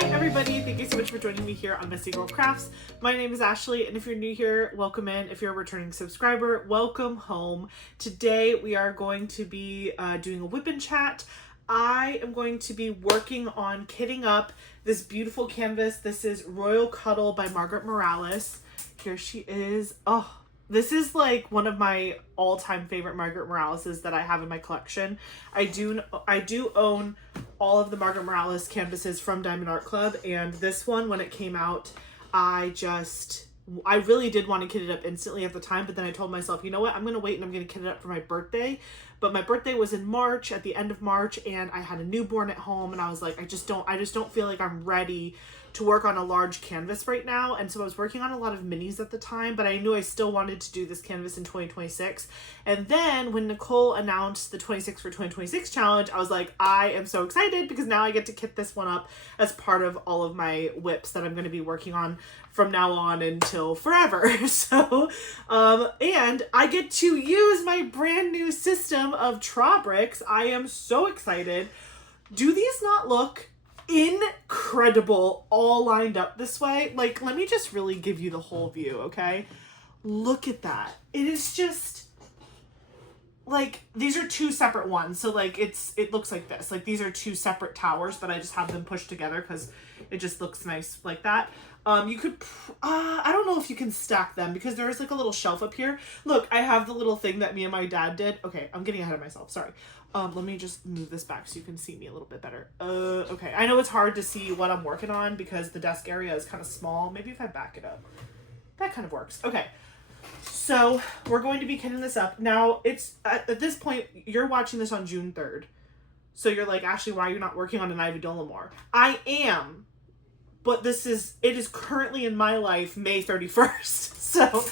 Hi everybody, thank you so much for joining me here on Messy Girl Crafts. My name is Ashley, and if you're new here, welcome in. If you're a returning subscriber, welcome home. Today we are going to be doing a whip and chat. I am going to be working on kitting up this beautiful canvas. This is Royal Cuddle by Margaret Morales. Here she is. Oh, this is like one of my all-time favorite Margaret Moraleses that I have in my collection. I do own all of the Margaret Morales canvases from Diamond Art Club, and this one, when it came out, I really did want to kit it up instantly at the time, but then I told myself, you know what, I'm going to wait and I'm going to kit it up for my birthday. But my birthday was in March, at the end of March, and I had a newborn at home, and I was like, I just don't feel like I'm ready to work on a large canvas right now. And so I was working on a lot of minis at the time, but I knew I still wanted to do this canvas in 2026. And then when Nicole announced the 26 for 2026 challenge, I was like, I am so excited because now I get to kit this one up as part of all of my whips that I'm going to be working on from now on until forever. So, and I get to use my brand new system of Trobricks. I am so excited. Do these not look incredible all lined up this way? Like, let me just really give you the whole view, okay? Look at that. It is just like, these are two separate ones. So like it looks like this. Like these are two separate towers, but I just have them pushed together because it just looks nice like that. You could, I don't know if you can stack them because there is like a little shelf up here. Look, I have the little thing that me and my dad did. Okay, I'm getting ahead of myself. Sorry. Let me just move this back so you can see me a little bit better. Okay. I know it's hard to see what I'm working on because the desk area is kind of small. Maybe if I back it up, that kind of works. Okay. So we're going to be kitting this up. Now it's at this point, you're watching this on June 3rd. So you're like, Ashley, why are you not working on an Ivy Dollamore? I am. But it is currently in my life May 31st. So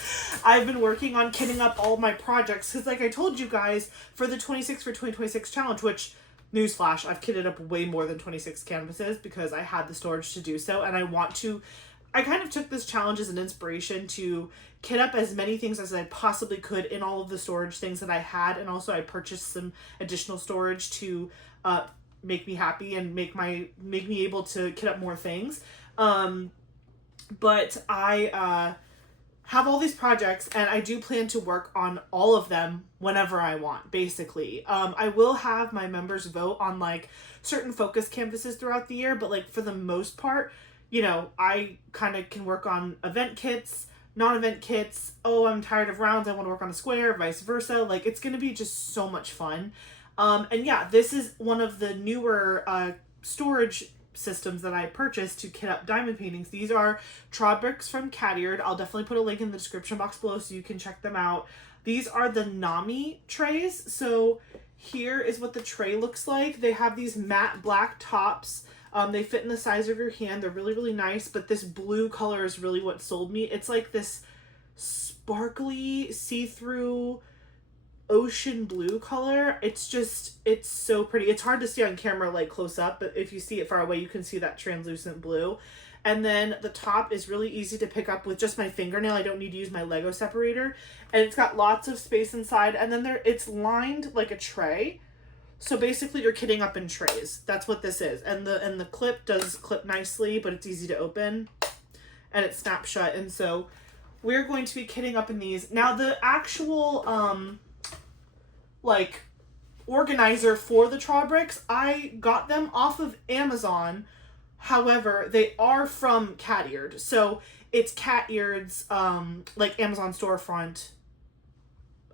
I've been working on kitting up all my projects because like I told you guys, for the 26 for 2026 challenge, which, newsflash, I've kitted up way more than 26 canvases because I had the storage to do so. And I kind of took this challenge as an inspiration to kit up as many things as I possibly could in all of the storage things that I had. And also I purchased some additional storage to make me happy and make me able to kit up more things. But I have all these projects and I do plan to work on all of them whenever I want, basically. I will have my members vote on like certain focus canvases throughout the year, but like for the most part, you know, I kind of can work on event kits, non-event kits. Oh, I'm tired of rounds, I want to work on a square, vice versa. Like, it's going to be just so much fun. And yeah, this is one of the newer storage systems that I purchased to kit up diamond paintings. These are Trobricks from Catyard. I'll definitely put a link in the description box below so you can check them out. These are the Nami trays. So here is what the tray looks like. They have these matte black tops. They fit in the size of your hand. They're really, really nice, but this blue color is really what sold me. It's like this sparkly, see-through ocean blue color. It's so pretty. It's hard to see on camera like close up, but if you see it far away, you can see that translucent blue. And then the top is really easy to pick up with just my fingernail. I don't need to use my Lego separator. And it's got lots of space inside. And then it's lined like a tray. So basically you're kitting up in trays. That's what this is. And the clip does clip nicely, but it's easy to open and it snaps shut. And so we're going to be kitting up in these. Now the actual like organizer for the Trobricks, I got them off of Amazon. However, they are from Catyard. So it's Catyard's like Amazon storefront.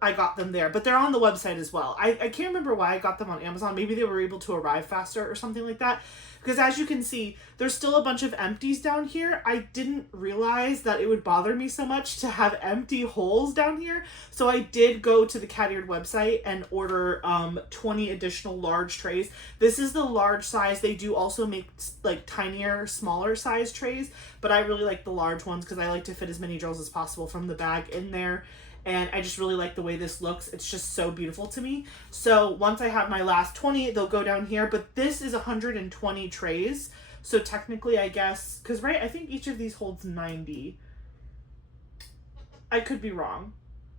I got them there, but they're on the website as well. I can't remember why I got them on Amazon. Maybe they were able to arrive faster or something like that. Because as you can see, there's still a bunch of empties down here. I didn't realize that it would bother me so much to have empty holes down here. So I did go to the Catyard website and order 20 additional large trays. This is the large size. They do also make like tinier, smaller size trays, but I really like the large ones because I like to fit as many drills as possible from the bag in there. And I just really like the way this looks. It's just so beautiful to me. So once I have my last 20, they'll go down here. But this is 120 trays. So technically, I guess, because, right, I think each of these holds 90. I could be wrong.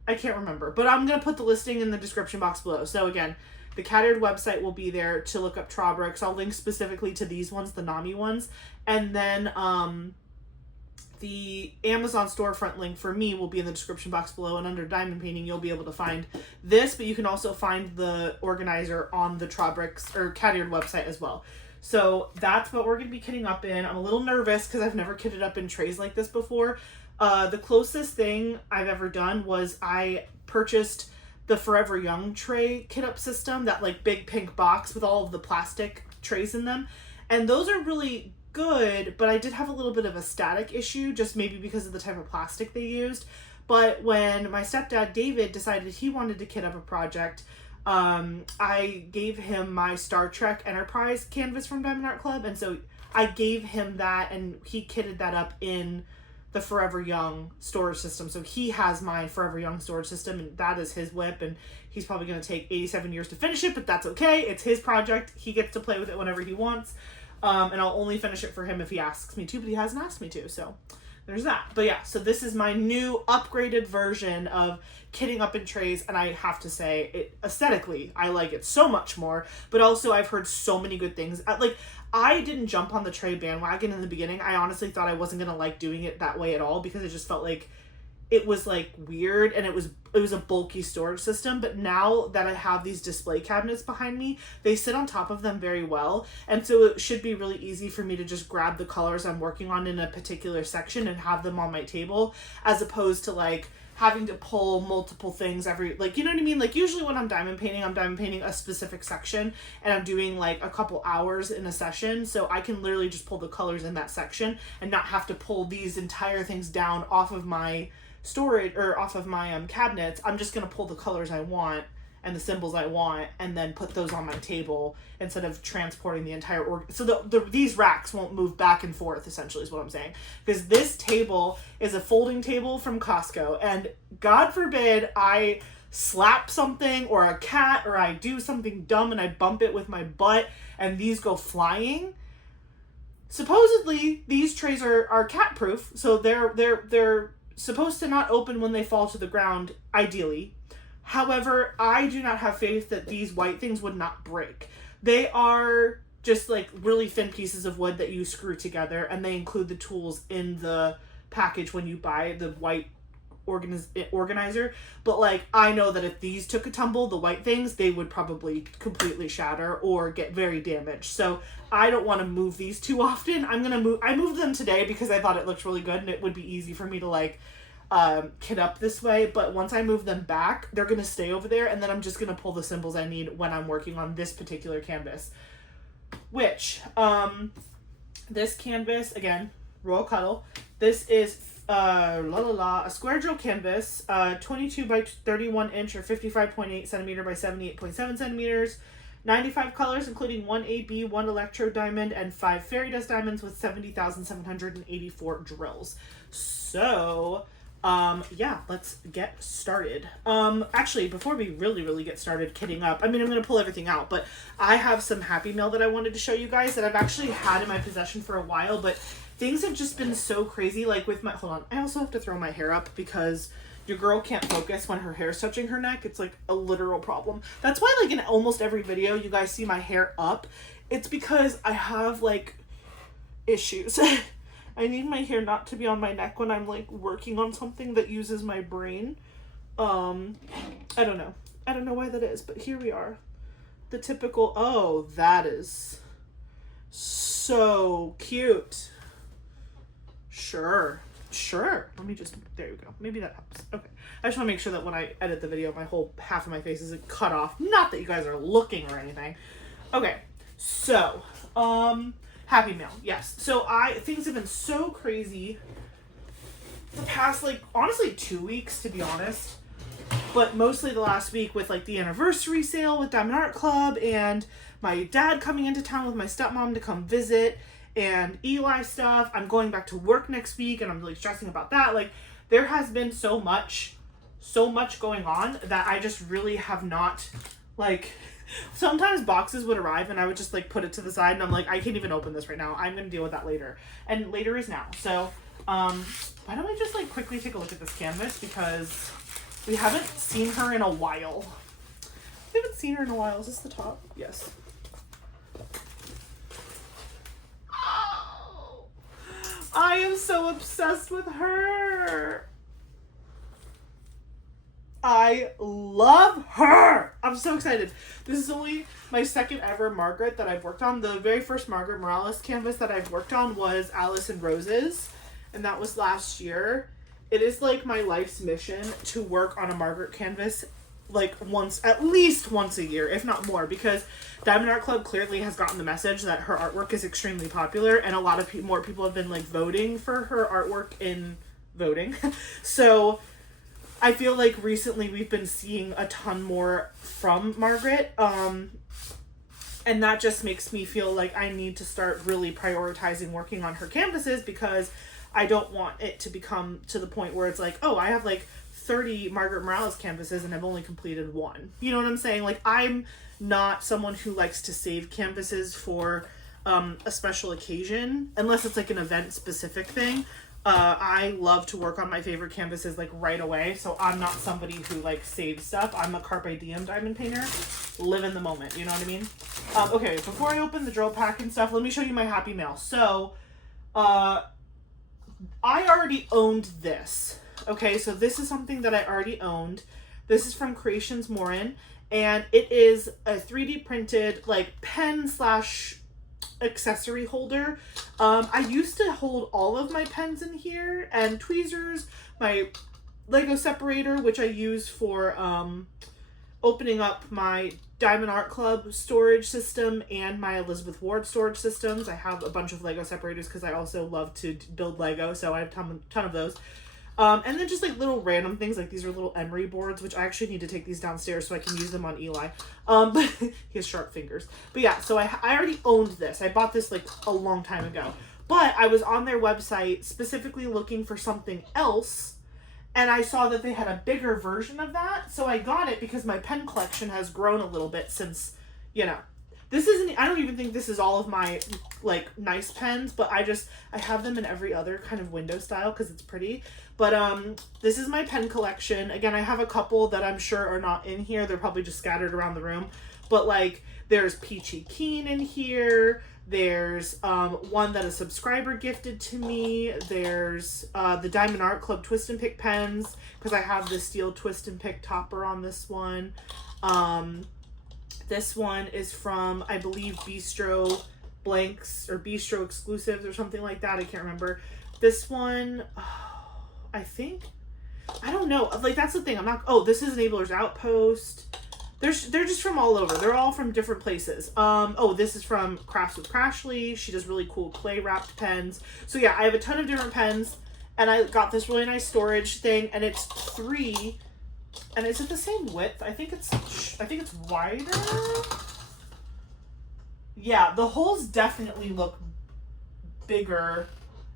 I can't remember. But I'm going to put the listing in the description box below. So again, The Cat Eared website will be there to look up Trabricks. I'll link specifically to these ones, the NAMI ones. And then the Amazon storefront link for me will be in the description box below, and under diamond painting you'll be able to find this, but you can also find the organizer on the Trabricks or Cat Eared website as well. So that's what we're going to be kitting up in. I'm a little nervous because I've never kitted up in trays like this before. The closest thing I've ever done was I purchased the Forever Young tray kit up system, that like big pink box with all of the plastic trays in them. And those are really good, but I did have a little bit of a static issue, just maybe because of the type of plastic they used. But when my stepdad David decided he wanted to kit up a project, I gave him my Star Trek Enterprise canvas from Diamond Art Club, and so I gave him that, and he kitted that up in the Forever Young storage system. So he has my Forever Young storage system, and that is his WIP, and he's probably going to take 87 years to finish it, but that's okay. It's his project. He gets to play with it whenever he wants. And I'll only finish it for him if he asks me to, but he hasn't asked me to, so there's that. But yeah, so this is my new upgraded version of kitting up in trays, and I have to say, it aesthetically, I like it so much more, but also I've heard so many good things. Like, I didn't jump on the tray bandwagon in the beginning. I honestly thought I wasn't gonna like doing it that way at all, because it just felt like it was like weird, and it was a bulky storage system. But now that I have these display cabinets behind me, they sit on top of them very well, and so it should be really easy for me to just grab the colors I'm working on in a particular section and have them on my table, as opposed to like having to pull multiple things every, like, you know what I mean? Like, usually when I'm diamond painting a specific section, and I'm doing like a couple hours in a session, so I can literally just pull the colors in that section and not have to pull these entire things down off of my storage or off of my cabinets. I'm just gonna pull the colors I want and the symbols I want, and then put those on my table instead of transporting the entire so these racks won't move back and forth, essentially, is what I'm saying. Because this table is a folding table from Costco, and God forbid I slap something or a cat, or I do something dumb and I bump it with my butt and these go flying. Supposedly these trays are cat proof, so they're supposed to not open when they fall to the ground, ideally. However, I do not have faith that these white things would not break. They are just like really thin pieces of wood that you screw together, and they include the tools in the package when you buy the white organizer. But like, I know that if these took a tumble, the white things, they would probably completely shatter or get very damaged. So I don't want to move these too often. I moved them today because I thought it looked really good and it would be easy for me to like kit up this way. But once I move them back, they're gonna stay over there, and then I'm just gonna pull the symbols I need when I'm working on this particular canvas. Which this canvas, again, Royal Cuddle, this is a square drill canvas, 22 by 31 inch or 55.8 centimeter by 78.7 centimeters, 95 colors, including 1 AB, 1 electrode diamond, and 5 fairy dust diamonds with 70,784 drills. So yeah, let's get started. Actually, before we really get started kitting up, I mean, I'm going to pull everything out, but I have some Happy Mail that I wanted to show you guys that I've actually had in my possession for a while, but things have just been so crazy. Like with my, hold on, I also have to throw my hair up because your girl can't focus when her hair's touching her neck. It's like a literal problem. That's why like in almost every video you guys see my hair up. It's because I have like issues. I need my hair not to be on my neck when I'm like working on something that uses my brain. I don't know. I don't know why that is, but here we are. The typical, oh, that is so cute. Sure. Let me just, there you go. Maybe that helps. Okay. I just want to make sure that when I edit the video, my whole half of my face isn't cut off. Not that you guys are looking or anything. Okay. So, Happy Mail, yes. So things have been so crazy the past, like, honestly 2 weeks, to be honest. But mostly the last week with, like, the anniversary sale with Diamond Art Club and my dad coming into town with my stepmom to come visit and Eli stuff. I'm going back to work next week and I'm really stressing about that. Like, there has been so much going on that I just really have not, like... Sometimes boxes would arrive and I would just like put it to the side and I'm like, I can't even open this right now. I'm going to deal with that later. And later is now. So, why don't we just like quickly take a look at this canvas because we haven't seen her in a while. I haven't seen her in a while. Is this the top? Yes. I am so obsessed with her. I love her. I'm so excited. This is only my second ever Margaret that I've worked on. The very first Margaret Morales canvas that I've worked on was Alice in Roses, and that was last year. It is like my life's mission to work on a Margaret canvas like at least once a year, if not more, because Diamond Art Club clearly has gotten the message that her artwork is extremely popular, and a lot of more people have been like voting for her artwork in voting. So I feel like recently we've been seeing a ton more from Margaret, and that just makes me feel like I need to start really prioritizing working on her canvases, because I don't want it to become to the point where it's like, oh, I have like 30 Margaret Morales canvases and I've only completed one. You know what I'm saying? Like, I'm not someone who likes to save canvases for a special occasion, unless it's like an event specific thing. I love to work on my favorite canvases like right away, so I'm not somebody who like saves stuff. I'm a carpe diem diamond painter. Live in the moment, you know what I mean? Okay, before I open the drill pack and stuff, let me show you my Happy Mail. So, I already owned this. Okay, so this is something that I already owned. This is from Creations Morin, and it is a 3D printed like pen slash accessory holder. I used to hold all of my pens in here, and tweezers, my Lego separator, which I use for opening up my Diamond Art Club storage system and my Elizabeth Ward storage systems. I have a bunch of Lego separators because I also love to build Lego, so I have a ton of those. And then just like little random things, like these are little emery boards, which I actually need to take these downstairs so I can use them on Eli. But he has sharp fingers. But yeah, so I already owned this. I bought this like a long time ago. But I was on their website specifically looking for something else, and I saw that they had a bigger version of that. So I got it because my pen collection has grown a little bit since, you know, this isn't, I don't even think this is all of my like nice pens, but I have them in every other kind of window style because it's pretty. But this is my pen collection. Again, I have a couple that I'm sure are not in here. They're probably just scattered around the room. But like, there's Peachy Keen in here. There's one that a subscriber gifted to me. There's the Diamond Art Club Twist and Pick pens, because I have the steel Twist and Pick topper on this one. This one is from, I believe, Bistro Blanks or Bistro Exclusives or something like that. I can't remember. This one, I think, I don't know. Like, that's the thing. This is Enabler's Outpost. They're just from all over. They're all from different places. This is from Crafts with Crashly. She does really cool clay wrapped pens. So yeah, I have a ton of different pens, and I got this really nice storage thing, and it's 3, and is it the same width? I think it's wider. Yeah, the holes definitely look bigger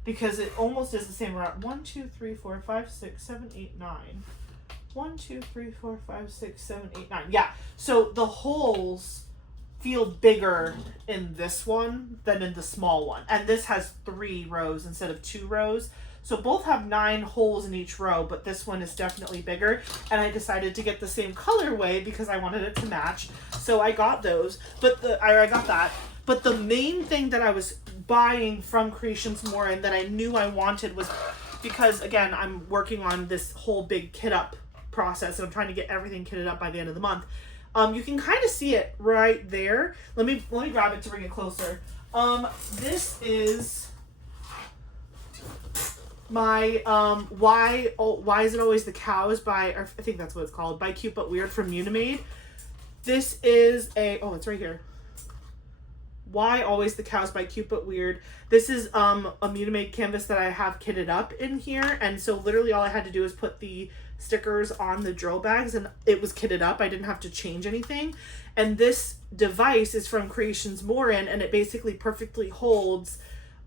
because it almost is the same route. 1, 2, 3, 4, 5, 6, 7, 8, 9. 1, 2, 3, 4, 5, 6, 7, 8, 9. Yeah, so the holes feel bigger in this one than in the small one. And this has 3 rows instead of 2 rows. So both have 9 holes in each row, but this one is definitely bigger. And I decided to get the same colorway because I wanted it to match. So I got those, I got that. But the main thing that I was buying from Creations Morin that I knew I wanted was, because again, I'm working on this whole big kit up process, and I'm trying to get everything kitted up by the end of the month. You can kind of see it right there. Let me grab it to bring it closer. This is my why is it always the cows by, or I think that's what it's called, by Cute But Weird from Unimade. This is it's right here. Why Always the Cows by Cute But Weird. This is a Unimade canvas that I have kitted up in here, and so literally all I had to do is put the stickers on the drill bags and it was kitted up. I didn't have to change anything. And this device is from Creations Morin, and it basically perfectly holds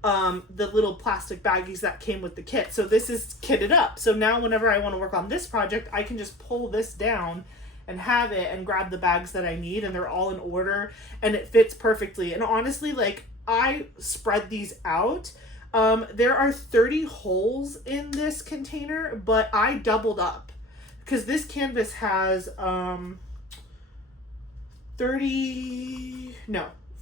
the little plastic baggies that came with the kit. So this is kitted up. So now whenever I want to work on this project, I can just pull this down and have it and grab the bags that I need, and they're all in order and it fits perfectly. And honestly, like, I spread these out. There are 30 holes in this container, but I doubled up because this canvas has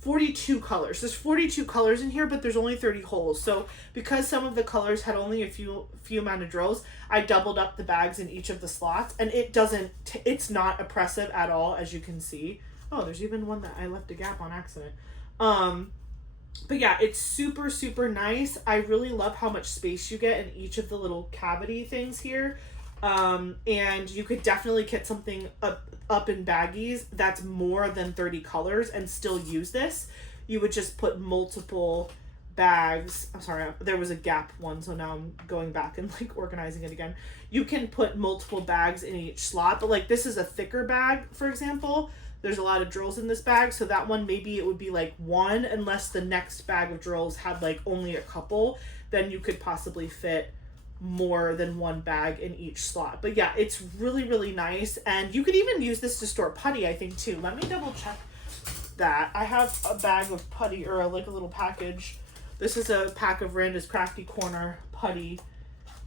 42 colors. There's 42 colors in here, but there's only 30 holes. So because some of the colors had only a few amount of drills, I doubled up the bags in each of the slots, and it's not oppressive at all, as you can see. Oh, there's even one that I left a gap on accident. But yeah, it's super, super nice. I really love how much space you get in each of the little cavity things here. And you could definitely get something up in baggies that's more than 30 colors and still use this. You would just put multiple bags. I'm sorry, there was a gap one, so now I'm going back and like organizing it again. You can put multiple bags in each slot, but like this is a thicker bag, for example. There's a lot of drills in this bag, so that one maybe it would be like one, unless the next bag of drills had like only a couple, then you could possibly fit more than one bag in each slot. But yeah, it's really, really nice. And you could even use this to store putty, I think, too. Let me double check that. I have a bag of putty, or like a little package. This is a pack of Randa's Crafty Corner putty.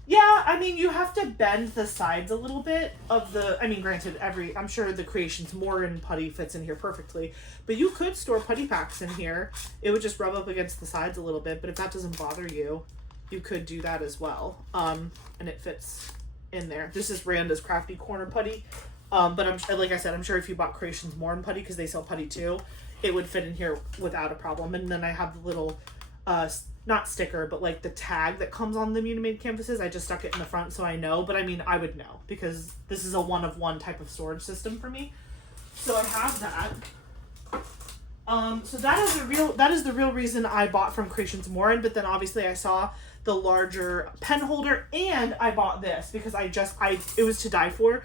Yeah, I mean, you have to bend the sides a little bit of the, I mean, granted, I'm sure the Creations Morin putty fits in here perfectly, but you could store putty packs in here. It would just rub up against the sides a little bit, but if that doesn't bother you, you could do that as well. And it fits in there. This is Randa's Crafty Corner putty. But like I said, I'm sure if you bought Creations Morin putty, because they sell putty too, it would fit in here without a problem. And then I have the little, not sticker, but like the tag that comes on the Munimade canvases. I just stuck it in the front so I know, but I mean, I would know because this is a one-of-one type of storage system for me. So I have that. So that is the real reason I bought from Creations Morin, but then obviously I saw the larger pen holder and I bought this because it was to die for.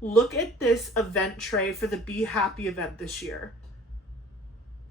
Look at this event tray for the Be Happy event this year.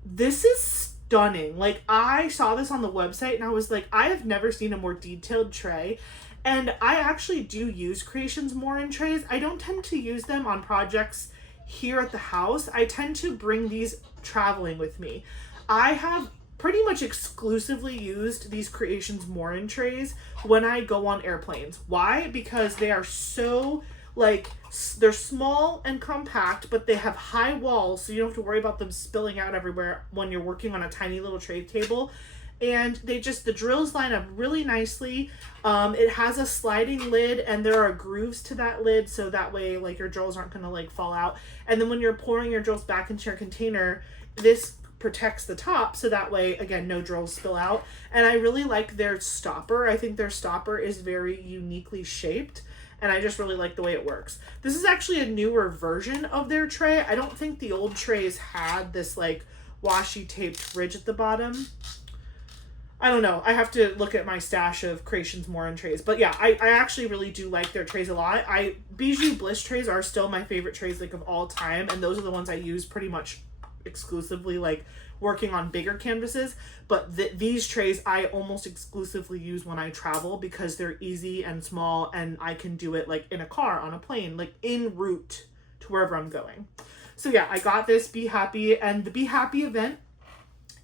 This is stunning. Like, I saw this on the website and I was like, I have never seen a more detailed tray. And I actually do use Creations Morin trays. I don't tend to use them on projects here at the house. I tend to bring these traveling with me. I have pretty much exclusively used these Creations Morin trays when I go on airplanes. Why? Because they are so, like, they're small and compact, but they have high walls, so you don't have to worry about them spilling out everywhere when you're working on a tiny little tray table. And the drills line up really nicely. It has a sliding lid and there are grooves to that lid, so that way like your drills aren't gonna like fall out. And then when you're pouring your drills back into your container, this protects the top, so that way again no drills spill out. And I really like their stopper. I think their stopper is very uniquely shaped, and I just really like the way it works. This is actually a newer version of their tray. I don't think the old trays had this like washi taped ridge at the bottom. I don't know. I have to look at my stash of Creations Morin trays. But yeah, I actually really do like their trays a lot. Bijou Bliss trays are still my favorite trays like of all time, and those are the ones I use pretty much exclusively like working on bigger canvases. But these trays I almost exclusively use when I travel because they're easy and small, and I can do it like in a car, on a plane, like en route to wherever I'm going. So yeah, I got this Be Happy, and the Be Happy event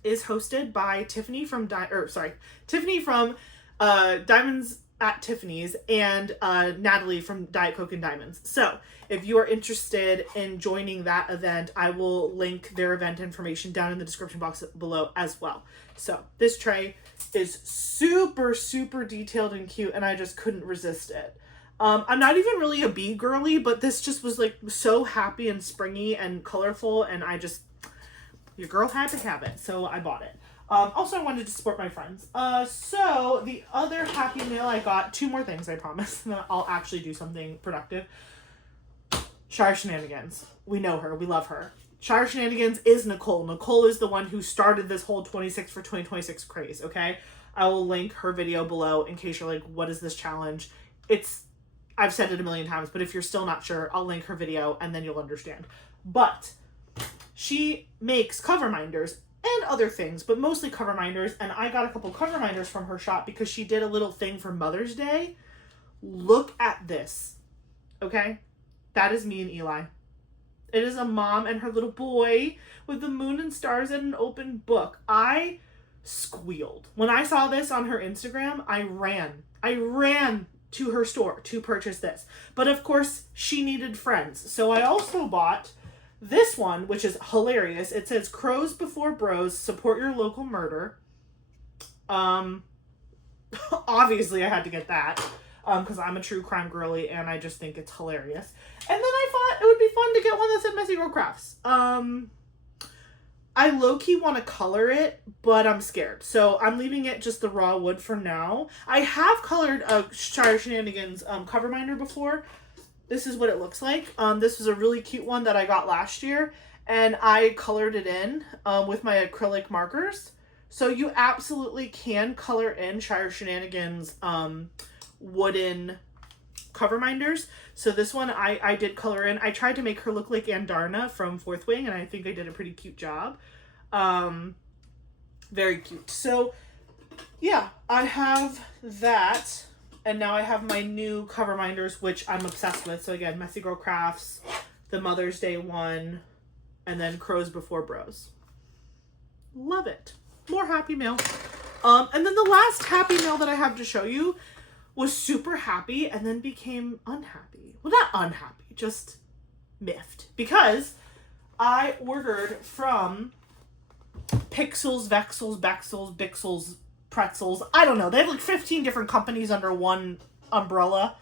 is hosted by Tiffany from Diamonds at Tiffany's and Natalie from Diet Coke and Diamonds. So if you are interested in joining that event, I will link their event information down in the description box below as well. So this tray is super, super detailed and cute, and I just couldn't resist it. I'm not even really a bee girly, but this just was like so happy and springy and colorful, and your girl had to have it, so I bought it. Also, I wanted to support my friends. So the other happy mail I got, 2 more things, I promise, and then I'll actually do something productive. Shire Shenanigans. We know her. We love her. Shire Shenanigans is Nicole. Nicole is the one who started this whole 26 for 2026 craze, okay? I will link her video below in case you're like, what is this challenge? I've said it a million times, but if you're still not sure, I'll link her video and then you'll understand. But she makes cover minders and other things, but mostly cover minders, and I got a couple cover minders from her shop because she did a little thing for Mother's Day. Look at this, okay? That is me and Eli. It is a mom and her little boy with the moon and stars and an open book. I squealed. When I saw this on her Instagram, I ran to her store to purchase this. But of course, she needed friends. So I also bought This one, which is hilarious, it says crows before bros, support your local murder. Obviously I had to get that because I'm a true crime girly and I just think it's hilarious. And then I thought it would be fun to get one that said Messy Girl Crafts. I low-key want to color it, but I'm scared. So I'm leaving it just the raw wood for now. I have colored a Shire Shenanigans cover binder before. This is what it looks like. This was a really cute one that I got last year, and I colored it in with my acrylic markers. So you absolutely can color in Shire Shenanigans wooden cover binders. So this one I did color in. I tried to make her look like Andarna from Fourth Wing, and I think I did a pretty cute job. Very cute. So yeah, I have that. And now I have my new cover binders, which I'm obsessed with. So again, Messy Girl Crafts, the Mother's Day one, and then Crows Before Bros. Love it. More happy mail. And then the last happy mail that I have to show you was super happy and then became unhappy. Well, not unhappy, just miffed. Because I ordered from Pixels, Vexels, Bexels, Bixels, Pretzels. I don't know. They have like 15 different companies under one umbrella.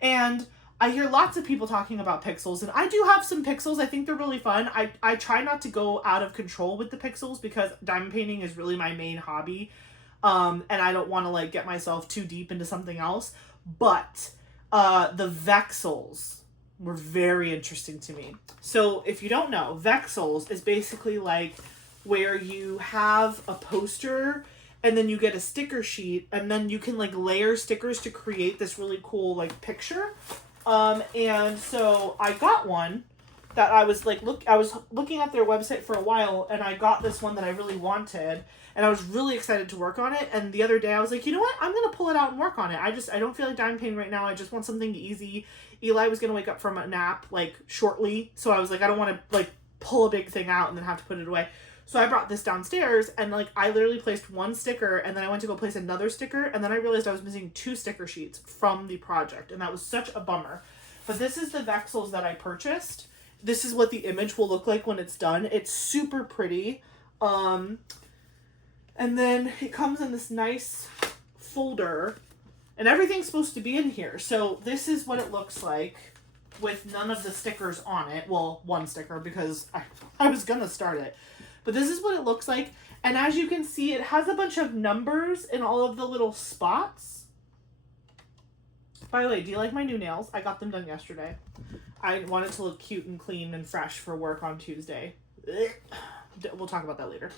And I hear lots of people talking about Pixels. And I do have some Pixels. I think they're really fun. I try not to go out of control with the Pixels because diamond painting is really my main hobby. And I don't want to like get myself too deep into something else. But the Vexels were very interesting to me. So if you don't know, Vexels is basically like where you have a poster and then you get a sticker sheet and then you can like layer stickers to create this really cool like picture. And so I got one that I was like, I was looking at their website for a while and I got this one that I really wanted and I was really excited to work on it. And the other day I was like, you know what? I'm going to pull it out and work on it. I don't feel like diamond painting right now. I just want something easy. Eli was going to wake up from a nap like shortly. So I was like, I don't want to like pull a big thing out and then have to put it away. So I brought this downstairs and like I literally placed one sticker and then I went to go place another sticker and then I realized I was missing 2 sticker sheets from the project and that was such a bummer. But this is the Vexels that I purchased. This is what the image will look like when it's done. It's super pretty. And then it comes in this nice folder and everything's supposed to be in here. So this is what it looks like with none of the stickers on it. Well, one sticker because I was gonna start it. But this is what it looks like. And as you can see, it has a bunch of numbers in all of the little spots. By the way, do you like my new nails? I got them done yesterday. I wanted to look cute and clean and fresh for work on Tuesday. We'll talk about that later.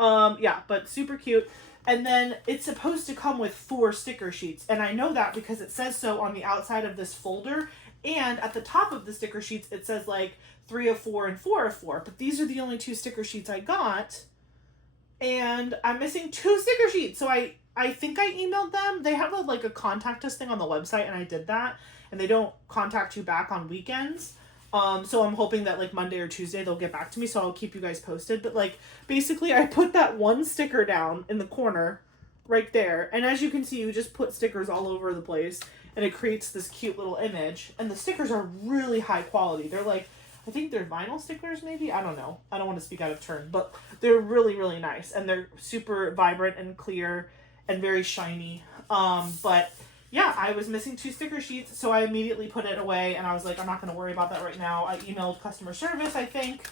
Yeah, but super cute. And then it's supposed to come with 4 sticker sheets. And I know that because it says so on the outside of this folder. And at the top of the sticker sheets, it says like 3 of 4 and 4 of 4. But these are the only 2 sticker sheets I got. And I'm missing 2 sticker sheets. So I think I emailed them. They have like a contact us thing on the website and I did that. And they don't contact you back on weekends. So I'm hoping that like Monday or Tuesday they'll get back to me. So I'll keep you guys posted. But like basically I put that one sticker down in the corner right there. And as you can see, you just put stickers all over the place. And it creates this cute little image. And the stickers are really high quality. They're like, I think they're vinyl stickers maybe? I don't know. I don't want to speak out of turn. But they're really, really nice. And they're super vibrant and clear and very shiny. But yeah, I was missing 2 sticker sheets. So I immediately put it away. And I was like, I'm not going to worry about that right now. I emailed customer service, I think.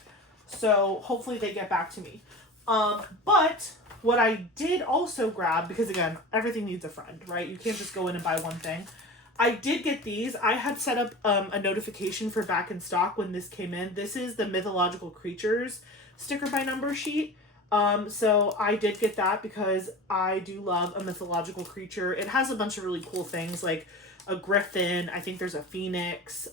So hopefully they get back to me. But what I did also grab, because again, everything needs a friend, right? You can't just go in and buy one thing. I did get these. I had set up a notification for back in stock when this came in. This is the Mythological Creatures sticker by number sheet. So I did get that because I do love a mythological creature. It has a bunch of really cool things like a griffin. I think there's a phoenix,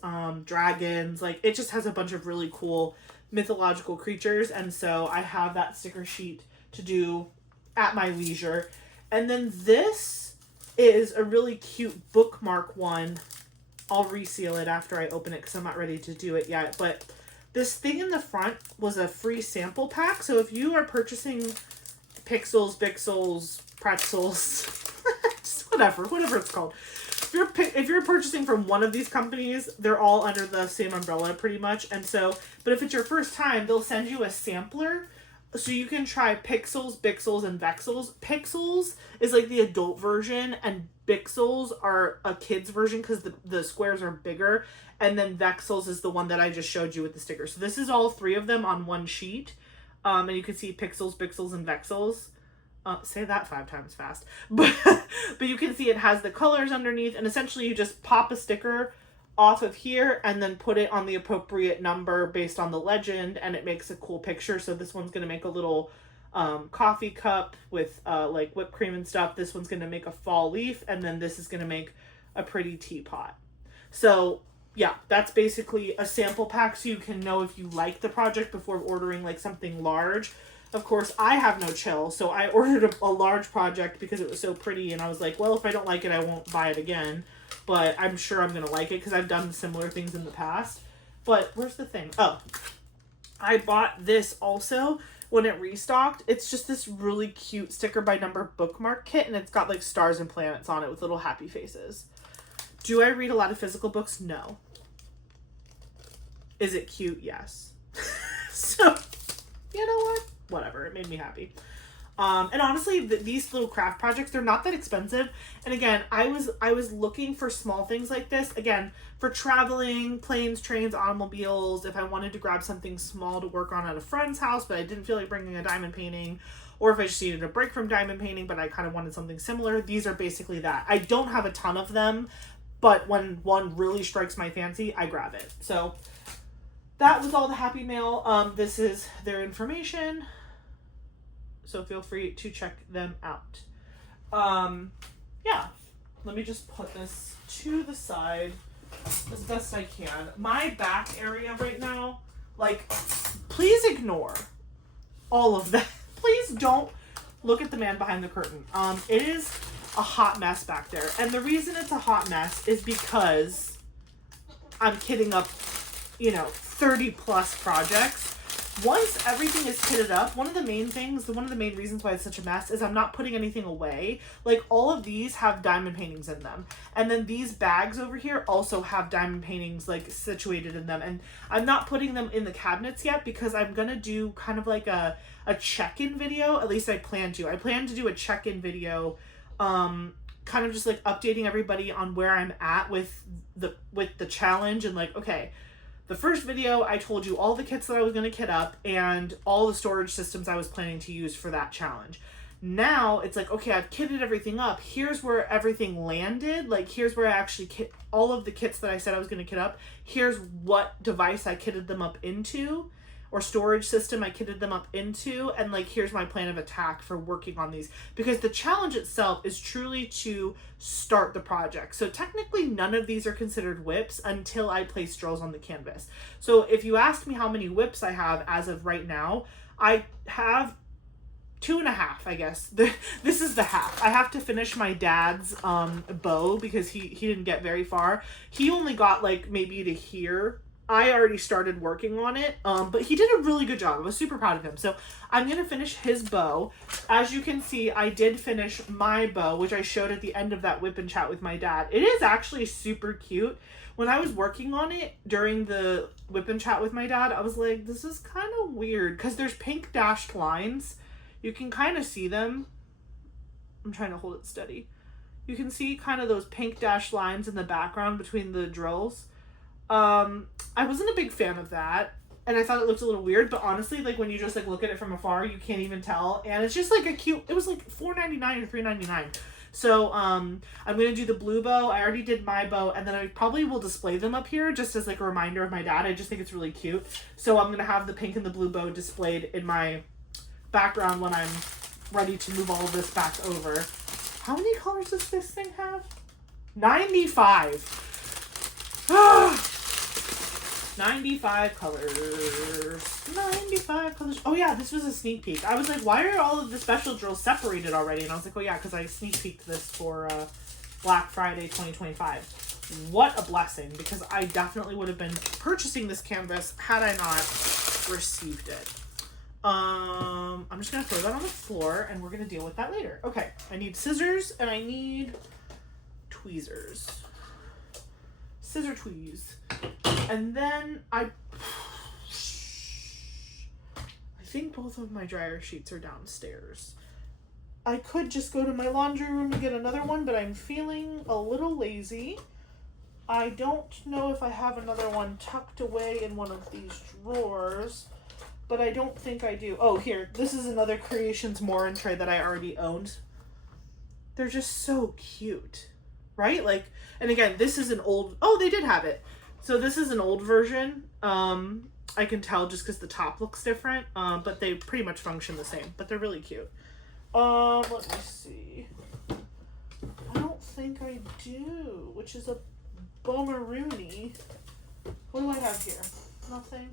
dragons. Like it just has a bunch of really cool mythological creatures. And so I have that sticker sheet to do at my leisure. And then this is a really cute bookmark one. I'll reseal it after I open it because I'm not ready to do it yet. But this thing in the front was a free sample pack. So if you are purchasing Pixels, Bixels, Pretzels, just whatever it's called. if you're purchasing from one of these companies, they're all under the same umbrella pretty much. And so, but if it's your first time, they'll send you a sampler so you can try Pixels, Bixels, and Vexels. Pixels is like the adult version, and Bixels are a kid's version because the squares are bigger. And then Vexels is the one that I just showed you with the sticker. So this is all three of them on one sheet. And you can see Pixels, Bixels, and Vexels. Say that 5 times fast. But you can see it has the colors underneath, and essentially you just pop a sticker off of here and then put it on the appropriate number based on the legend, and it makes a cool picture. So this one's going to make a little coffee cup with like whipped cream and stuff. This one's going to make a fall leaf, and then this is going to make a pretty teapot. So yeah, that's basically a sample pack so you can know if you like the project before ordering like something large. Of course, I have no chill, so I ordered a large project because it was so pretty, and I was like, well, if I don't like it, I won't buy it again. But I'm sure I'm going to like it because I've done similar things in the past. But where's the thing? Oh, I bought this also when it restocked. It's just this really cute sticker by number bookmark kit, and it's got like stars and planets on it with little happy faces. Do I read a lot of physical books? No. Is it cute? Yes. So, you know what? Whatever. It made me happy. And honestly, these little craft projects, they're not that expensive. And again, I was looking for small things like this. Again, for traveling, planes, trains, automobiles, if I wanted to grab something small to work on at a friend's house, but I didn't feel like bringing a diamond painting, or if I just needed a break from diamond painting, but I kind of wanted something similar, these are basically that. I don't have a ton of them, but when one really strikes my fancy, I grab it. So that was all the Happy Mail. This is their information, so feel free to check them out. Yeah, let me just put this to the side as best I can. My back area right now, like, please ignore all of that. Please don't look at the man behind the curtain. It is a hot mess back there. And the reason it's a hot mess is because I'm kitting up, 30 plus projects. Once everything is kitted up, one of the main reasons why it's such a mess is I'm not putting anything away. Like, all of these have diamond paintings in them. And then these bags over here also have diamond paintings, like, situated in them. And I'm not putting them in the cabinets yet because I'm going to do kind of like a check-in video. At least I plan to. I plan to do a check-in video, kind of just, like, updating everybody on where I'm at with the challenge and, like, okay, the first video, I told you all the kits that I was going to kit up and all the storage systems I was planning to use for that challenge. Now, it's like, okay, I've kitted everything up. Here's where everything landed. Like, here's where I actually kit all of the kits that I said I was going to kit up. Here's what device I kitted them up into, or storage system I kitted them up into, and, like, here's my plan of attack for working on these. Because the challenge itself is truly to start the project. So technically none of these are considered whips until I place drills on the canvas. So if you ask me how many whips I have as of right now, I have 2.5, I guess. This is the half. I have to finish my dad's bow because he didn't get very far. He only got, like, maybe to here. I already started working on it, but he did a really good job. I was super proud of him. So I'm going to finish his bow. As you can see, I did finish my bow, which I showed at the end of that whip and chat with my dad. It is actually super cute. When I was working on it during the whip and chat with my dad, I was like, this is kind of weird because there's pink dashed lines. You can kind of see them. I'm trying to hold it steady. You can see kind of those pink dashed lines in the background between the drills. I wasn't a big fan of that, and I thought it looked a little weird, but honestly, like, when you just, like, look at it from afar, you can't even tell, and it's just, like, it was, like, $4.99 or $3.99. So, I'm gonna do the blue bow. I already did my bow, and then I probably will display them up here, just as, like, a reminder of my dad. I just think it's really cute. So I'm gonna have the pink and the blue bow displayed in my background when I'm ready to move all of this back over. How many colors does this thing have? 95! 95 colors. 95 colors. Oh yeah, this was a sneak peek. I was like, why are all of the special drills separated already? And I was like, oh yeah, because I sneak peeked this for Black Friday 2025. What a blessing, because I definitely would have been purchasing this canvas had I not received it. I'm just going to throw that on the floor and we're going to deal with that later. Okay, I need scissors and I need tweezers. Scissor tweeze. And then I think both of my dryer sheets are downstairs. I could just go to my laundry room and get another one, but I'm feeling a little lazy. I don't know if I have another one tucked away in one of these drawers, but I don't think I do. Oh, here. This is another Creations Morin tray that I already owned. They're just so cute, right? Like, and again, this is an old, oh, they did have it. So this is an old version. I can tell just because the top looks different, but they pretty much function the same, but they're really cute. Let me see. I don't think I do, which is a bummer-rooney. What do I have here? Nothing.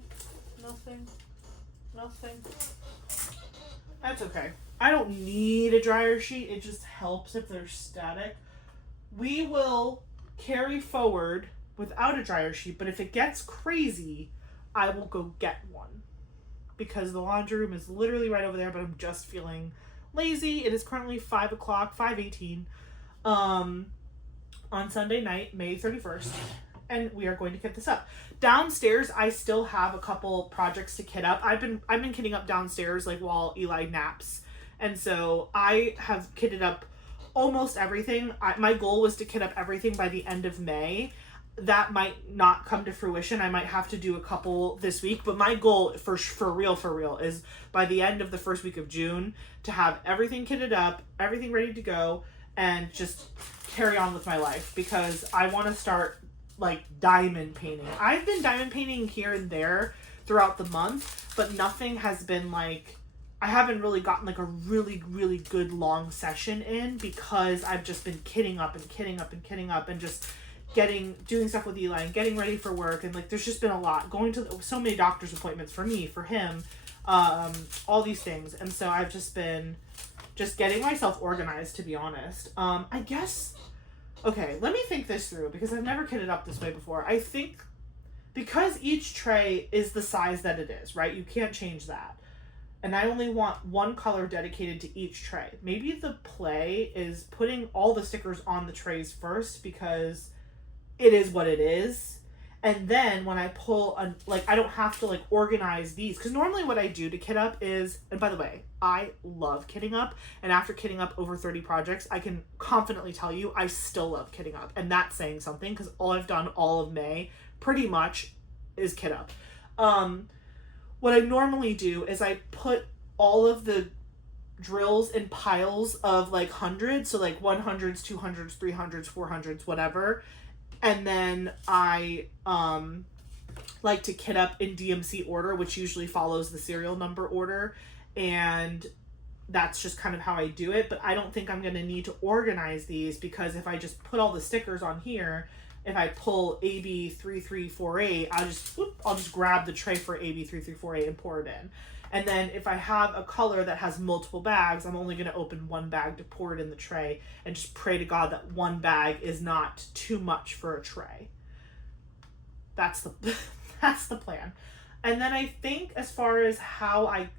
That's okay. I don't need a dryer sheet. It just helps if they're static. We will carry forward without a dryer sheet, but if it gets crazy, I will go get one. Because the laundry room is literally right over there, but I'm just feeling lazy. It is currently 5 o'clock, 5:18, on Sunday night, May 31st, and we are going to kit this up. Downstairs, I still have a couple projects to kit up. I've been kitting up downstairs like while Eli naps, and so I have kitted up almost everything. My goal was to kit up everything by the end of May. That might not come to fruition. I might have to do a couple this week, but my goal for real is by the end of the first week of June to have everything kitted up, everything ready to go, and just carry on with my life, because I want to start like diamond painting. I've been diamond painting here and there throughout the month, but nothing has been like, I haven't really gotten like a really, really good long session in, because I've just been kitting up and just doing stuff with Eli and getting ready for work. And like, there's just been a lot going to so many doctor's appointments for me, for him, all these things. And so I've just been getting myself organized, to be honest. I guess, okay, let me think this through, because I've never kitted up this way before. I think because each tray is the size that it is, right? You can't change that. And I only want one color dedicated to each tray. Maybe the play is putting all the stickers on the trays first, because it is what it is. And then when I pull, I don't have to like organize these. Because normally what I do to kit up is, and by the way, I love kitting up. And after kitting up over 30 projects, I can confidently tell you I still love kitting up. And that's saying something, because all I've done all of May pretty much is kit up. What I normally do is I put all of the drills in piles of like hundreds. So like 100s, 200s, 300s, 400s, whatever. And then I like to kit up in DMC order, which usually follows the serial number order. And that's just kind of how I do it. But I don't think I'm going to need to organize these, because if I just put all the stickers on here, if I pull AB3348, I'll just grab the tray for AB3348 and pour it in. And then if I have a color that has multiple bags, I'm only going to open one bag to pour it in the tray, and just pray to God that one bag is not too much for a tray. That's the plan. And then I think as far as how I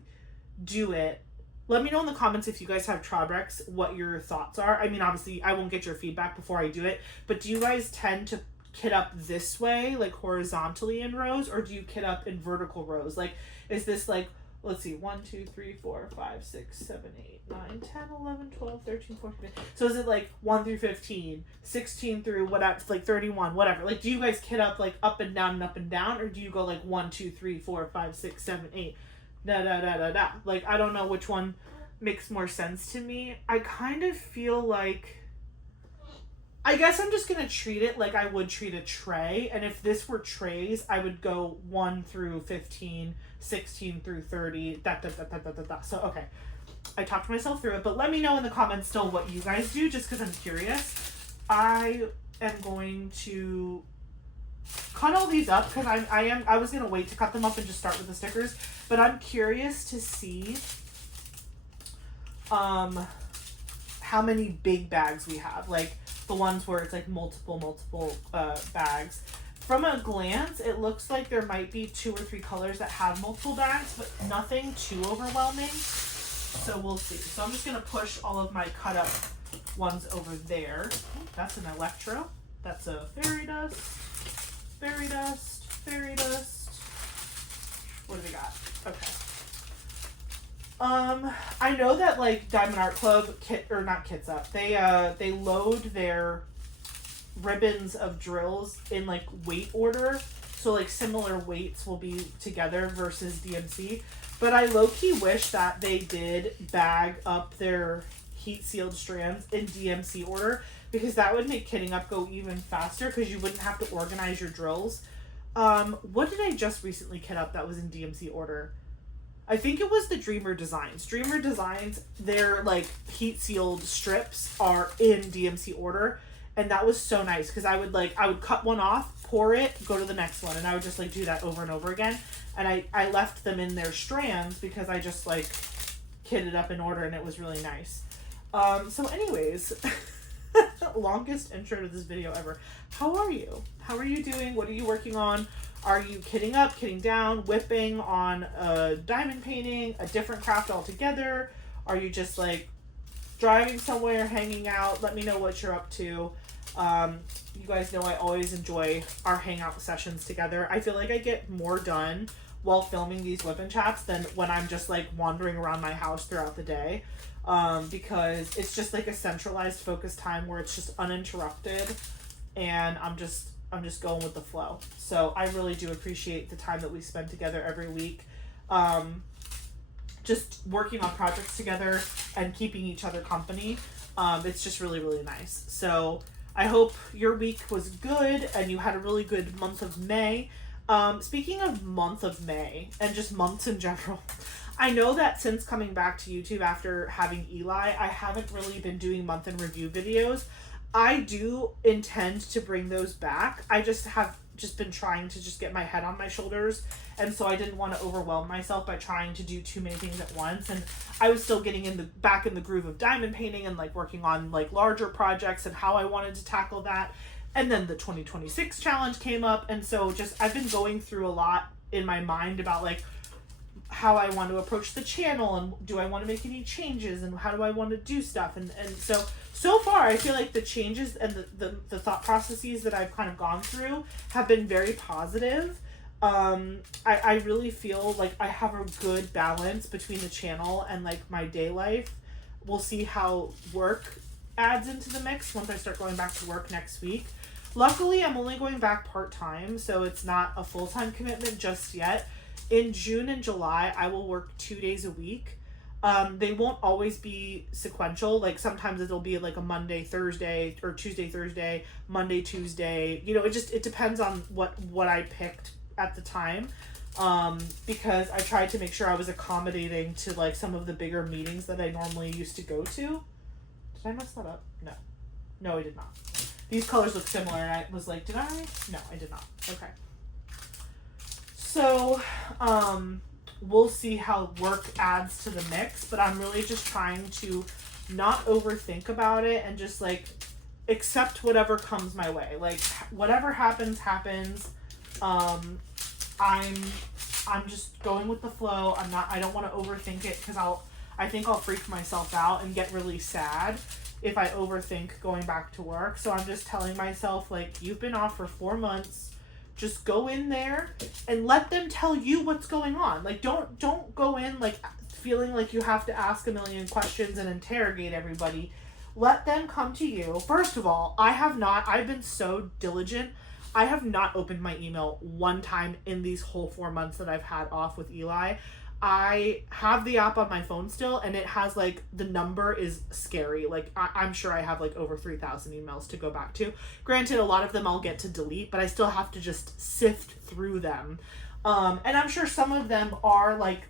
do it, let me know in the comments if you guys have Trobrex, what your thoughts are. I mean, obviously I won't get your feedback before I do it, but do you guys tend to kit up this way, like horizontally in rows, or do you kit up in vertical rows? Like, is this like, let's see, 1, 2, 3, 4, 5, 6, 7, 8, 9, 10, 11, 12, 13, 14, 15. So is it like 1 through 15, 16 through whatever, like 31, whatever? Like, do you guys kit up like up and down, or do you go like 1, 2, 3, 4, 5, 6, 7, 8, da? Like, I don't know which one makes more sense to me. I kind of feel like, I guess I'm just gonna treat it like I would treat a tray. And if this were trays, I would go 1 through 15, 16 through 30, So, okay. I talked myself through it, but let me know in the comments still what you guys do, just because I'm curious. I am going to cut all these up, because I was gonna wait to cut them up and just start with the stickers, but I'm curious to see how many big bags we have, like the ones where it's like multiple bags. From a glance, it looks like there might be 2 or 3 colors that have multiple bags, but nothing too overwhelming. So we'll see. So I'm just gonna push all of my cut up one's over there. That's an electro. That's a fairy dust, fairy dust, fairy dust. What do we got? Okay. I know that like Diamond Art Club kits up. They load their ribbons of drills in like weight order. So like similar weights will be together versus DMC. But I low-key wish that they did bag up their heat sealed strands in DMC order, because that would make kitting up go even faster because you wouldn't have to organize your drills. What did I just recently kit up that was in DMC order? I think it was the Dreamer Designs. Dreamer Designs, their like heat sealed strips are in DMC order, and that was so nice because I would cut one off, pour it, go to the next one, and I would just like do that over and over again. And I left them in their strands because I just like kitted up in order, and it was really nice. So anyways, longest intro to this video ever. How are you? How are you doing? What are you working on? Are you kitting up, kitting down, whipping on a diamond painting, a different craft altogether? Are you just like driving somewhere, hanging out? Let me know what you're up to. You guys know I always enjoy our hangout sessions together. I feel like I get more done while filming these whip and chats than when I'm just like wandering around my house throughout the day. Because it's just like a centralized focus time where it's just uninterrupted, and I'm just going with the flow. So I really do appreciate the time that we spend together every week. Just working on projects together and keeping each other company. It's just really, really nice. So I hope your week was good and you had a really good month of May. Speaking of month of May and just months in general, I know that since coming back to YouTube after having Eli, I haven't really been doing month in review videos. I do intend to bring those back. I just have been trying to just get my head on my shoulders, and so I didn't want to overwhelm myself by trying to do too many things at once. And I was still getting back in the groove of diamond painting and like working on like larger projects and how I wanted to tackle that. And then the 2026 challenge came up, and so just I've been going through a lot in my mind about like how I want to approach the channel, and do I want to make any changes, and how do I want to do stuff, and so far I feel like the changes and the thought processes that I've kind of gone through have been very positive. I really feel like I have a good balance between the channel and like my day life. We'll see how work adds into the mix once I start going back to work next week. Luckily, I'm only going back part-time, so it's not a full-time commitment just yet. In June and July, I will work 2 days a week. They won't always be sequential. Like sometimes it'll be like a Monday, Thursday, or Tuesday, Thursday, Monday, Tuesday. You know, it depends on what I picked at the time. Because I tried to make sure I was accommodating to like some of the bigger meetings that I normally used to go to. Did I mess that up? No, I did not. These colors look similar, and I was like, did I? No, I did not. Okay. So, we'll see how work adds to the mix, but I'm really just trying to not overthink about it and just like accept whatever comes my way. Like whatever happens. I'm just going with the flow. I don't want to overthink it, because I think I'll freak myself out and get really sad if I overthink going back to work. So I'm just telling myself, like, you've been off for 4 months. Just go in there and let them tell you what's going on. Like, don't go in like feeling like you have to ask a million questions and interrogate everybody. Let them come to you. First of all, I've been so diligent. I have not opened my email one time in these whole 4 months that I've had off with Eli. I have the app on my phone still, and it has like, the number is scary. Like I'm sure I have like over 3,000 emails to go back to. Granted, a lot of them I'll get to delete, but I still have to just sift through them. And I'm sure some of them are like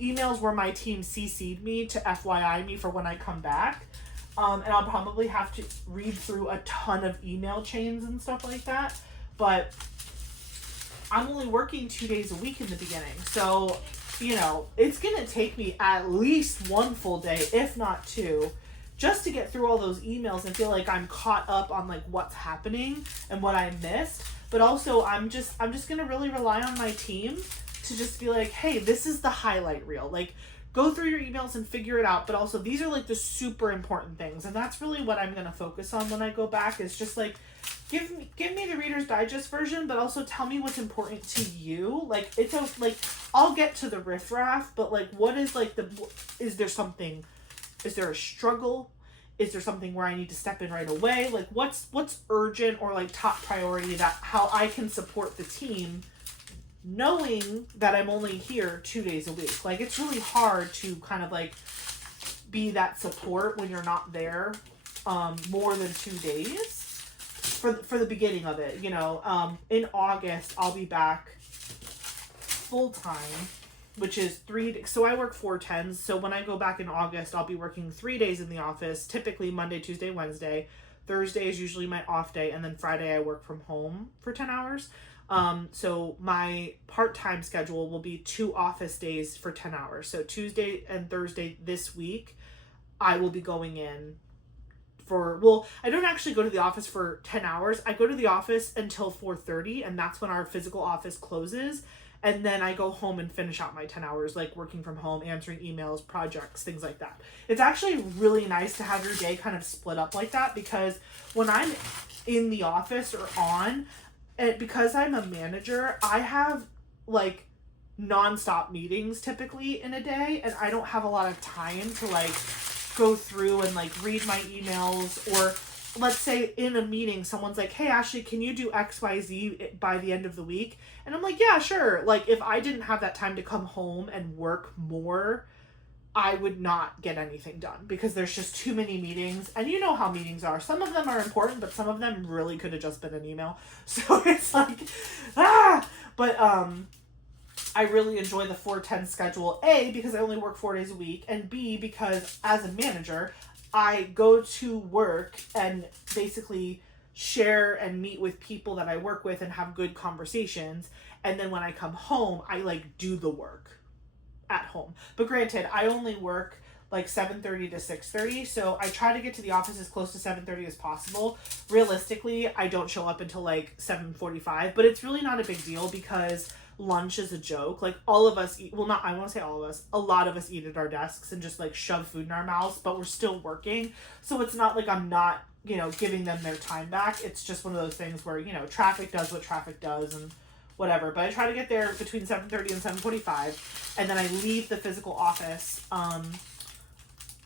emails where my team CC'd me to FYI me for when I come back. And I'll probably have to read through a ton of email chains and stuff like that. But I'm only working 2 days a week in the beginning. So, you know, it's going to take me at least one full day, if not two, just to get through all those emails and feel like I'm caught up on like what's happening and what I missed. But also I'm just going to really rely on my team to just be like, hey, this is the highlight reel. Like, go through your emails and figure it out. But also, these are like the super important things. And that's really what I'm going to focus on when I go back, is just like, give me the Reader's Digest version, but also tell me what's important to you. Like, it's a, like, I'll get to the riffraff, but like, what is like is there something, is there a struggle? Is there something where I need to step in right away? Like, what's urgent or like top priority, that how I can support the team, knowing that I'm only here 2 days a week. Like, it's really hard to kind of like be that support when you're not there more than 2 days for the beginning of it. You know, in August I'll be back full time, which is 3 so I work 4 10s. So when I go back in August, I'll be working 3 days in the office, typically Monday, Tuesday, Wednesday. Thursday is usually my off day, and then Friday I work from home for 10 hours. So my part-time schedule will be 2 office days for 10 hours. So Tuesday and Thursday this week, I will be going in for, well, I don't actually go to the office for 10 hours. I go to the office until 4:30, and that's when our physical office closes. And then I go home and finish out my 10 hours, like working from home, answering emails, projects, things like that. It's actually really nice to have your day kind of split up like that, because when I'm in the office or on, and because I'm a manager, I have like nonstop meetings typically in a day, and I don't have a lot of time to like go through and like read my emails. Or let's say in a meeting, someone's like, hey, Ashley, can you do XYZ by the end of the week? And I'm like, yeah, sure. Like, if I didn't have that time to come home and work more, I would not get anything done, because there's just too many meetings. And you know how meetings are. Some of them are important, but some of them really could have just been an email. So it's like, But I really enjoy the 410 schedule, A, because I only work 4 days a week, and B, because as a manager, I go to work and basically share and meet with people that I work with and have good conversations. And then when I come home, I like do the work at home. But granted, I only work like 7:30 to 6:30, so I try to get to the office as close to 7:30 as possible. Realistically, I don't show up until like 7:45, but it's really not a big deal, because lunch is a joke. Like, all of us eat, well, not, I want to say all of us, a lot of us eat at our desks and just like shove food in our mouths, but we're still working. So it's not like I'm not, you know, giving them their time back. It's just one of those things where, you know, traffic does what traffic does and whatever. But I try to get there between 7:30 and 7:45, and then I leave the physical office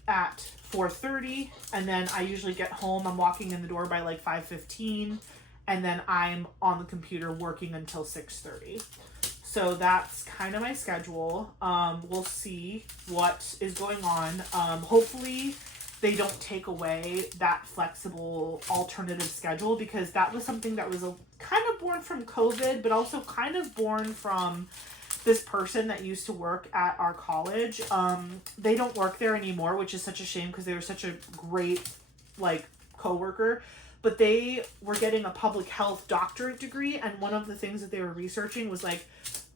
at 4:30, and then I usually get home. I'm walking in the door by like 5:15, and then I'm on the computer working until 6:30. So that's kind of my schedule. We'll see what is going on. Hopefully they don't take away that flexible alternative schedule, because that was something that was kind of born from COVID, but also kind of born from this person that used to work at our college. They don't work there anymore, which is such a shame, because they were such a great like coworker. But they were getting a public health doctorate degree, and one of the things that they were researching was like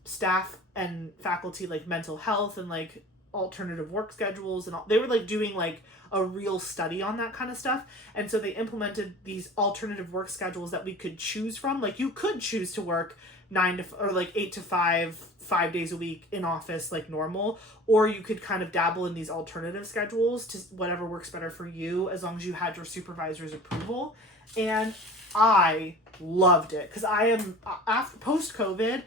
staff and faculty like mental health and like alternative work schedules and all. They were like doing like a real study on that kind of stuff. And so they implemented these alternative work schedules that we could choose from. Like, you could choose to work 8 to 5 days a week in office like normal, or you could kind of dabble in these alternative schedules to whatever works better for you, as long as you had your supervisor's approval. And I loved it, because I am, after post COVID,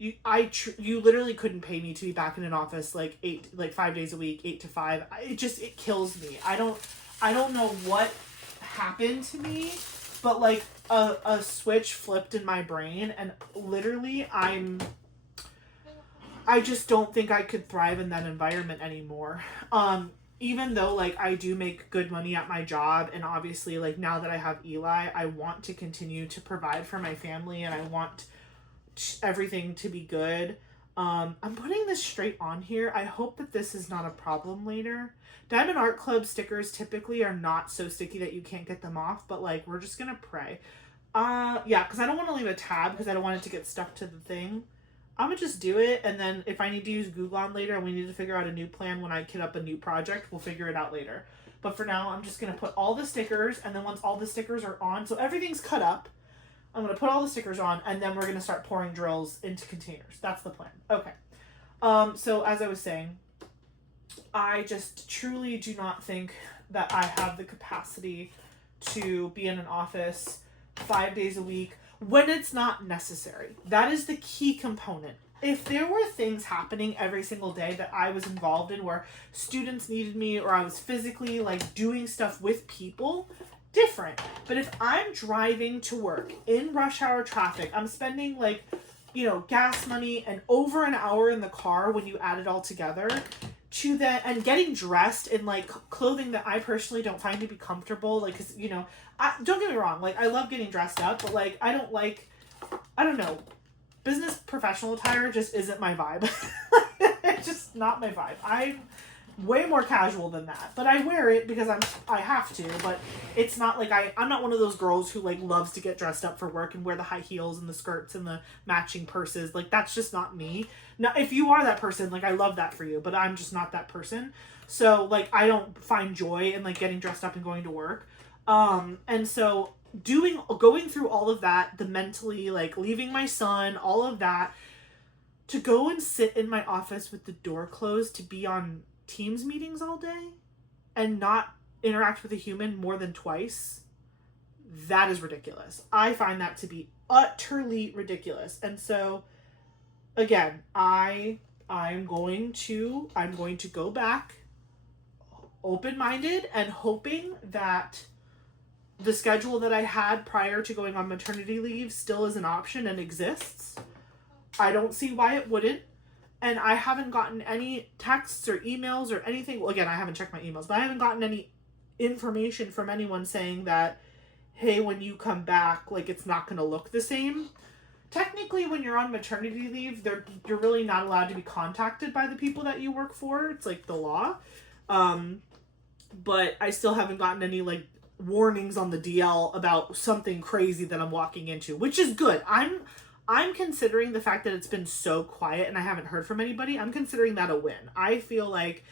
you literally couldn't pay me to be back in an office like 5 days a week, 8 to 5. It kills me. I don't know what happened to me, but like a switch flipped in my brain, and literally I just don't think I could thrive in that environment anymore. Even though like I do make good money at my job, and obviously like now that I have Eli, I want to continue to provide for my family, and I want everything to be good. I'm putting this straight on here. I hope that this is not a problem later. Diamond Art Club stickers typically are not so sticky that you can't get them off, but like, we're just gonna pray. Yeah, because I don't want to leave a tab, because I don't want it to get stuck to the thing. I'm gonna just do it, and then if I need to use Google on later and we need to figure out a new plan when I kit up a new project, we'll figure it out later. But for now, I'm just gonna put all the stickers, and then once all the stickers are on, so everything's cut up, I'm going to put all the stickers on, and then we're going to start pouring drills into containers. That's the plan. Okay. So as I was saying, I just truly do not think that I have the capacity to be in an office 5 days a week when it's not necessary. That is the key component. If there were things happening every single day that I was involved in where students needed me or I was physically like doing stuff with people, different. But if I'm driving to work in rush hour traffic, I'm spending like, gas money and over an hour in the car when you add it all together, to that, and getting dressed in like clothing that I personally don't find to be comfortable, like, cause don't get me wrong, like I love getting dressed up, but like I don't know, business professional attire just isn't my vibe. It's just not my vibe. I'm way more casual than that, but I wear it because I have to, but it's not like I'm not one of those girls who like loves to get dressed up for work and wear the high heels and the skirts and the matching purses. Like that's just not me. Now if you are that person, like I love that for you, but I'm just not that person. So like I don't find joy in like getting dressed up and going to work. And so going through all of that, the mentally like leaving my son, all of that, to go and sit in my office with the door closed, to be on Teams meetings all day and not interact with a human more than twice, that is ridiculous. I find that to be utterly ridiculous. And so again, I'm going to go back open-minded and hoping that the schedule that I had prior to going on maternity leave still is an option and exists. I don't see why it wouldn't. And I haven't gotten any texts or emails or anything. Well, again, I haven't checked my emails, but I haven't gotten any information from anyone saying that, hey, when you come back, like, it's not going to look the same. Technically, when you're on maternity leave, you're really not allowed to be contacted by the people that you work for. It's like the law. But I still haven't gotten any, like, warnings on the DL about something crazy that I'm walking into, which is good. I'm considering the fact that it's been so quiet and I haven't heard from anybody, I'm considering that a win. I feel like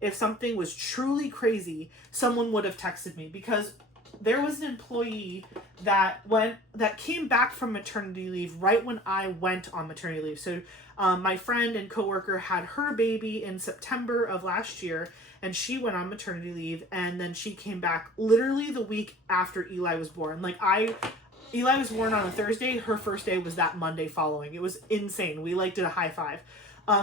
if something was truly crazy, someone would have texted me, because there was an employee that came back from maternity leave right when I went on maternity leave. So my friend and coworker had her baby in September of last year, and she went on maternity leave, and then she came back literally the week after Eli was born. Like Eli was born on a Thursday. Her first day was that Monday following. It was insane. We like did a high five,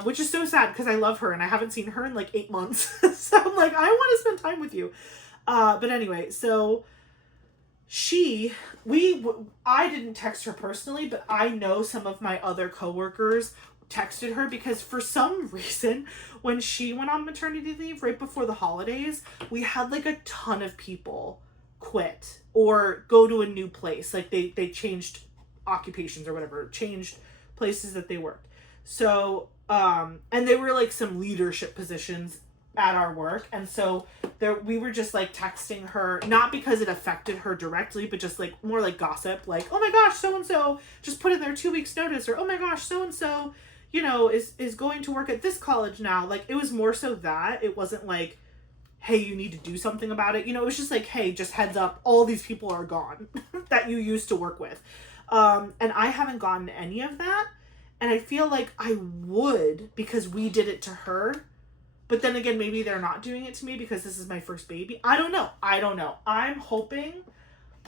which is so sad because I love her and I haven't seen her in like 8 months. So I'm like, I want to spend time with you. But anyway, so I didn't text her personally, but I know some of my other coworkers texted her, because for some reason when she went on maternity leave right before the holidays, we had like a ton of people quit or go to a new place. Like they changed occupations or whatever, changed places that they worked. So and they were like some leadership positions at our work, and so we were just like texting her, not because it affected her directly, but just like more like gossip, like, oh my gosh, so and so just put in their 2 weeks notice, or oh my gosh, so and so is going to work at this college now. Like it was more so that it wasn't like, hey, you need to do something about it. It was just like, hey, just heads up, all these people are gone that you used to work with. And I haven't gotten any of that. And I feel like I would, because we did it to her. But then again, maybe they're not doing it to me because this is my first baby. I don't know. I'm hoping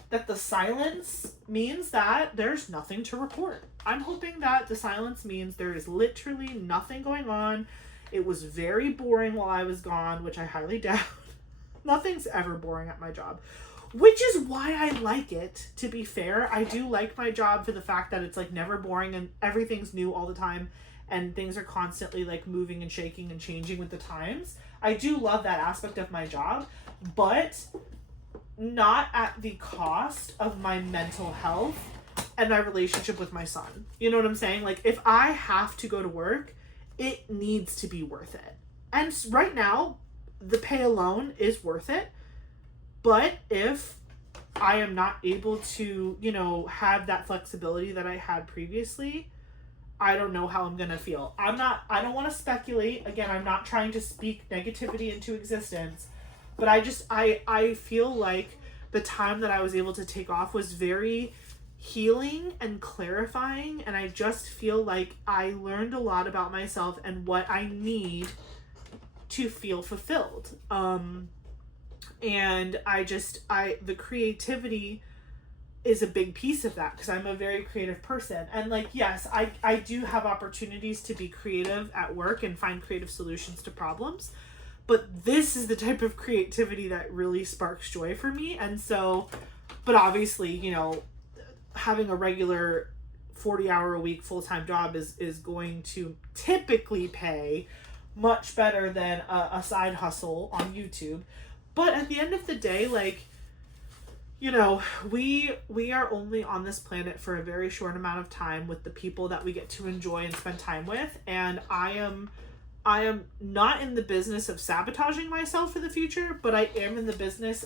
that the silence means that there's nothing to report. I'm hoping that the silence means there is literally nothing going on. It was very boring while I was gone, which I highly doubt. Nothing's ever boring at my job, which is why I like it, to be fair. I do like my job for the fact that it's like never boring and everything's new all the time and things are constantly like moving and shaking and changing with the times. I do love that aspect of my job, but not at the cost of my mental health and my relationship with my son. You know what I'm saying? Like if I have to go to work, it needs to be worth it. And right now, the pay alone is worth it. But if I am not able to, have that flexibility that I had previously, I don't know how I'm going to feel. I don't want to speculate. Again, I'm not trying to speak negativity into existence, but I feel like the time that I was able to take off was very healing and clarifying, and I just feel like I learned a lot about myself and what I need to feel fulfilled. And the creativity is a big piece of that because I'm a very creative person. And like, yes, I do have opportunities to be creative at work and find creative solutions to problems. But this is the type of creativity that really sparks joy for me. And so, but obviously, you know, having a regular 40-hour-a-week full-time job is going to typically pay much better than a side hustle on YouTube. But at the end of the day, like, you know, we are only on this planet for a very short amount of time with the people that we get to enjoy and spend time with. And I am not in the business of sabotaging myself for the future, but I am in the business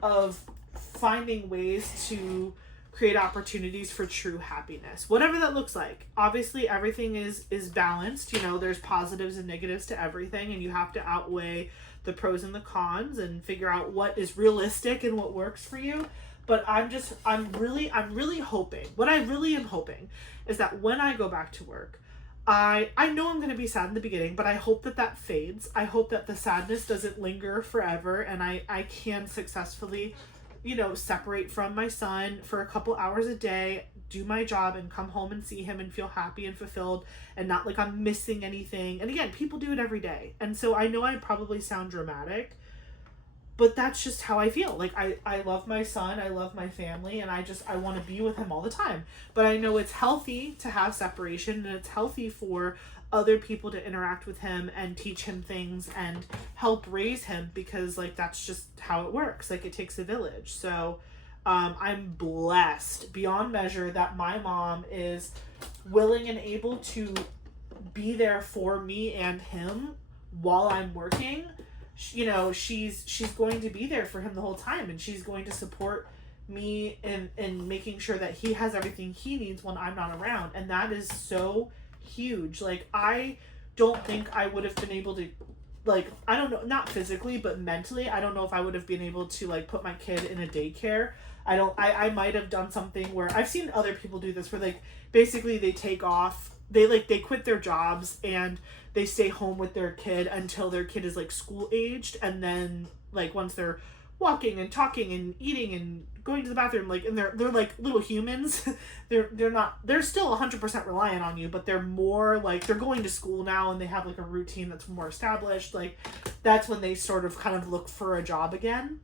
of finding ways to create opportunities for true happiness, whatever that looks like. Obviously, everything is balanced. You know, there's positives and negatives to everything, and you have to outweigh the pros and the cons and figure out what is realistic and what works for you. But I'm really hoping, what I really am hoping is that when I go back to work, I know I'm going to be sad in the beginning, but I hope that fades. I hope that the sadness doesn't linger forever, and I can successfully, you know, separate from my son for a couple hours a day, do my job, and come home and see him and feel happy and fulfilled and not like I'm missing anything. And again, people do it every day. And so I know I probably sound dramatic, but that's just how I feel. Like I love my son, I love my family, and I want to be with him all the time. But I know it's healthy to have separation, and it's healthy for other people to interact with him and teach him things and help raise him, because like that's just how it works. Like it takes a village. So I'm blessed beyond measure that my mom is willing and able to be there for me and him while I'm working. You know, she's going to be there for him the whole time, and she's going to support me in making sure that he has everything he needs when I'm not around. And that is so huge. Like, I don't think I would have been able to, like, I don't know, not physically, but mentally, I don't know if I would have been able to, like, put my kid in a daycare. I might have done something where I've seen other people do this, where, like, basically they take off, they quit their jobs and they stay home with their kid until their kid is, like, school aged, and then, like, once they're walking and talking and eating and going to the bathroom, like, and they're like little humans. they're still 100% reliant on you, but they're more like, they're going to school now and they have like a routine that's more established. Like, that's when they sort of kind of look for a job again.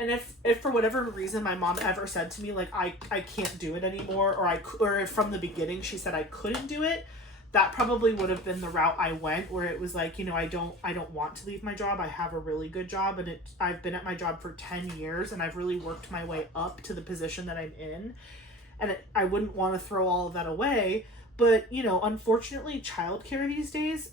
And if for whatever reason my mom ever said to me, like, I can't do it anymore, or if from the beginning she said I couldn't do it, that probably would have been the route I went, where it was like, you know, I don't want to leave my job. I have a really good job, and I've been at my job for 10 years, and I've really worked my way up to the position that I'm in. And I wouldn't want to throw all of that away. But, you know, unfortunately, childcare these days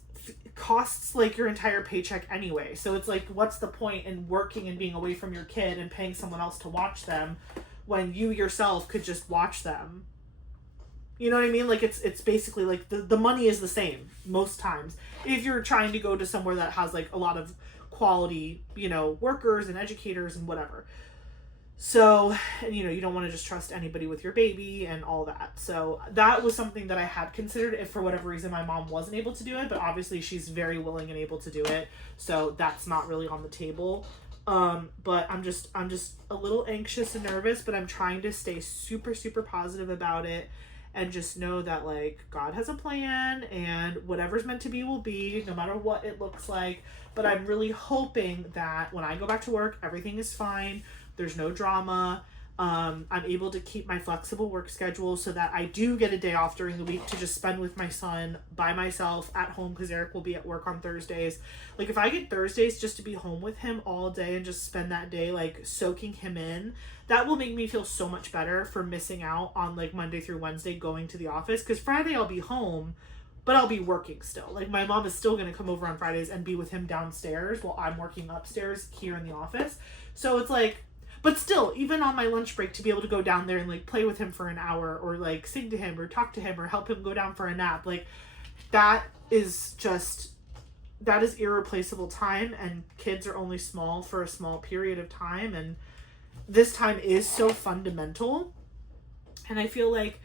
costs like your entire paycheck anyway. So it's like, what's the point in working and being away from your kid and paying someone else to watch them when you yourself could just watch them? You know what I mean? Like, it's basically like the money is the same most times if you're trying to go to somewhere that has like a lot of quality, you know, workers and educators and whatever. So, and you know, you don't want to just trust anybody with your baby and all that. So that was something that I had considered if for whatever reason my mom wasn't able to do it, but obviously she's very willing and able to do it. So that's not really on the table. But I'm just a little anxious and nervous, but I'm trying to stay super, super positive about it. And just know that, like, God has a plan, and whatever's meant to be will be, no matter what it looks like. But I'm really hoping that when I go back to work, everything is fine. There's no drama. I'm able to keep my flexible work schedule so that I do get a day off during the week to just spend with my son by myself at home, because Eric will be at work on Thursdays. Like, if I get Thursdays just to be home with him all day and just spend that day, like, soaking him in, that will make me feel so much better for missing out on, like, Monday through Wednesday going to the office. Because Friday I'll be home, but I'll be working still. Like, my mom is still going to come over on Fridays and be with him downstairs while I'm working upstairs here in the office. So it's like, but still, even on my lunch break, to be able to go down there and, like, play with him for an hour, or, like, sing to him or talk to him or help him go down for a nap, like, that is irreplaceable time. And kids are only small for a small period of time, and this time is so fundamental. And I feel like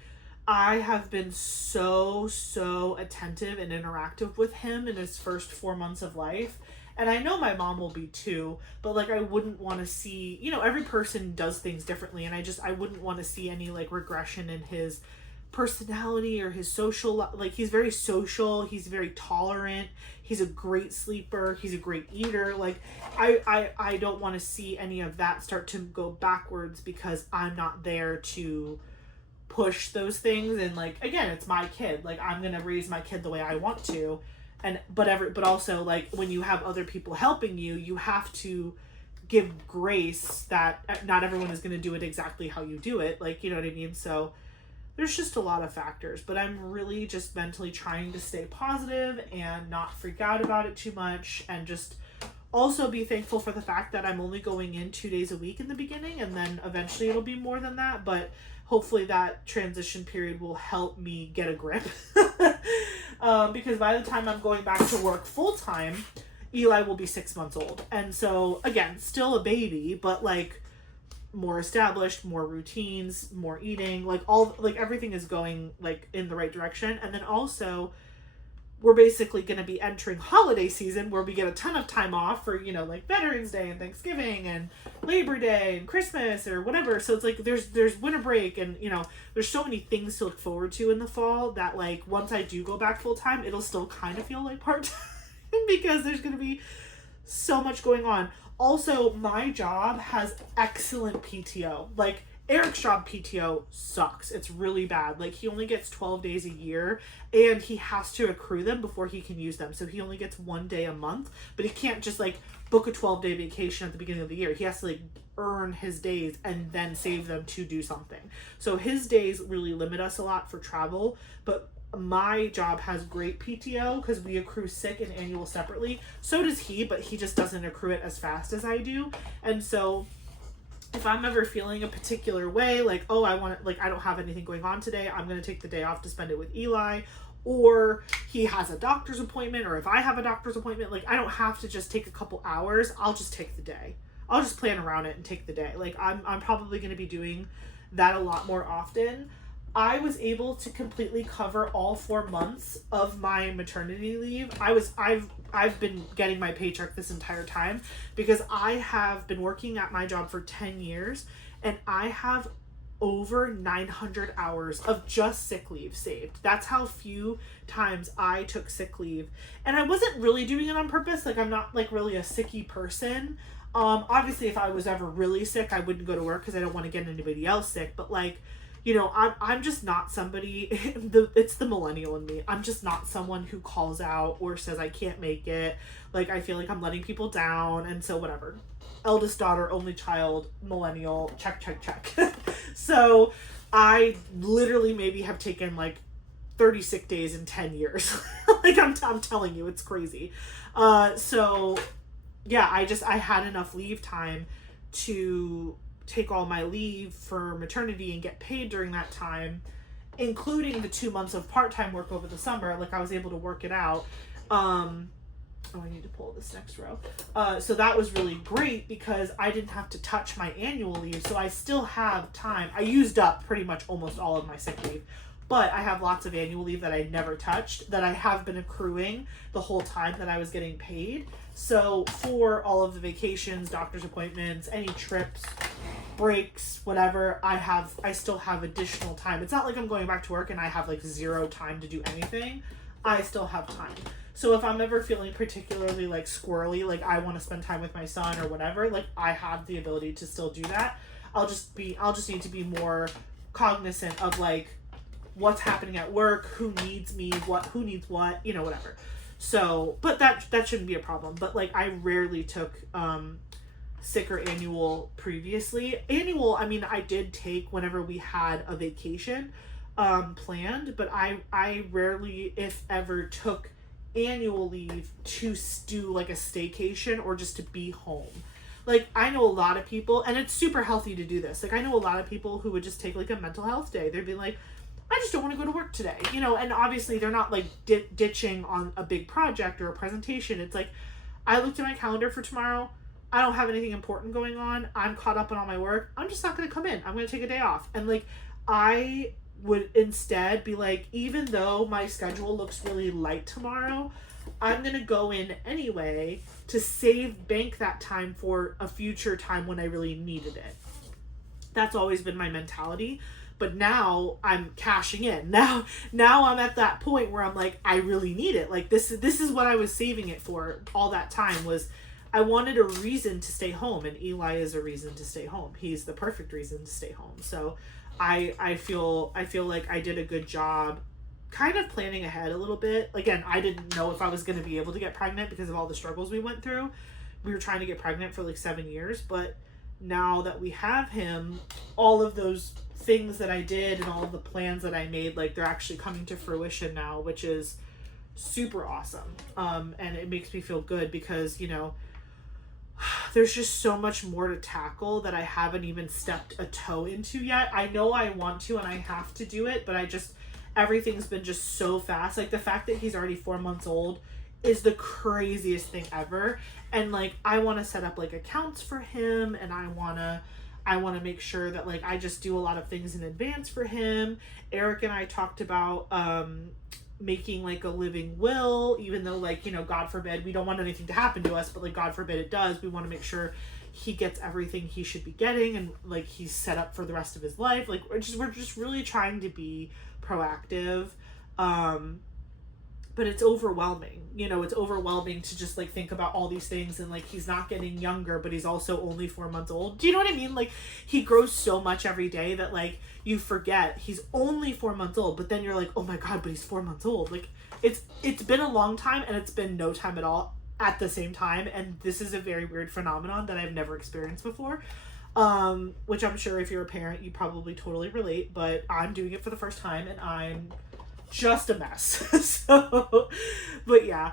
I have been so attentive and interactive with him in his first 4 months of life. And I know my mom will be too, but like I wouldn't want to see, every person does things differently. And I wouldn't want to see any like regression in his personality or his social, like he's very social, he's very tolerant, he's a great sleeper, he's a great eater. Like I don't want to see any of that start to go backwards because I'm not there to push those things. And like again, it's my kid, like I'm gonna raise my kid the way I want to. And but also like when you have other people helping you, you have to give grace that not everyone is going to do it exactly how you do it, like, you know what I mean? So there's just a lot of factors, but I'm really just mentally trying to stay positive and not freak out about it too much, and just also be thankful for the fact that I'm only going in 2 days a week in the beginning, and then eventually it'll be more than that. But hopefully that transition period will help me get a grip. Because by the time I'm going back to work full time, Eli will be 6 months old. And so again, still a baby, but like more established, more routines, more eating, like everything is going like in the right direction. And then also we're basically going to be entering holiday season where we get a ton of time off for, like Veterans Day and Thanksgiving and Labor Day and Christmas or whatever. So it's like there's winter break, and there's so many things to look forward to in the fall that like once I do go back full time, it'll still kind of feel like part time because there's going to be so much going on. Also, my job has excellent PTO. Like Eric's job PTO sucks. It's really bad. Like he only gets 12 days a year, and he has to accrue them before he can use them. So he only gets 1 day a month, but he can't just like book a 12-day vacation at the beginning of the year. He has to like earn his days and then save them to do something. So his days really limit us a lot for travel, but my job has great PTO because we accrue sick and annual separately. So does he, but he just doesn't accrue it as fast as I do. And so if I'm ever feeling a particular way, like, oh, I don't have anything going on today, I'm going to take the day off to spend it with Eli, or he has a doctor's appointment, or if I have a doctor's appointment, like, I don't have to just take a couple hours. I'll just take the day. I'll just plan around it and take the day. Like, I'm probably going to be doing that a lot more often. I was able to completely cover all 4 months of my maternity leave. I've been getting my paycheck this entire time because I have been working at my job for 10 years, and I have over 900 hours of just sick leave saved. That's how few times I took sick leave. And I wasn't really doing it on purpose. Like, I'm not like really a sicky person. Obviously if I was ever really sick, I wouldn't go to work because I don't want to get anybody else sick. But like, I'm just not somebody, it's the millennial in me. I'm just not someone who calls out or says I can't make it. Like, I feel like I'm letting people down, and so whatever. Eldest daughter, only child, millennial, check. So I literally maybe have taken like 30 sick days in 10 years. Like, I'm telling you, it's crazy. So yeah, I had enough leave time to take all my leave for maternity and get paid during that time, including the 2 months of part-time work over the summer. Like, I was able to work it out. I need to pull this next row. So that was really great because I didn't have to touch my annual leave. So I still have time. I used up pretty much almost all of my sick leave, but I have lots of annual leave that I never touched, that I have been accruing the whole time that I was getting paid. So for all of the vacations, doctor's appointments, any trips, breaks, whatever, I still have additional time. It's not like I'm going back to work and I have like zero time to do anything. I still have time. So if I'm ever feeling particularly like squirrely, like I want to spend time with my son or whatever, like I have the ability to still do that. I'll just need to be more cognizant of like what's happening at work, who needs me, who needs what, whatever. So, but that shouldn't be a problem. But like, I rarely took sick or annual previously. Annual, I mean, I did take whenever we had a vacation planned, but I rarely, if ever, took annual leave to do like a staycation or just to be home. Like, I know a lot of people, and it's super healthy to do this. Like, I know a lot of people who would just take like a mental health day. They'd be like, I just don't want to go to work today, and obviously they're not like ditching on a big project or a presentation. It's like, I looked at my calendar for tomorrow. I don't have anything important going on. I'm caught up on all my work. I'm just not going to come in. I'm going to take a day off. And like, I would instead be like, even though my schedule looks really light tomorrow, I'm going to go in anyway to bank that time for a future time when I really needed it. That's always been my mentality. But now I'm cashing in. Now I'm at that point where I'm like, I really need it. Like this is what I was saving it for all that time, was I wanted a reason to stay home, and Eli is a reason to stay home. He's the perfect reason to stay home. So I feel like I did a good job kind of planning ahead a little bit. Again, I didn't know if I was going to be able to get pregnant because of all the struggles we went through. We were trying to get pregnant for like 7 years, but now that we have him, all of those things that I did and all of the plans that I made, like they're actually coming to fruition now, which is super awesome. And it makes me feel good because, you know, there's just so much more to tackle that I haven't even stepped a toe into yet. I know I want to and I have to do it, but everything's been just so fast. Like the fact that he's already 4 months old is the craziest thing ever. And like, I want to set up like accounts for him, and I want to make sure that like I just do a lot of things in advance for him. Eric and I talked about making like a living will, even though like, you know, God forbid, we don't want anything to happen to us, but like God forbid it does. We want to make sure he gets everything he should be getting, and like he's set up for the rest of his life. Like we're just really trying to be proactive. But it's overwhelming. You know, it's overwhelming to just like think about all these things, and like he's not getting younger, but he's also only 4 months old. Do you know what I mean? Like he grows so much every day that like you forget he's only 4 months old, but then you're like, oh my God, but he's 4 months old. Like it's been a long time, and it's been no time at all at the same time. And this is a very weird phenomenon that I've never experienced before. Which I'm sure if you're a parent, you probably totally relate, but I'm doing it for the first time and I'm just a mess. So, but yeah,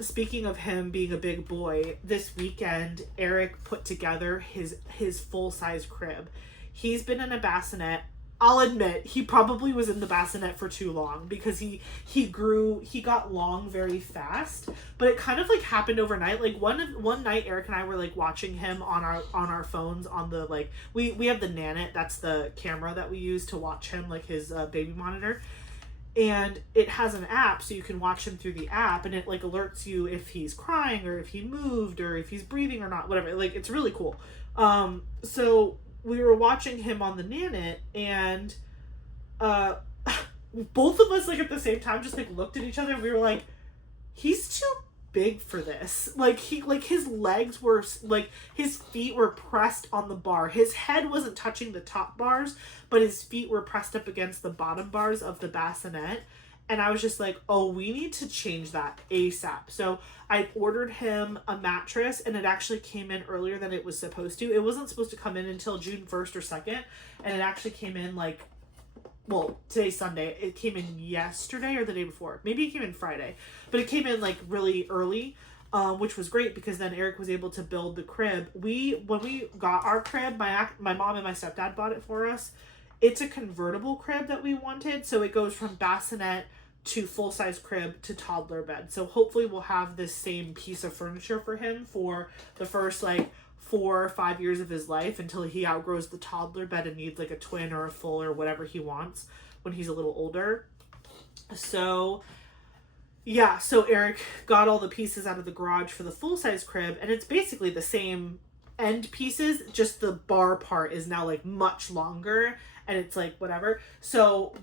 speaking of him being a big boy, this weekend, Eric put together his full-size crib. He's been in a bassinet. I'll admit, he probably was in the bassinet for too long because he got long very fast, but it kind of like happened overnight. Like one night, Eric and I were like watching him on our phones on the like, we have the Nanit, that's the camera that we use to watch him, like his baby monitor. And it has an app, so you can watch him through the app, and it like alerts you if he's crying or if he moved or if he's breathing or not, whatever. Like it's really cool. So we were watching him on the Nanit, and both of us like at the same time just like looked at each other, and we were like, he's too big for this. Like his legs were like, his feet were pressed on the bar. His head wasn't touching the top bars, but his feet were pressed up against the bottom bars of the bassinet. And I was just like, oh, we need to change that ASAP. So I ordered him a mattress, and it actually came in earlier than it was supposed to. It wasn't supposed to come in until June 1st or 2nd. And it actually came in like, well, today's Sunday. It came in yesterday or the day before. Maybe it came in Friday. But it came in like really early, which was great because then Eric was able to build the crib. When we got our crib, my mom and my stepdad bought it for us. It's a convertible crib that we wanted. So it goes from bassinet to full-size crib to toddler bed. So hopefully we'll have this same piece of furniture for him for the first like 4 or 5 years of his life until he outgrows the toddler bed and needs like a twin or a full or whatever he wants when he's a little older. So yeah, so Eric got all the pieces out of the garage for the full-size crib, and it's basically the same end pieces, just the bar part is now like much longer, and it's like whatever. So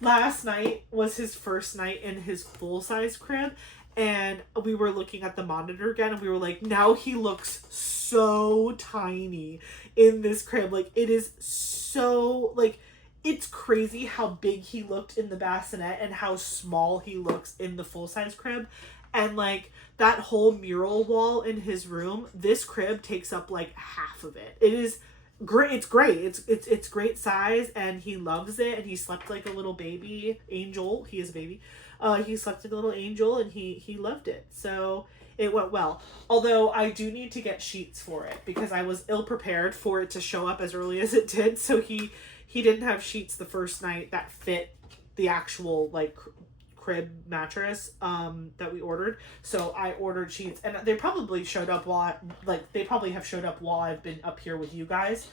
last night was his first night in his full-size crib, and we were looking at the monitor again, and we were like, now he looks so tiny in this crib. Like it is so like, it's crazy how big he looked in the bassinet and how small he looks in the full-size crib. And like that whole mural wall in his room, this crib takes up like half of it. It is great. It's great. It's great size, and he loves it. And he slept like a little baby angel. He is a baby. He slept like a little angel, and he loved it. So it went well. Although I do need to get sheets for it because I was ill prepared for it to show up as early as it did. So he didn't have sheets the first night that fit the actual like crib mattress that we ordered. So I ordered sheets, and they probably showed up they probably have showed up while I've been up here with you guys,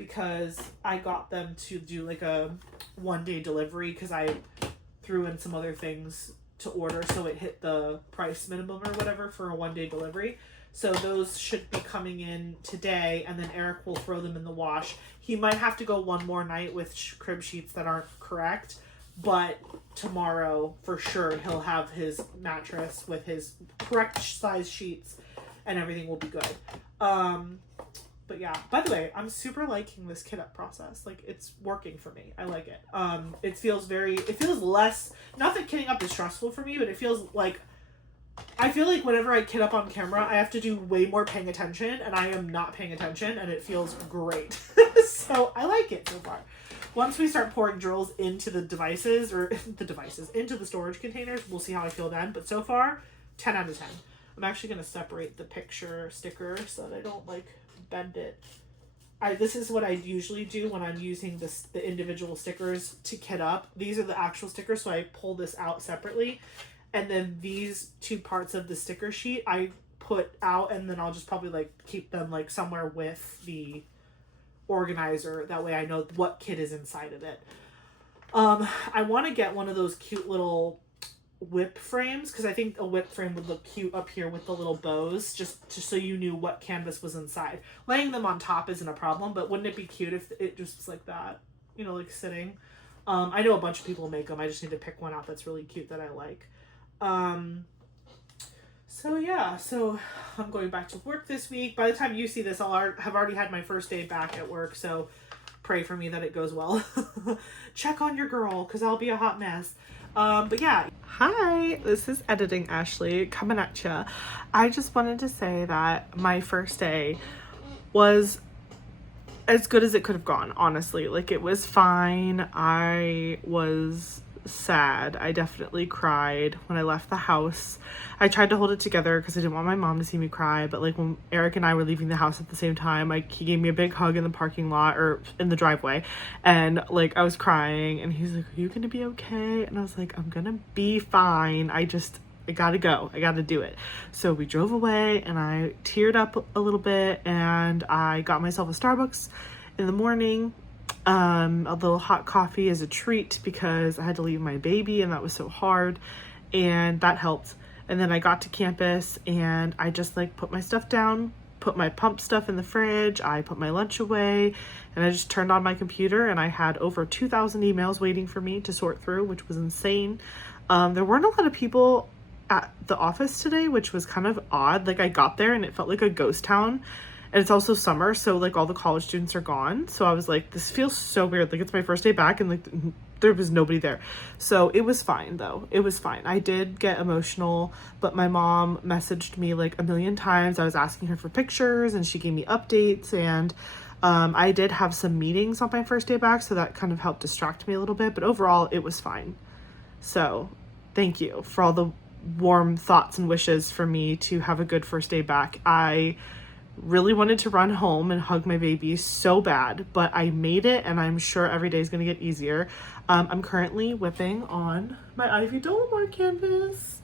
because I got them to do like a 1-day delivery because I threw in some other things to order, so it hit the price minimum or whatever for a 1-day delivery. So those should be coming in today, and then Eric will throw them in the wash. He might have to go one more night with crib sheets that aren't correct, but tomorrow for sure he'll have his mattress with his correct size sheets and everything will be good. But yeah, by the way, I'm super liking this kit up process. Like, it's working for me. I like it. It feels less, not that kitting up is stressful for me, but it feels like, I feel like whenever I kit up on camera, I have to do way more paying attention, and I am not paying attention, and it feels great. So I like it so far. Once we start pouring drills into the devices, or into the storage containers, we'll see how I feel then. But so far, 10 out of 10. I'm actually going to separate the picture sticker so that I don't, like, bend it. This is what I usually do when I'm using the individual stickers to kit up. These are the actual stickers, so I pull this out separately. And then these two parts of the sticker sheet I put out, and then I'll just probably, like, keep them, like, somewhere with the organizer. That way I know what kit is inside of it. I want to get one of those cute little W.I.P frames, because I think a W.I.P frame would look cute up here with the little bows, just so you knew what canvas was inside. Laying them on top isn't a problem, but wouldn't it be cute if it just was like that, you know, like sitting? I know a bunch of people make them. I just need to pick one out that's really cute that I like. So yeah, so I'm going back to work this week. By the time you see this, I'll have already had my first day back at work, so pray for me that it goes well. Check on your girl, because I'll be a hot mess. But yeah. Hi, this is Editing Ashley coming at ya. I just wanted to say that my first day was as good as it could have gone, honestly. Like, it was fine. I was sad. I definitely cried when I left the house. I tried to hold it together because I didn't want my mom to see me cry, but like when Eric and I were leaving the house at the same time, like he gave me a big hug in the parking lot or in the driveway, and like I was crying, and he's like, "Are you gonna be okay?" And I was like, "I'm gonna be fine. I gotta go. I gotta do it." So we drove away, and I teared up a little bit, and I got myself a Starbucks in the morning. A little hot coffee as a treat because I had to leave my baby, and that was so hard, and that helped. And then I got to campus, and I just like put my stuff down, put my pump stuff in the fridge, I put my lunch away, and I just turned on my computer, and I had over 2,000 emails waiting for me to sort through, which was insane. There weren't a lot of people at the office today, which was kind of odd. Like, I got there and it felt like a ghost town. And it's also summer, so like all the college students are gone. So I was like, this feels so weird. Like, it's my first day back, and like there was nobody there. So it was fine though. It was fine. I did get emotional, but my mom messaged me like a million times. I was asking her for pictures, and she gave me updates, and I did have some meetings on my first day back, so that kind of helped distract me a little bit, but overall it was fine. So thank you for all the warm thoughts and wishes for me to have a good first day back. I really wanted to run home and hug my baby so bad, but I made it, and I'm sure every day is going to get easier. I'm currently whipping on my Ivy Dolomar canvas.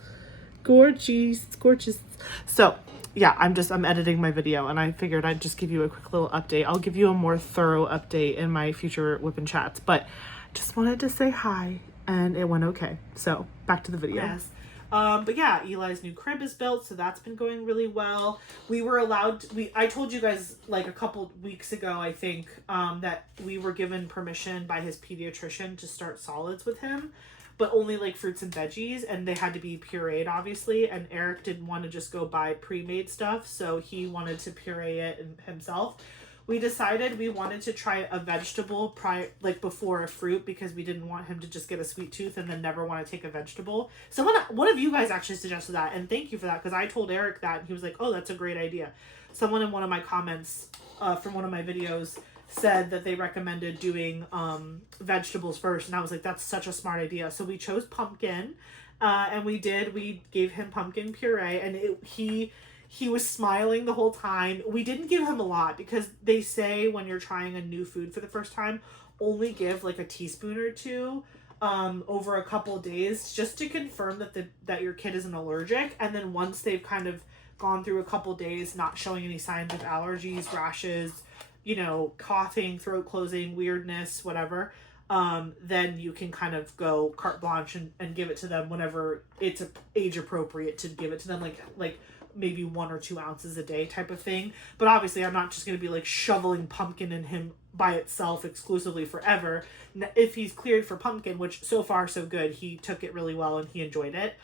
Gorgeous, it's gorgeous. So yeah, I'm editing my video, and I figured I'd just give you a quick little update. I'll give you a more thorough update in my future whipping chats, but just wanted to say hi, and it went okay. So back to the video. Yes. But yeah, Eli's new crib is built, so that's been going really well. We were allowed I told you guys like a couple weeks ago, I think, that we were given permission by his pediatrician to start solids with him, but only like fruits and veggies, and they had to be pureed, obviously, and Eric didn't want to just go buy pre-made stuff, so he wanted to puree it himself. We decided we wanted to try a vegetable before a fruit, because we didn't want him to just get a sweet tooth and then never want to take a vegetable. One of you guys actually suggested that, and thank you for that, because I told Eric that, and he was like, "Oh, that's a great idea." Someone in one of my comments from one of my videos said that they recommended doing vegetables first, and I was like, that's such a smart idea. So we chose pumpkin, and we gave him pumpkin puree, and he was smiling the whole time. We didn't give him a lot, because they say when you're trying a new food for the first time, only give like a teaspoon or two over a couple days, just to confirm that your kid isn't allergic. And then once they've kind of gone through a couple days not showing any signs of allergies, rashes, coughing, throat closing, weirdness, whatever, then you can kind of go carte blanche and give it to them whenever it's age appropriate to give it to them, like maybe 1 or 2 ounces a day type of thing. But obviously I'm not just going to be like shoveling pumpkin in him by itself exclusively forever. If he's cleared for pumpkin, which so far so good, he took it really well and he enjoyed it.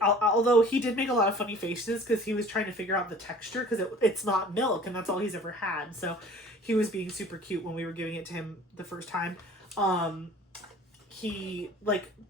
Although he did make a lot of funny faces because he was trying to figure out the texture, because it's not milk and that's all he's ever had. So he was being super cute when we were giving it to him the first time.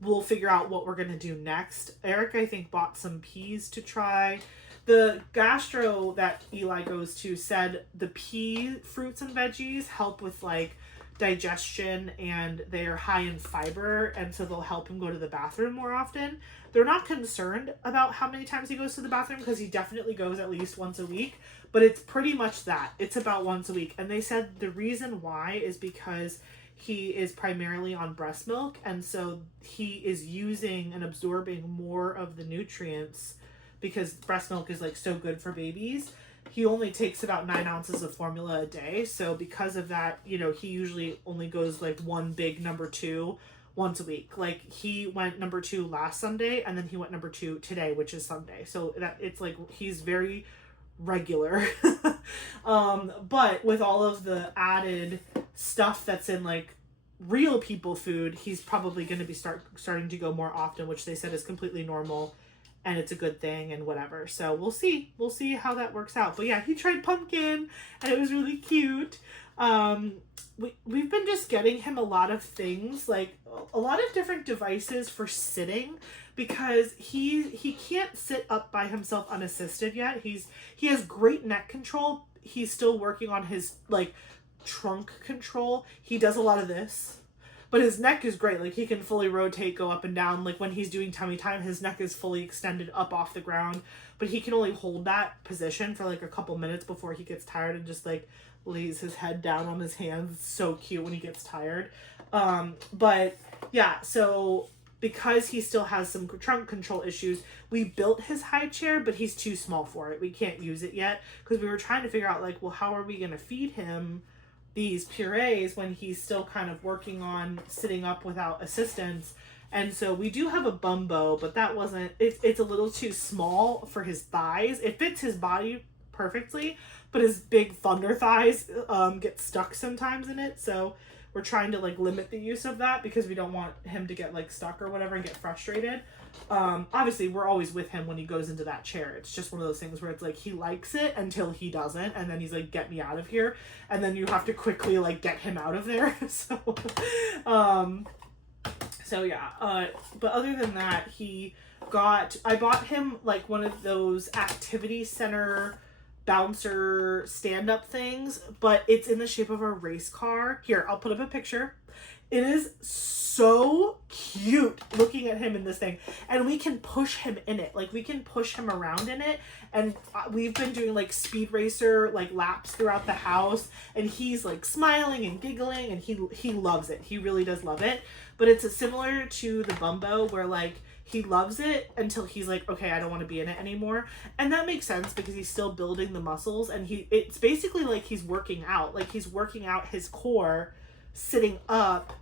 We'll figure out what we're gonna do next. Eric, I think, bought some peas to try. The gastro that Eli goes to said the pea fruits and veggies help with like digestion, and they're high in fiber, and so they'll help him go to the bathroom more often. They're not concerned about how many times he goes to the bathroom, because he definitely goes at least once a week, but it's pretty much that. It's about once a week. And they said the reason why is because he is primarily on breast milk, and so he is using and absorbing more of the nutrients because breast milk is like so good for babies. He only takes about 9 ounces of formula a day, so because of that, he usually only goes like one big number 2 once a week. Like he went number 2 last Sunday, and then he went number 2 today, which is Sunday. So that it's like he's very regular. But with all of the added stuff that's in like real people food, he's probably going to be starting to go more often, which they said is completely normal and it's a good thing and whatever. So we'll see how that works out. But yeah, he tried pumpkin and it was really cute. We've been just getting him a lot of things, like a lot of different devices for sitting, because he can't sit up by himself unassisted yet. He has great neck control. He's still working on his like trunk control. He does a lot of this, but his neck is great. Like he can fully rotate, go up and down. Like when he's doing tummy time, his neck is fully extended up off the ground, but he can only hold that position for like a couple minutes before he gets tired and just like lays his head down on his hands. It's so cute when he gets tired. But yeah, so because he still has some trunk control issues, we built his high chair, but he's too small for it. We can't use it yet because we were trying to figure out like, well, how are we going to feed him these purees when he's still kind of working on sitting up without assistance. And so we do have a Bumbo, but that wasn't, it's a little too small for his thighs. It fits his body perfectly, but his big thunder thighs get stuck sometimes in it. So we're trying to like limit the use of that because we don't want him to get like stuck or whatever and get frustrated. Obviously we're always with him when he goes into that chair. It's just one of those things where it's like he likes it until he doesn't, and then he's like, get me out of here, and then you have to quickly like get him out of there. So yeah, but other than that, I bought him like one of those activity center bouncer stand-up things, but it's in the shape of a race car. Here, I'll put up a picture. It is so cute looking at him in this thing, and we can push him in it. Like we can push him around in it, and we've been doing like speed racer like laps throughout the house, and he's like smiling and giggling, and he loves it. He really does love it. But it's similar to the Bumbo where like he loves it until he's like, okay, I don't want to be in it anymore. And that makes sense because he's still building the muscles, and it's basically like he's working out. Like he's working out his core sitting up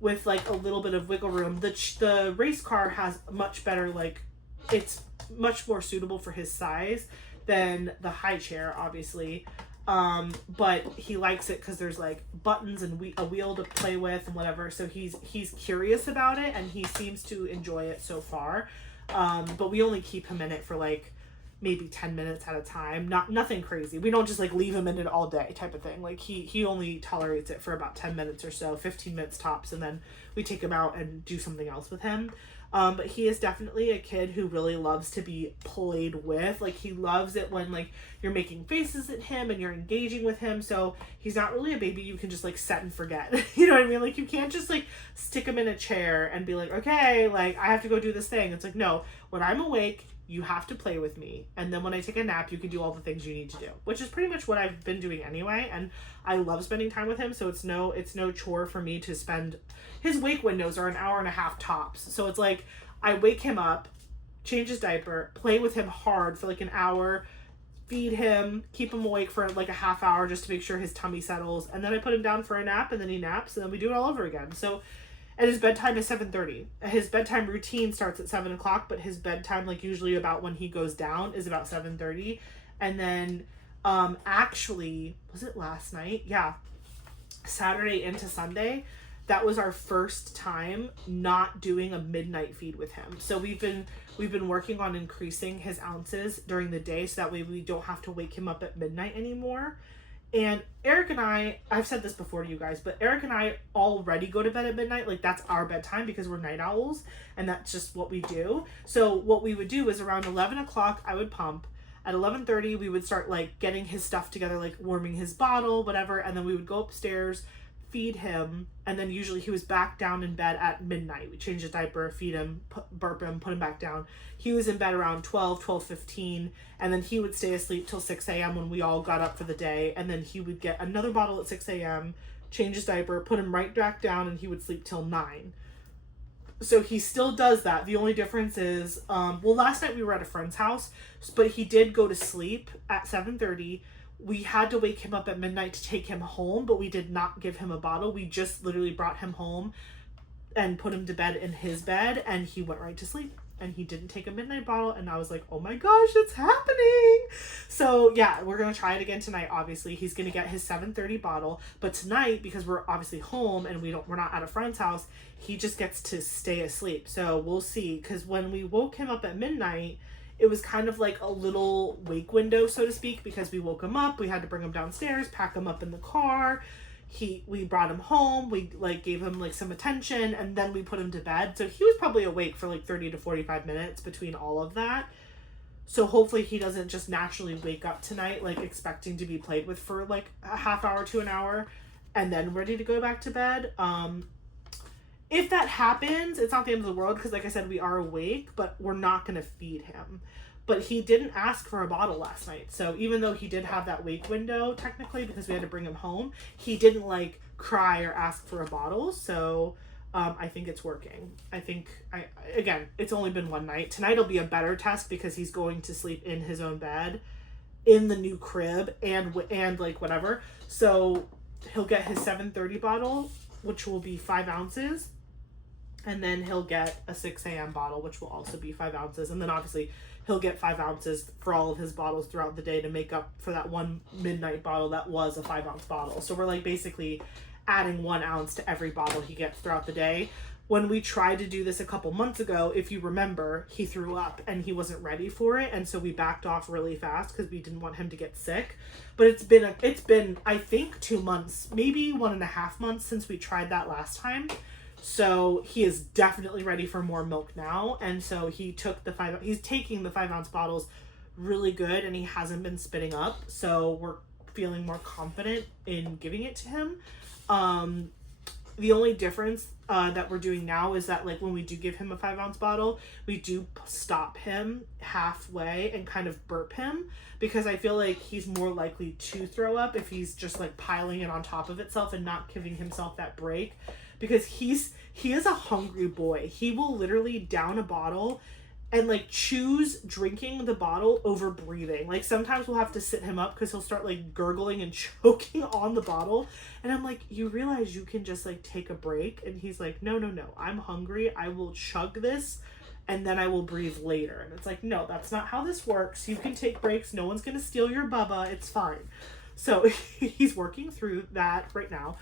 with like a little bit of wiggle room. The race car has much better, like it's much more suitable for his size than the high chair, obviously. But he likes it because there's like buttons and a wheel to play with and whatever. So he's curious about it, and he seems to enjoy it so far. But we only keep him in it for like maybe 10 minutes at a time. Nothing crazy. We don't just like leave him in it all day type of thing. Like he only tolerates it for about 10 minutes or so, 15 minutes tops, and then we take him out and do something else with him. But he is definitely a kid who really loves to be played with. Like he loves it when like you're making faces at him and you're engaging with him. So he's not really a baby you can just like set and forget. You know what I mean? Like you can't just like stick him in a chair and be like, okay, like I have to go do this thing. It's like, no, when I'm awake, you have to play with me. And then when I take a nap, you can do all the things you need to do, which is pretty much what I've been doing anyway. And I love spending time with him. So it's no chore for me to spend. His wake windows are an hour and a half tops. So it's like I wake him up, change his diaper, play with him hard for like an hour, feed him, keep him awake for like a half hour just to make sure his tummy settles, and then I put him down for a nap, and then he naps, and then we do it all over again. So, and his bedtime is 7:30. His bedtime routine starts at 7 o'clock, but his bedtime, like usually about when he goes down, is about 7:30. And then, actually, was it last night? Yeah, Saturday into Sunday, that was our first time not doing a midnight feed with him. So we've been working on increasing his ounces during the day so that way we don't have to wake him up at midnight anymore. And Eric and I've said this before to you guys, but Eric and I already go to bed at midnight. Like, that's our bedtime because we're night owls, and that's just what we do. So what we would do is around 11 o'clock, I would pump. At 11:30, we would start, like, getting his stuff together, like warming his bottle, whatever, and then we would go upstairs, feed him, and then usually he was back down in bed at midnight. We change his diaper, feed him, burp him, put him back down. He was in bed around 12:15, and then he would stay asleep till 6 a.m. when we all got up for the day, and then he would get another bottle at 6 a.m., change his diaper, put him right back down, and he would sleep till 9. So he still does that. The only difference is, well, last night we were at a friend's house, but he did go to sleep at 7:30. We had to wake him up at midnight to take him home, but we did not give him a bottle. We just literally brought him home and put him to bed in his bed, and he went right to sleep. And he didn't take a midnight bottle, and I was like, oh my gosh, it's happening. So yeah, we're gonna try it again tonight. Obviously, he's gonna get his 7:30 bottle, but tonight, because we're obviously home and we're not at a friend's house, he just gets to stay asleep. So we'll see, because when we woke him up at midnight, it was kind of like a little wake window, so to speak, because we woke him up, we had to bring him downstairs, pack him up in the car. We brought him home, we like gave him like some attention, and then we put him to bed. So he was probably awake for like 30 to 45 minutes between all of that. So hopefully he doesn't just naturally wake up tonight like expecting to be played with for like a half hour to an hour and then ready to go back to bed. If that happens, it's not the end of the world because, like I said, we are awake, but we're not going to feed him. But he didn't ask for a bottle last night. So even though he did have that wake window, technically, because we had to bring him home, he didn't, like, cry or ask for a bottle. So I think it's working. Again, it's only been one night. Tonight will be a better test because he's going to sleep in his own bed, in the new crib, and like, whatever. So he'll get his 7:30 bottle, which will be 5 ounces. And then he'll get a 6 a.m. bottle, which will also be 5 ounces. And then obviously he'll get 5 ounces for all of his bottles throughout the day to make up for that one midnight bottle that was a 5-ounce bottle. So we're like basically adding 1 ounce to every bottle he gets throughout the day. When we tried to do this a couple months ago, if you remember, he threw up and he wasn't ready for it. And so we backed off really fast because we didn't want him to get sick. But it's been, I think, 2 months, maybe 1.5 months since we tried that last time. So he is definitely ready for more milk now. And so he's taking the 5-ounce bottles really good, and he hasn't been spitting up. So we're feeling more confident in giving it to him. The only difference that we're doing now is that, like, when we do give him a 5-ounce bottle, we do stop him halfway and kind of burp him, because I feel like he's more likely to throw up if he's just like piling it on top of itself and not giving himself that break. Because he is a hungry boy. He will literally down a bottle and like choose drinking the bottle over breathing. Like sometimes we'll have to sit him up because he'll start like gurgling and choking on the bottle. And I'm like, you realize you can just like take a break? And he's like, no, I'm hungry. I will chug this and then I will breathe later. And it's like, no, that's not how this works. You can take breaks. No one's going to steal your bubba. It's fine. So he's working through that right now.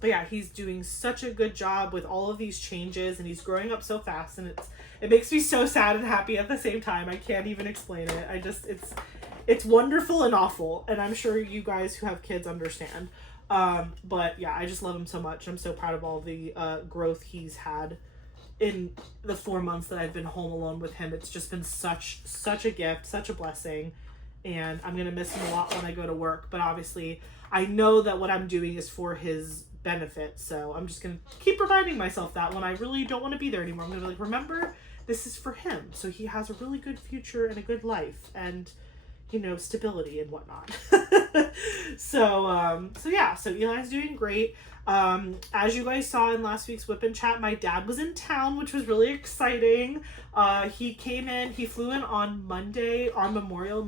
But yeah, he's doing such a good job with all of these changes, and he's growing up so fast, and it makes me so sad and happy at the same time. I can't even explain it. It's wonderful and awful, and I'm sure you guys who have kids understand. But yeah, I just love him so much. I'm so proud of all the growth he's had in the 4 months that I've been home alone with him. It's just been such a gift, such a blessing, and I'm gonna miss him a lot when I go to work. But obviously, I know that what I'm doing is for his benefit, so I'm just gonna keep reminding myself that when I really don't want to be there anymore, I'm gonna be like, remember, this is for him, so he has a really good future and a good life. And stability and whatnot. So yeah, so Eli's doing great. As you guys saw in last week's Whip and Chat, my dad was in town, which was really exciting. He flew in on Monday, on Memorial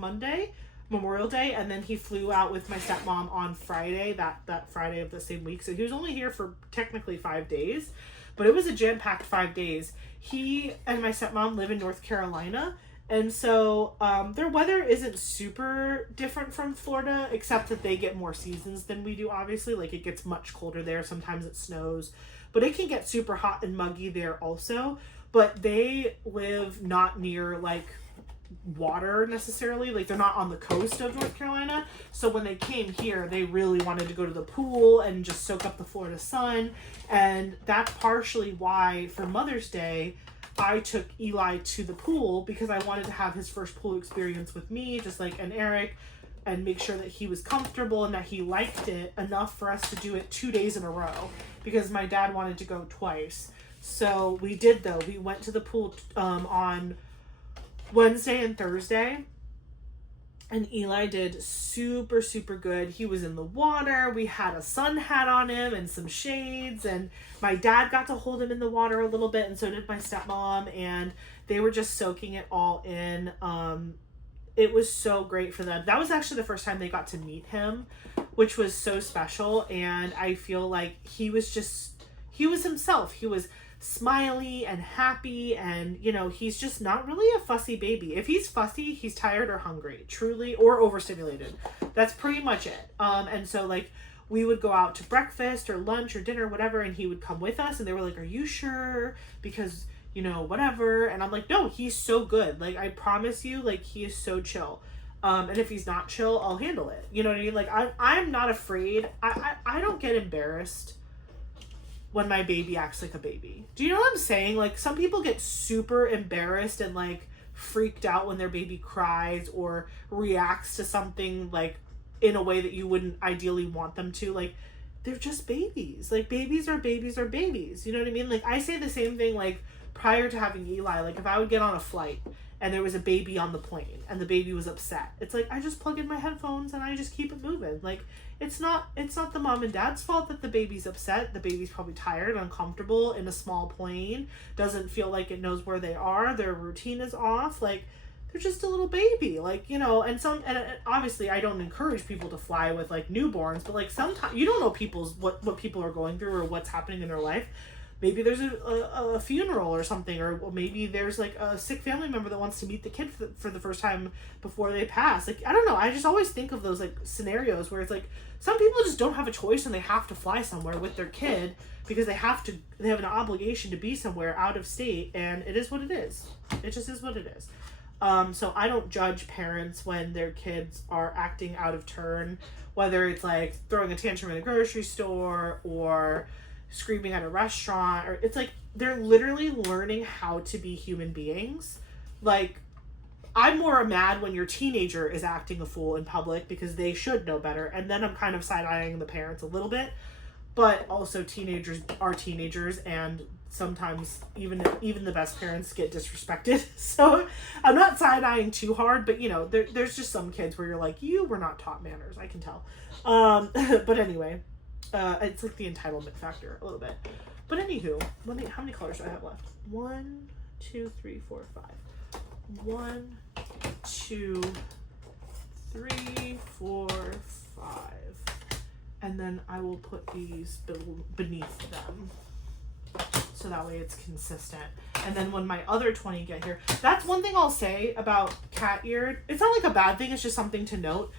Day, and then he flew out with my stepmom on Friday, that Friday of the same week. So he was only here for technically 5 days, but it was a jam-packed 5 days. He and my stepmom live in North Carolina, and so their weather isn't super different from Florida, except that they get more seasons than we do, obviously. Like, it gets much colder there. Sometimes it snows. But it can get super hot and muggy there also. But they live not near, like, water necessarily. Like, they're not on the coast of North Carolina. So when they came here, they really wanted to go to the pool and just soak up the Florida sun. And that's partially why, for Mother's Day, I took Eli to the pool, because I wanted to have his first pool experience with me, just like and Eric, and make sure that he was comfortable and that he liked it enough for us to do it 2 days in a row, because my dad wanted to go twice. So we did, though. We went to the pool on Wednesday and Thursday, and Eli did super, super good. He was in the water. We had a sun hat on him and some shades, and my dad got to hold him in the water a little bit, and so did my stepmom, and they were just soaking it all in. It was so great for them. That was actually the first time they got to meet him, which was so special, and I feel like he was himself. He was smiley and happy, and he's just not really a fussy baby. If he's fussy, he's tired or hungry, truly, or overstimulated. That's pretty much it. And so, like, we would go out to breakfast or lunch or dinner, whatever, and he would come with us, and they were like, "Are you sure? Because whatever." And I'm like, "No, he's so good. Like, I promise you, like, he is so chill. And if he's not chill, I'll handle it." You know what I mean? Like, I'm not afraid. I don't get embarrassed when my baby acts like a baby. Do you know what I'm saying? Like, some people get super embarrassed and, like, freaked out when their baby cries or reacts to something, like, in a way that you wouldn't ideally want them to. Like, they're just babies. Like, babies are babies are babies. You know what I mean? Like, I say the same thing, like, prior to having Eli. Like, if I would get on a flight and there was a baby on the plane and the baby was upset, it's like, I just plug in my headphones and I just keep it moving. Like, it's not the mom and dad's fault that the baby's upset. The baby's probably tired, uncomfortable in a small plane, doesn't feel like it knows where they are, their routine is off. Like, they're just a little baby, like, and obviously I don't encourage people to fly with, like, newborns, but, like, sometimes you don't know what people are going through or what's happening in their life. Maybe there's a funeral or something, or maybe there's, like, a sick family member that wants to meet the kid for the first time before they pass. Like, I don't know. I just always think of those, like, scenarios where it's like, some people just don't have a choice and they have to fly somewhere with their kid because they have an obligation to be somewhere out of state, and it is what it is. It just is what it is. So I don't judge parents when their kids are acting out of turn, whether it's, like, throwing a tantrum in a grocery store or screaming at a restaurant, or it's like they're literally learning how to be human beings. Like, I'm more mad when your teenager is acting a fool in public because they should know better, and then I'm kind of side-eyeing the parents a little bit. But also, teenagers are teenagers, and sometimes even the best parents get disrespected. So I'm not side-eyeing too hard, but there's just some kids where you're like, you were not taught manners, I can tell. But anyway, it's like the entitlement factor a little bit. But anywho, how many colors do I have left? 1, 2, 3, 4, 5. 1, 2, 3, 4, 5. And then I will put these beneath them, so that way it's consistent. And then when my other 20 get here, that's one thing I'll say about cat eared. It's not like a bad thing, it's just something to note.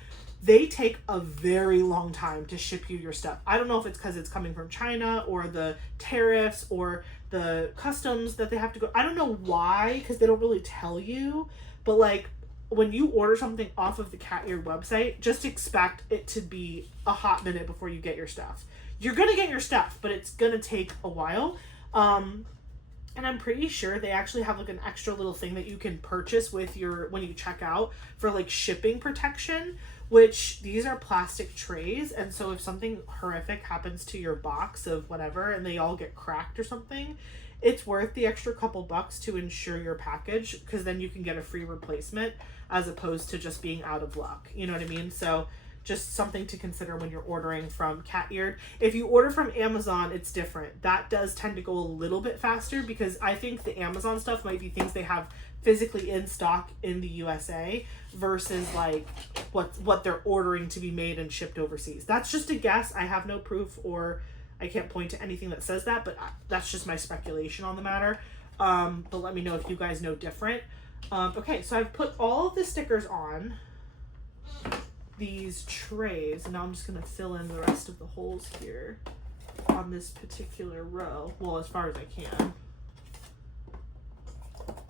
They take a very long time to ship you your stuff. I don't know if it's because it's coming from China or the tariffs or the customs that they have to go. I don't know why, because they don't really tell you. But, like, when you order something off of the Cat Eared website, just expect it to be a hot minute before you get your stuff. You're going to get your stuff, but it's going to take a while. And I'm pretty sure they actually have, like, an extra little thing that you can purchase with when you check out for, like, shipping protection, which these are plastic trays. And so if something horrific happens to your box of whatever and they all get cracked or something, it's worth the extra couple bucks to insure your package, because then you can get a free replacement as opposed to just being out of luck. You know what I mean? So just something to consider when you're ordering from Cat Eared. If you order from Amazon, it's different. That does tend to go a little bit faster, because I think the Amazon stuff might be things they have physically in stock in the USA versus like what they're ordering to be made and shipped overseas. That's just a guess. I have no proof, or I can't point to anything that says that, but that's just my speculation on the matter. But let me know if you guys know different. Okay, so I've put all of the stickers on these trays, and now I'm just gonna fill in the rest of the holes here on this particular row. Well, as far as I can.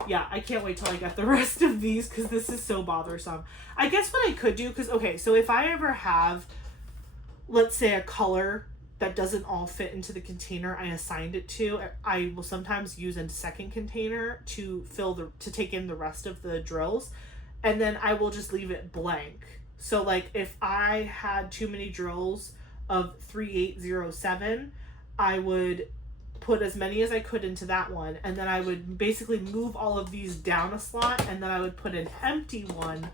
Yeah, I can't wait till I get the rest of these, because this is so bothersome. I guess what I could do, because, okay, so if I ever have, let's say, a color that doesn't all fit into the container I assigned it to, I will sometimes use a second container to take in the rest of the drills, and then I will just leave it blank. So, like, if I had too many drills of 3807, I would put as many as I could into that one, and then I would basically move all of these down a slot, and then I would put an empty one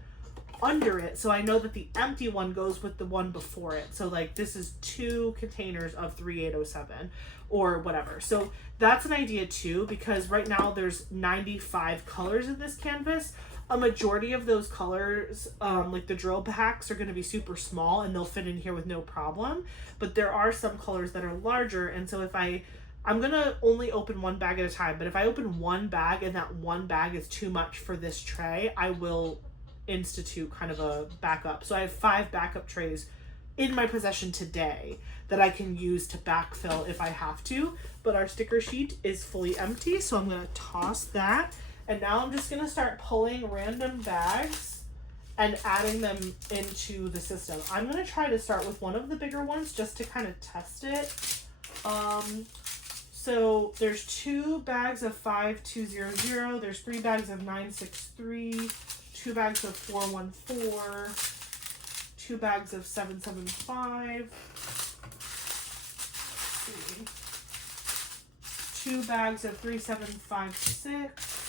under it, so I know that the empty one goes with the one before it. So like this is 2 containers of 3807 or whatever. So that's an idea too, because right now there's 95 colors in this canvas. A majority of those colors, like the drill packs, are going to be super small and they'll fit in here with no problem, but there are some colors that are larger, and so if I'm going to only open one bag at a time, but if I open one bag and that one bag is too much for this tray, I will institute kind of a backup. So I have 5 backup trays in my possession today that I can use to backfill if I have to, but our sticker sheet is fully empty, so I'm going to toss that. And now I'm just going to start pulling random bags and adding them into the system. I'm going to try to start with one of the bigger ones just to kind of test it. So there's 2 bags of 5200, there's 3 bags of 963, 2 bags of 414, 2 bags of 775, 2 bags of 3756.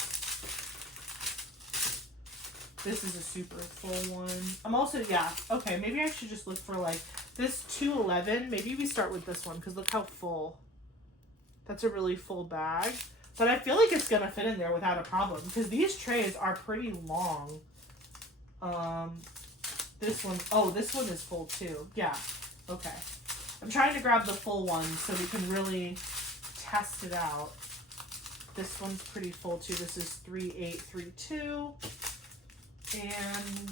This is a super full one. I'm also, yeah, okay, maybe I should just look for like this 211. Maybe we start with this one because look how full. That's a really full bag. But I feel like it's going to fit in there without a problem because these trays are pretty long. This one, oh, this one is full too. Yeah, okay. I'm trying to grab the full one so we can really test it out. This one's pretty full too. This is 3832. And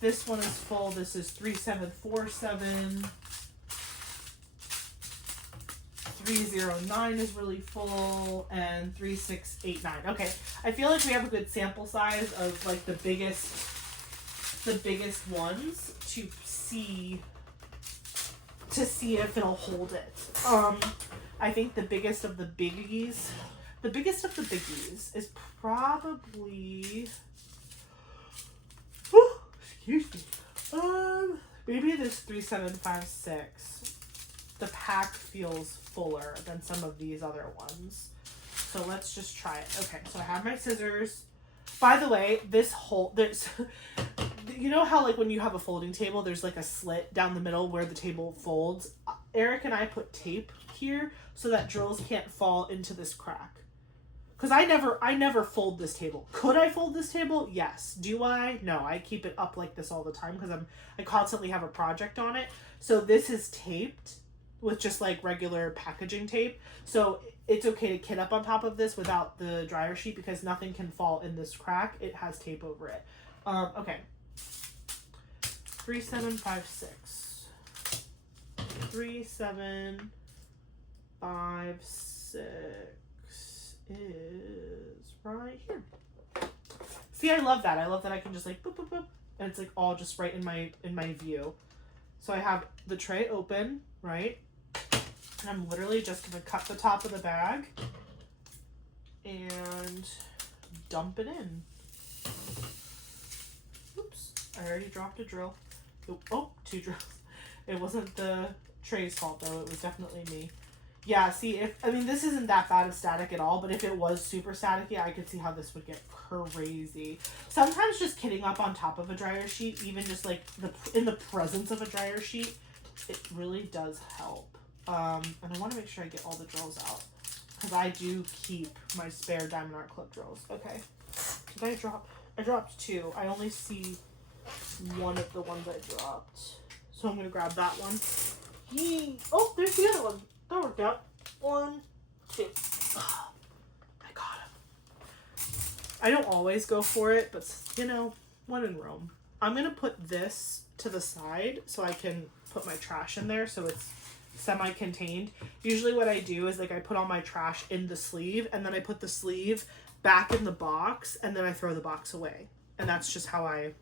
this one is full. This is 3747. 309 is really full, and 3689. Okay, I feel like we have a good sample size of like the biggest ones to see if it'll hold it. I think the biggest of the biggies is probably, excuse me, maybe this 3756. The pack feels fuller than some of these other ones. So let's just try it. Okay, so I have my scissors. By the way, this whole, there's, you know how like when you have a folding table, there's like a slit down the middle where the table folds? Eric and I put tape here so that drills can't fall into this crack. Because I never fold this table. Could I fold this table? Yes. Do I? No, I keep it up like this all the time because I constantly have a project on it. So this is taped with just like regular packaging tape. So it's okay to kit up on top of this without the dryer sheet because nothing can fall in this crack. It has tape over it. Okay. 3756. 3756 is right here. See, I love that. I love that I can just like boop, boop, boop, and it's like all just right in my view. So I have the tray open, right? And I'm literally just going to cut the top of the bag and dump it in. Oops, I already dropped a drill. Oh, 2 drills. It wasn't the tray's fault though, it was definitely me. Yeah, see, I mean, this isn't that bad of static at all, but if it was super staticky, I could see how this would get crazy. Sometimes just kitting up on top of a dryer sheet, even just like in the presence of a dryer sheet, it really does help. And I want to make sure I get all the drills out, because I do keep my spare diamond art clip drills. Okay, did I drop? I dropped 2. I only see one of the ones I dropped, so I'm going to grab that one. Yee. Oh, there's the other one. That worked out. 1, 2. Oh, I got him. I don't always go for it, but you know, when in Rome. I'm going to put this to the side so I can put my trash in there so it's semi-contained. Usually what I do is like I put all my trash in the sleeve, and then I put the sleeve back in the box, and then I throw the box away. And that's just how I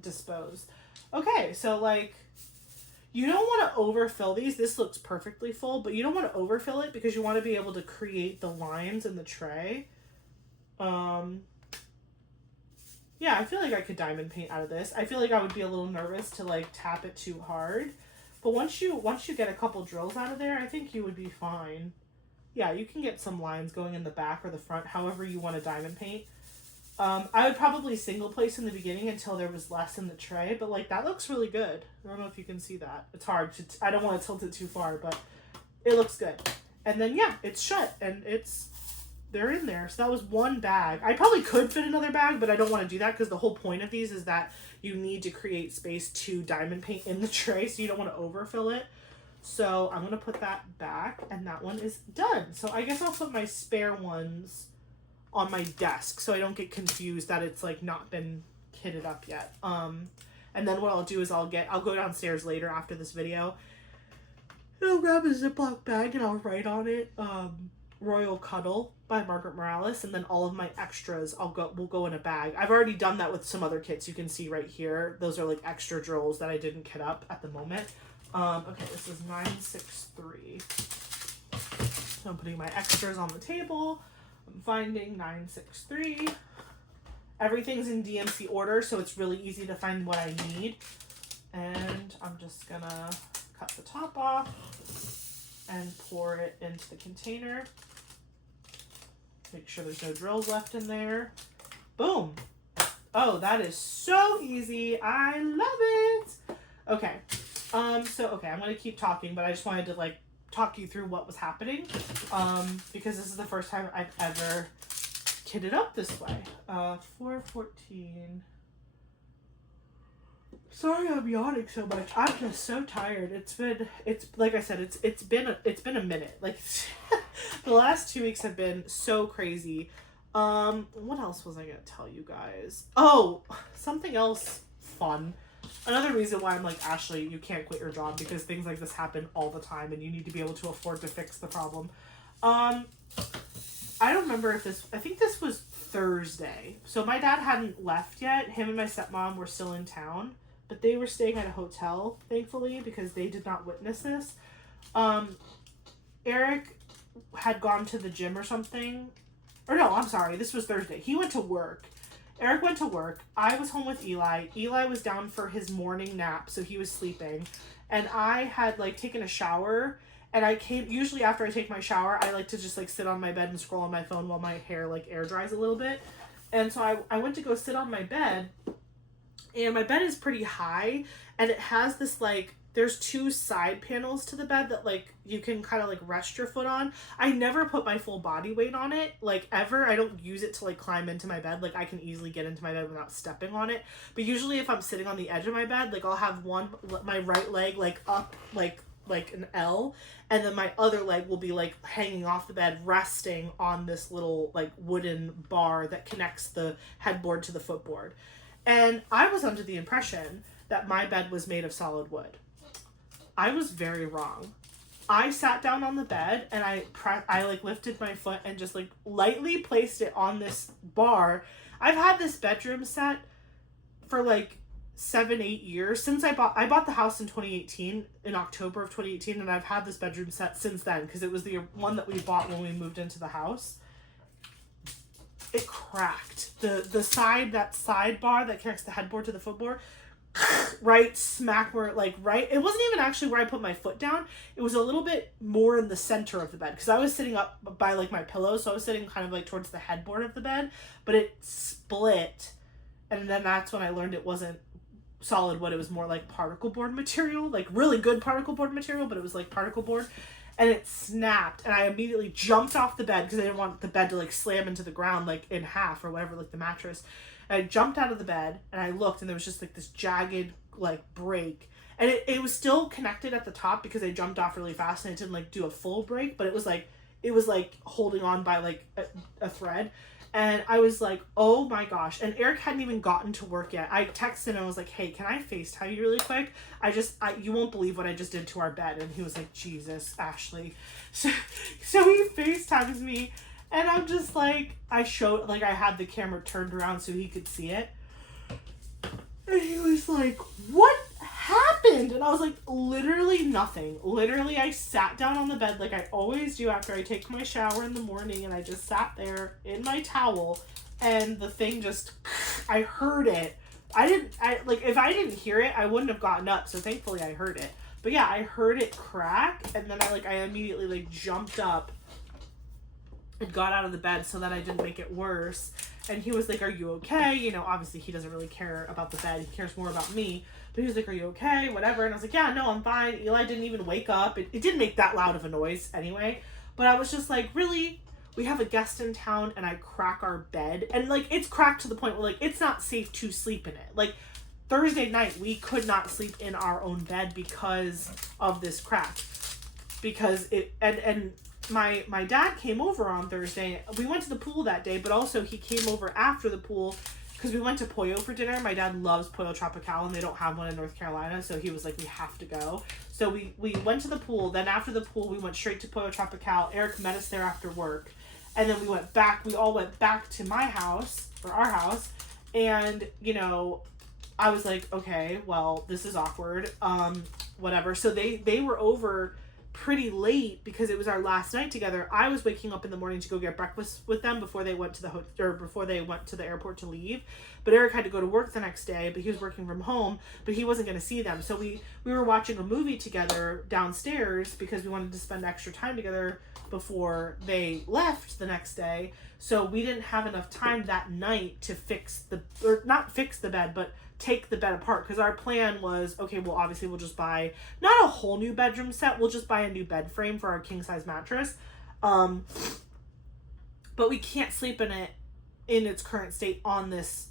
dispose. Okay, so like, you don't want to overfill these. This looks perfectly full, but you don't want to overfill it because you want to be able to create the lines in the tray. Yeah, I feel like I could diamond paint out of this. I feel like I would be a little nervous to like tap it too hard. But once you get a couple drills out of there, I think you would be fine. Yeah, you can get some lines going in the back or the front, however you want to diamond paint. I would probably single place in the beginning until there was less in the tray, but like that looks really good. I don't know if you can see that. It's hard to, I don't want to tilt it too far, but it looks good. And then yeah, it's shut and they're in there. So that was one bag. I probably could fit another bag, but I don't want to do that because the whole point of these is that you need to create space to diamond paint in the tray, so you don't want to overfill it. So I'm going to put that back, and that one is done. So I guess I'll put my spare ones on my desk so I don't get confused that it's like not been kitted up yet. And then what I'll do is I'll go downstairs later after this video and I'll grab a Ziploc bag and I'll write on it Royal Cuddle by Margaret Morales, and then all of my extras will go in a bag. I've already done that with some other kits. You can see right here, those are like extra drills that I didn't kit up at the moment. Okay, this is 963. So I'm putting my extras on the table. I'm finding 963. Everything's in DMC order, so it's really easy to find what I need. And I'm just gonna cut the top off and pour it into the container. Make sure there's no drills left in there. Boom. Oh, that is so easy. I love it. Okay. Okay, I'm gonna keep talking, but I just wanted to like talk you through what was happening, because this is the first time I've ever kitted up this way. 414. Sorry I'm yawning so much. I'm just so tired. It's like I said, it's been a minute. Like the last 2 weeks have been so crazy. What else was I gonna tell you guys? Oh, something else fun. Another reason why I'm like, Ashley, you can't quit your job, because things like this happen all the time and you need to be able to afford to fix the problem. I don't remember if I think this was Thursday. So my dad hadn't left yet. Him and my stepmom were still in town, but they were staying at a hotel, thankfully, because they did not witness this. Eric had gone to the gym or something. Or no, I'm sorry, this was Thursday. He went to work. Eric went to work. I was home with Eli. Eli was down for his morning nap, so he was sleeping. And I had like taken a shower, and I came, usually after I take my shower, I like to just like sit on my bed and scroll on my phone while my hair like air dries a little bit. And so I went to go sit on my bed, and my bed is pretty high, and it has this like, there's 2 side panels to the bed that like you can kind of like rest your foot on. I never put my full body weight on it, like ever. I don't use it to like climb into my bed. Like I can easily get into my bed without stepping on it. But usually if I'm sitting on the edge of my bed, like I'll have my right leg like up like an L, and then my other leg will be like hanging off the bed, resting on this little like wooden bar that connects the headboard to the footboard. And I was under the impression that my bed was made of solid wood. I was very wrong. I sat down on the bed and I like lifted my foot and just like lightly placed it on this bar. I've had this bedroom set for like 7-8 years since I bought the house in 2018, in October of 2018, and I've had this bedroom set since then because it was the one that we bought when we moved into the house. It cracked. The side, that side bar that connects the headboard to the footboard, right smack where, like, right, it wasn't even actually where I put my foot down. It was a little bit more in the center of the bed, because I was sitting up by, like, my pillow, so I was sitting kind of, like, towards the headboard of the bed, but it split, and then that's when I learned it wasn't solid wood. It was more like particle board material, like really good particle board material, but it was like particle board, and it snapped, and I immediately jumped off the bed because I didn't want the bed to, like, slam into the ground, like, in half or whatever, like the mattress. And I jumped out of the bed, and I looked, and there was just, like, this jagged, like, break, and it was still connected at the top because I jumped off really fast and it didn't, like, do a full break, but it was like holding on by, like, a thread. And I was like, oh my gosh. And Eric hadn't even gotten to work yet. I texted him and I was like, hey, can I FaceTime you really quick? You won't believe what I just did to our bed. And he was like, Jesus, Ashley. So he FaceTimes me, and I'm just like, I had the camera turned around so he could see it. And he was like, what happened? And I was like, literally nothing. Literally, I sat down on the bed like I always do after I take my shower in the morning, and I just sat there in my towel, and the thing just, I heard it. If I didn't hear it, I wouldn't have gotten up, so thankfully I heard it. But yeah, I heard it crack, and then I immediately, like, jumped up and got out of the bed so that I didn't make it worse. And he was like, are you okay? You know, obviously he doesn't really care about the bed. He cares more about me. But he was like, are you okay? Whatever. And I was like, yeah, no, I'm fine. Eli didn't even wake up. It didn't make that loud of a noise anyway. But I was just like, really? We have a guest in town and I crack our bed? And, like, it's cracked to the point where, like, it's not safe to sleep in it. Like, Thursday night, we could not sleep in our own bed because of this crack. Because my dad came over on Thursday. We went to the pool that day, but also he came over after the pool because we went to Pollo for dinner. My dad loves Pollo Tropical, and they don't have one in North Carolina, so he was like, we have to go. So we went to the pool. Then after the pool, we went straight to Pollo Tropical. Eric met us there after work, and then we went back. We all went back to my house, or our house, and, you know, I was like, okay, well, this is awkward. Whatever. So they were over pretty late because it was our last night together. I was waking up in the morning to go get breakfast with them before they went to the airport to leave. But Eric had to go to work the next day, but he was working from home, but he wasn't going to see them. So we were watching a movie together downstairs because we wanted to spend extra time together before they left the next day. So we didn't have enough time that night to not fix the bed, but take the bed apart, because our plan was, okay, well, obviously we'll just buy not a whole new bedroom set, we'll just buy a new bed frame for our king size mattress, but we can't sleep in it in its current state on this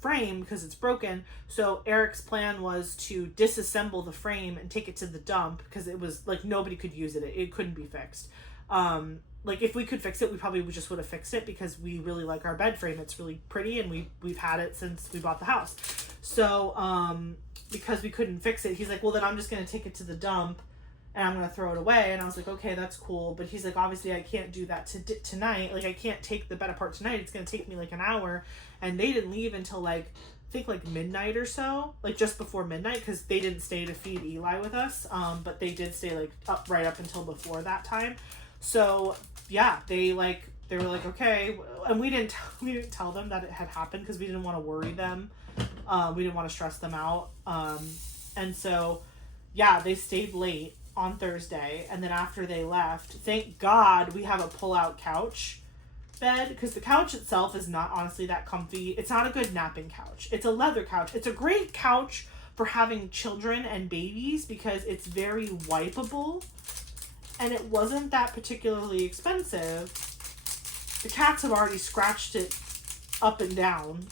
frame because it's broken. So Eric's plan was to disassemble the frame and take it to the dump because it was like nobody could use it couldn't be fixed. Like, if we could fix it, we probably just would have fixed it because we really like our bed frame. It's really pretty, and we've had it since we bought the house. So, because we couldn't fix it, he's like, well, then I'm just going to take it to the dump, and I'm going to throw it away. And I was like, okay, that's cool. But he's like, obviously, I can't do that tonight. Like, I can't take the bed apart tonight. It's going to take me, like, an hour. And they didn't leave until, like, I think, like, midnight or so. Like, just before midnight, because they didn't stay to feed Eli with us. But they did stay, like, right up until before that time. So, yeah, they were like, okay, and we didn't tell them that it had happened because we didn't want to worry them. We didn't want to stress them out. And so, yeah, they stayed late on Thursday, and then after they left, thank God we have a pull-out couch bed, because the couch itself is not honestly that comfy. It's not a good napping couch. It's a leather couch. It's a great couch for having children and babies because it's very wipeable. And it wasn't that particularly expensive. The cats have already scratched it up and down.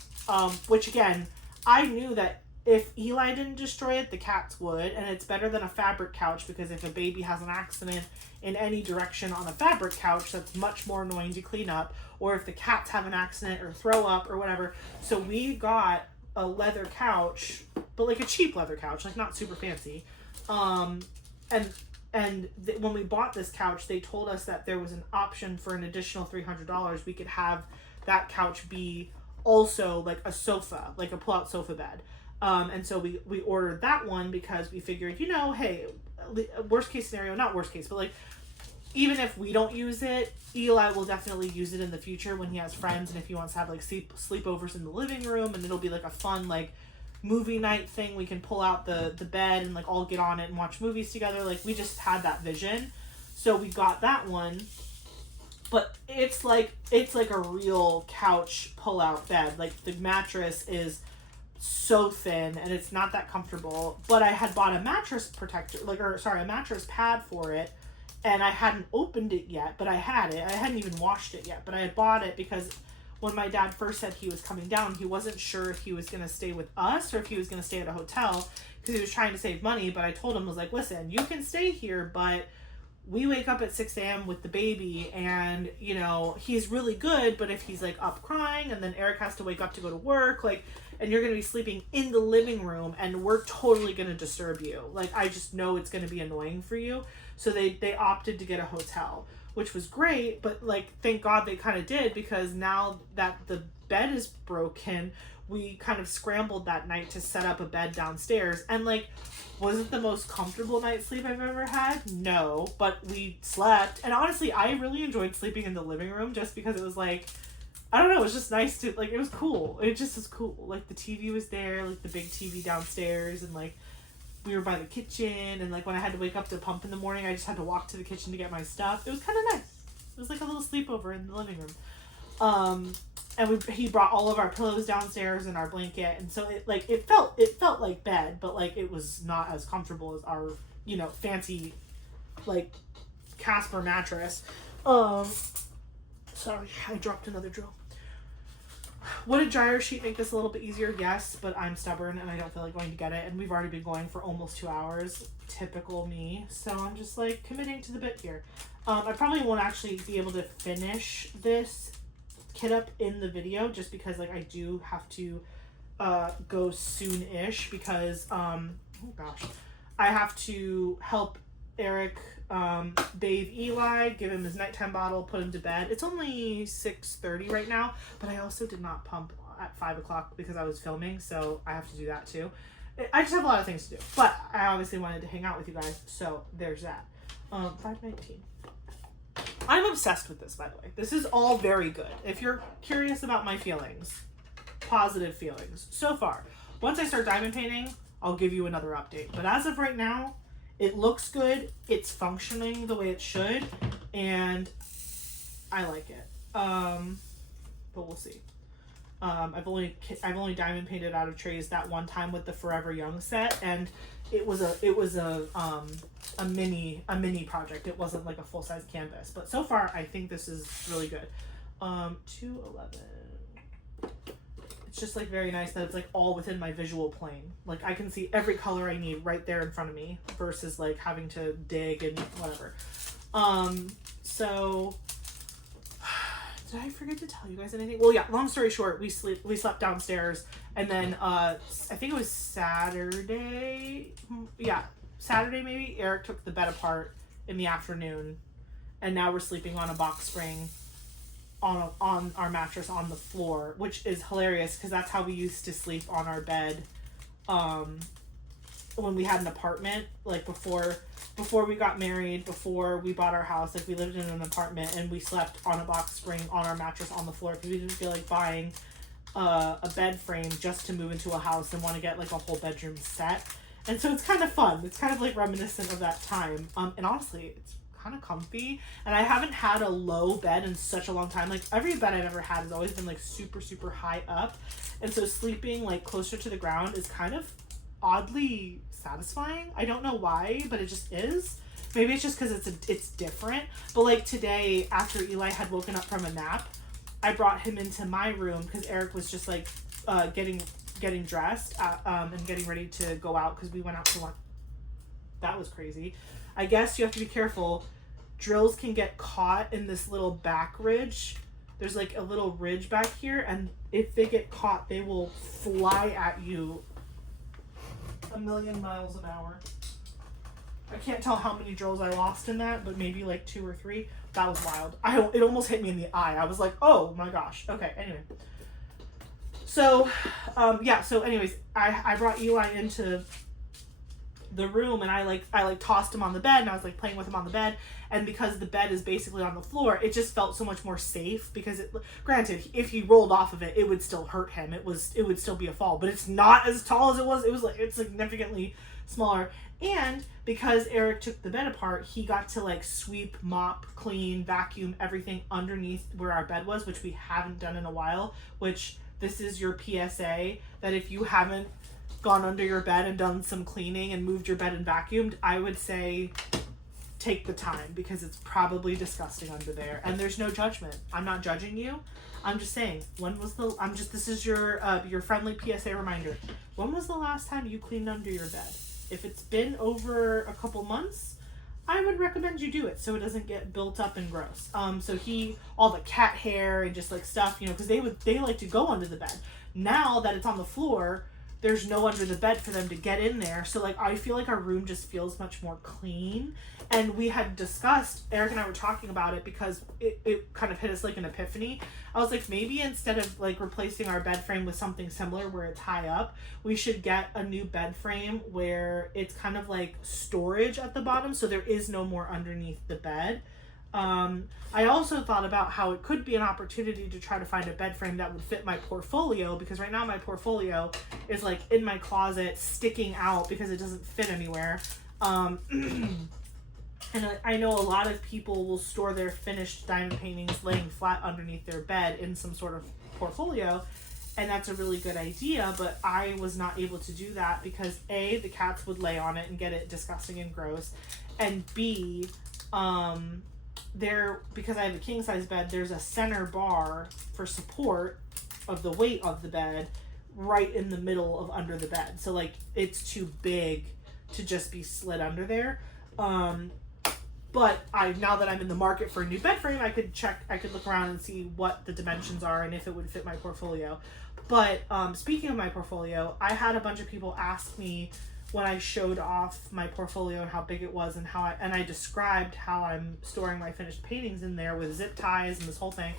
Which, again, I knew that if Eli didn't destroy it, the cats would. And it's better than a fabric couch, because if a baby has an accident in any direction on a fabric couch, that's much more annoying to clean up. Or if the cats have an accident or throw up or whatever. So we got a leather couch, but like a cheap leather couch, like not super fancy. And when we bought this couch, they told us that there was an option for an additional $300. We could have that couch be also like a sofa, like a pull-out sofa bed. And so we ordered that one because we figured, you know, hey, worst case scenario, not worst case, but like, even if we don't use it, Eli will definitely use it in the future when he has friends and if he wants to have like sleepovers in the living room, and it'll be like a fun, like, movie night thing. We can pull out the bed and like all get on it and watch movies together. Like we just had that vision. So we got that one. But it's like a real couch pull-out bed. Like the mattress is so thin and it's not that comfortable. But I had bought a mattress protector, a mattress pad for it, and I hadn't opened it yet, but I had it. I hadn't even washed it yet, but I had bought it because when my dad first said he was coming down, he wasn't sure if he was going to stay with us or if he was going to stay at a hotel because he was trying to save money. But I told him, I was like, listen, you can stay here, but we wake up at 6 a.m. with the baby and, you know, he's really good, but if he's like up crying and then Eric has to wake up to go to work, like, and you're going to be sleeping in the living room and we're totally going to disturb you. Like, I just know it's going to be annoying for you. So they opted to get a hotel, which was great, but like, thank God they kind of did, because now that the bed is broken, we kind of scrambled that night to set up a bed downstairs. And like, was it the most comfortable night's sleep I've ever had? No, but we slept. And honestly, I really enjoyed sleeping in the living room just because it was like, I don't know, it was just nice to, like, it was cool. It just was cool. Like, the TV was there, like, the big TV downstairs, and, like, we were by the kitchen, and, like, when I had to wake up to pump in the morning, I just had to walk to the kitchen to get my stuff. It was kind of nice. It was like a little sleepover in the living room. And he brought all of our pillows downstairs and our blanket, and so it felt like bed, but like it was not as comfortable as our, you know, fancy like Casper mattress. Sorry, I dropped another drill. Would a dryer sheet make this a little bit easier? Yes, but I'm stubborn and I don't feel like going to get it, and we've already been going for almost 2 hours. Typical me. So I'm just like committing to the bit here. I probably won't actually be able to finish this kit up in the video just because like I do have to go soon-ish because oh gosh, I have to help Eric bathe Eli, give him his nighttime bottle, put him to bed. It's only 6:30 right now, but I also did not pump at 5 o'clock because I was filming, so I have to do that too. I just have a lot of things to do, but I obviously wanted to hang out with you guys, so there's that. 5:19. I'm obsessed with this, by the way. This is all very good. If you're curious about my feelings, positive feelings, so far. Once I start diamond painting, I'll give you another update. But as of right now, it looks good. It's functioning the way it should, and I like it. But we'll see. I've only diamond painted out of trays that one time with the Forever Young set, and it was a mini project. It wasn't like a full size canvas, but so far I think this is really good. 211. It's just like very nice that it's like all within my visual plane. Like I can see every color I need right there in front of me versus like having to dig and whatever. So did I forget to tell you guys anything? Well, yeah, long story short, we slept downstairs, and then I think it was Saturday. Yeah, Saturday maybe. Eric took the bed apart in the afternoon, and now we're sleeping on a box spring on our mattress on the floor, which is hilarious because that's how we used to sleep on our bed when we had an apartment, like before we got married, before we bought our house. Like we lived in an apartment and we slept on a box spring on our mattress on the floor because we didn't feel like buying a bed frame just to move into a house and want to get like a whole bedroom set. And so it's kind of fun. It's kind of like reminiscent of that time. And honestly, it's kind of comfy, and I haven't had a low bed in such a long time. Like every bed I've ever had has always been like super super high up, and so sleeping like closer to the ground is kind of oddly satisfying. I don't know why, but it just is. Maybe it's just because it's different. But like today, after Eli had woken up from a nap, I brought him into my room because Eric was just like getting dressed and getting ready to go out because we went out to lunch. That was crazy. I guess you have to be careful. Drills can get caught in this little back ridge. There's like a little ridge back here, and if they get caught, they will fly at you 1,000,000 miles an hour. I can't tell how many drills I lost in that, but maybe like 2 or 3. That was wild. It almost hit me in the eye. I was like, oh my gosh. Okay, anyway. So, yeah, so anyways, I brought Eli into the room, and I tossed him on the bed, and I was like playing with him on the bed, and because the bed is basically on the floor, it just felt so much more safe, because granted, if he rolled off of it, it would still hurt him. It would still be a fall, but it's not as tall as it was. It's significantly smaller. And because Eric took the bed apart, he got to like sweep, mop, clean, vacuum everything underneath where our bed was, which we haven't done in a while, which this is your PSA, that if you haven't gone under your bed and done some cleaning and moved your bed and vacuumed, I would say take the time, because it's probably disgusting under there. And there's no judgment. I'm not judging you. I'm just saying, this is your friendly PSA reminder. When was the last time you cleaned under your bed? If it's been over a couple months, I would recommend you do it so it doesn't get built up and gross. So all the cat hair and just like stuff, because they like to go under the bed. Now that it's on the floor, there's no under the bed for them to get in there. So like, I feel like our room just feels much more clean. And we had discussed, Eric and I were talking about it, because it kind of hit us like an epiphany. I was like, maybe instead of like replacing our bed frame with something similar where it's high up, we should get a new bed frame where it's kind of like storage at the bottom, so there is no more underneath the bed. I also thought about how it could be an opportunity to try to find a bed frame that would fit my portfolio, because right now my portfolio is like in my closet sticking out because it doesn't fit anywhere. And I know a lot of people will store their finished diamond paintings laying flat underneath their bed in some sort of portfolio, and that's a really good idea, but I was not able to do that because A, the cats would lay on it and get it disgusting and gross, and B, because I have a king size bed, there's a center bar for support of the weight of the bed right in the middle of under the bed. So like, it's too big to just be slid under there. But now that I'm in the market for a new bed frame, I could look around and see what the dimensions are and if it would fit my portfolio. But speaking of my portfolio, I had a bunch of people ask me when I showed off my portfolio and how big it was, and I described how I'm storing my finished paintings in there with zip ties and this whole thing.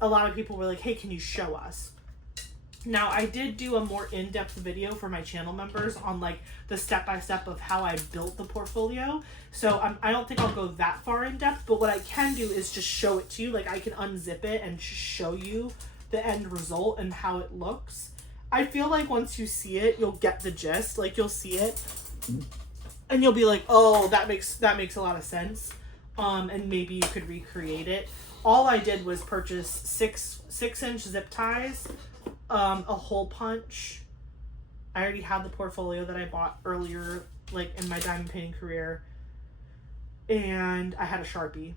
A lot of people were like, hey, can you show us? Now, I did do a more in-depth video for my channel members on like the step-by-step of how I built the portfolio. So I don't think I'll go that far in depth, but what I can do is just show it to you. Like, I can unzip it and show you the end result and how it looks. I feel like once you see it, you'll get the gist. Like, you'll see it and you'll be like, oh, that makes a lot of sense. And maybe you could recreate it. All I did was purchase 6-inch zip ties, a hole punch. I already had the portfolio that I bought earlier, like in my diamond painting career, and I had a Sharpie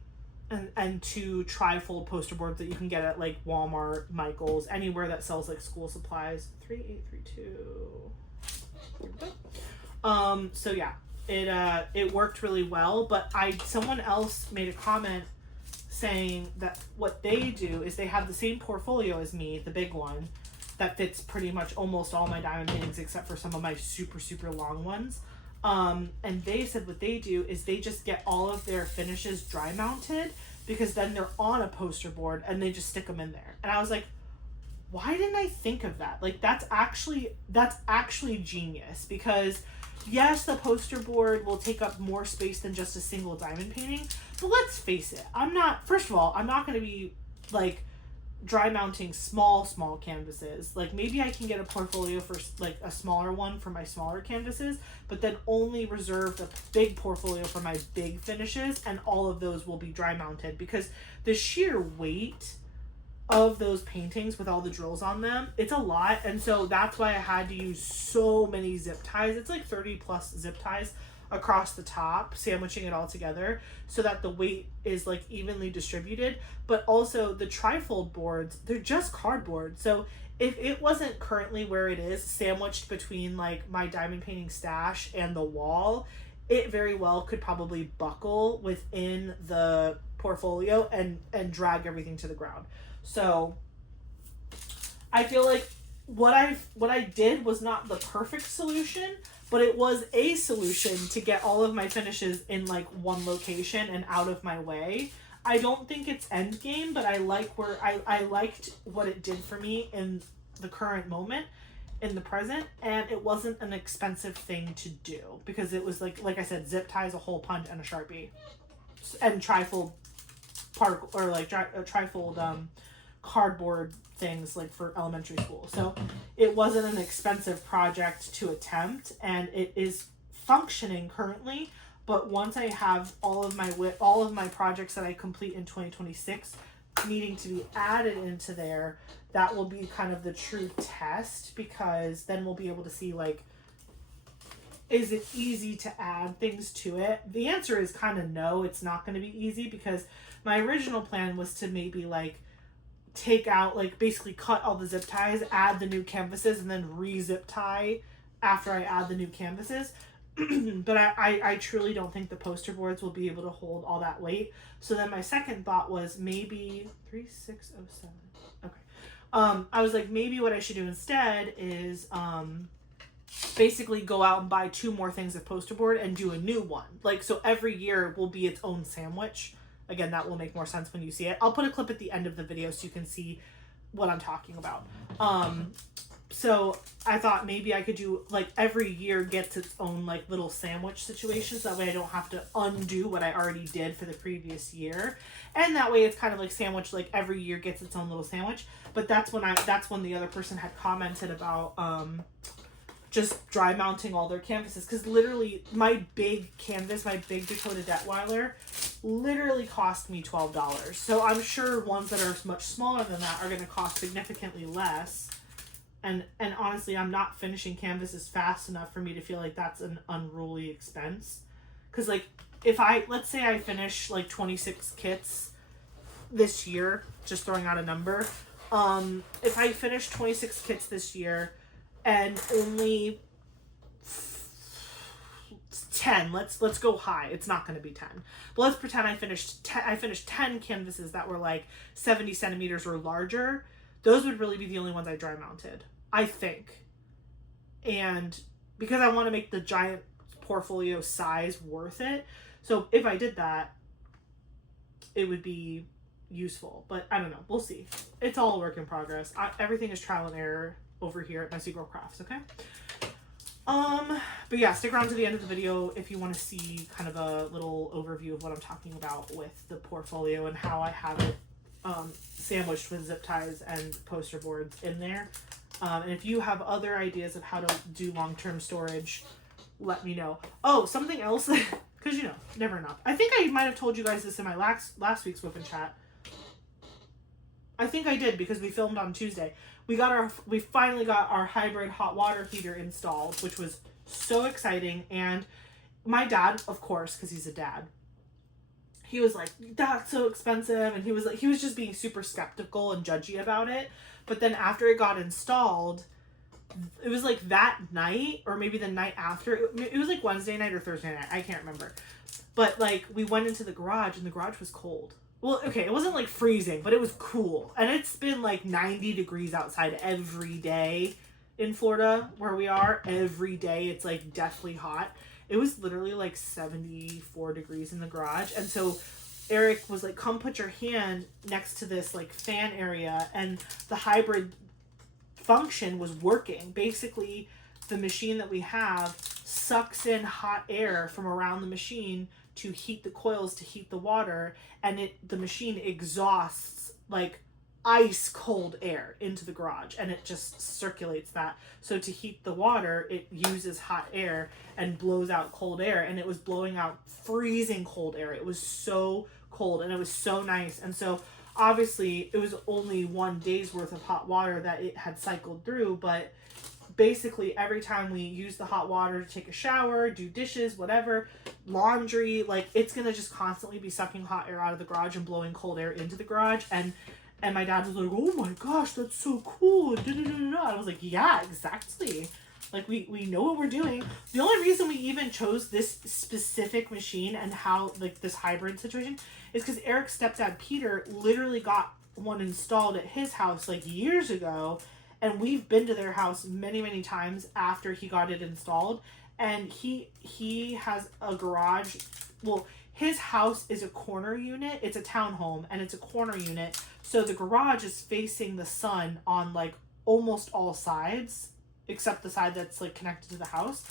and 2 tri-fold poster boards that you can get at like Walmart, Michael's, anywhere that sells like school supplies. 3832. So yeah, it worked really well, but someone else made a comment saying that what they do is they have the same portfolio as me, the big one, that fits pretty much almost all my diamond paintings except for some of my super, super long ones. And they said what they do is they just get all of their finishes dry mounted, because then they're on a poster board and they just stick them in there. And I was like, why didn't I think of that? Like, that's actually genius, because yes, the poster board will take up more space than just a single diamond painting, but let's face it, first of all, I'm not going to be like dry mounting small canvases. Like, maybe I can get a portfolio for like a smaller one for my smaller canvases, but then only reserve the big portfolio for my big finishes, and all of those will be dry mounted, because the sheer weight of those paintings with all the drills on them, it's a lot. And so that's why I had to use so many zip ties. It's like 30 plus zip ties across the top, sandwiching it all together so that the weight is like evenly distributed. But also the trifold boards, they're just cardboard. So if it wasn't currently where it is, sandwiched between like my diamond painting stash and the wall, it very well could probably buckle within the portfolio and drag everything to the ground. So I feel like what I did was not the perfect solution, but it was a solution to get all of my finishes in like one location and out of my way. I don't think it's end game, but I liked what it did for me in the current moment. in the present, and it wasn't an expensive thing to do because it was like I said, zip ties, a hole punch, and a Sharpie, and trifold particle or like trifold cardboard things like for elementary school. So it wasn't an expensive project to attempt, and it is functioning currently. But once I have all of my projects that I complete in 2026 needing to be added into there, that will be kind of the true test, because then we'll be able to see, like, is it easy to add things to it? The answer is kind of no, it's not going to be easy, because my original plan was to maybe like take out, like basically cut all the zip ties, add the new canvases, and then re-zip tie after I add the new canvases. But I truly don't think the poster boards will be able to hold all that weight. So then my second thought was maybe 3607. Okay. I was like, maybe what I should do instead is basically go out and buy 2 more things of poster board and do a new one. Like, so every year will be its own sandwich. Again, that will make more sense when you see it. I'll put a clip at the end of the video so you can see what I'm talking about. So I thought maybe I could do, like, every year gets its own, like, little sandwich situation, so that way I don't have to undo what I already did for the previous year. And that way it's kind of like sandwich, like, every year gets its own little sandwich. But that's when the other person had commented about just dry mounting all their canvases, because literally my big canvas, my big Dakota Detweiler, literally cost me $12. So I'm sure ones that are much smaller than that are going to cost significantly less. And honestly, I'm not finishing canvases fast enough for me to feel like that's an unruly expense. Because, like, let's say I finish, like, 26 kits this year, just throwing out a number. If I finish 26 kits this year and only 10, let's go high. It's not going to be 10. But let's pretend I finished 10 canvases that were, like, 70 centimeters or larger. Those would really be the only ones I dry mounted, I think. And because I want to make the giant portfolio size worth it. So if I did that, it would be useful. But I don't know. We'll see. It's all a work in progress. Everything is trial and error over here at Messy Girl Crafts, okay? But yeah, stick around to the end of the video if you want to see kind of a little overview of what I'm talking about with the portfolio and how I have it sandwiched with zip ties and poster boards in there. And if you have other ideas of how to do long-term storage, let me know. Oh, something else, because, you know, never enough. I think I might have told you guys this in my last week's Whip and Chat. I think I did, because we filmed on Tuesday. We finally got our hybrid hot water heater installed, which was so exciting. And my dad, of course, because he's a dad, he was like, that's so expensive. And he was just being super skeptical and judgy about it. But then after it got installed, it was like that night, or maybe the night after, it was like Wednesday night or Thursday night. I can't remember. But like, we went into the garage and the garage was cold. Well, okay, it wasn't like freezing, but it was cool. And it's been like 90 degrees outside every day in Florida where we are. Every day it's like deathly hot. It was literally like 74 degrees in the garage. And so Eric was like, come put your hand next to this like fan area. And the hybrid function was working. Basically, the machine that we have sucks in hot air from around the machine to heat the coils, to heat the water, and the machine exhausts like ice cold air into the garage, and it just circulates that. So to heat the water, it uses hot air and blows out cold air, and it was blowing out freezing cold air. It was so cold, and it was so nice. And so obviously it was only 1 day's worth of hot water that it had cycled through, but basically every time we use the hot water to take a shower, do dishes, whatever, laundry, like, it's gonna just constantly be sucking hot air out of the garage and blowing cold air into the garage. And my dad was like, oh my gosh, that's so cool. I was like, yeah, exactly. Like, we know what we're doing. The only reason we even chose this specific machine and how, like, this hybrid situation is because Eric's stepdad Peter literally got one installed at his house like years ago. And we've been to their house many, many times after he got it installed. And he has a garage. Well, his house is a corner unit. It's a townhome, and it's a corner unit. So the garage is facing the sun on, like, almost all sides. except the side that's like connected to the house.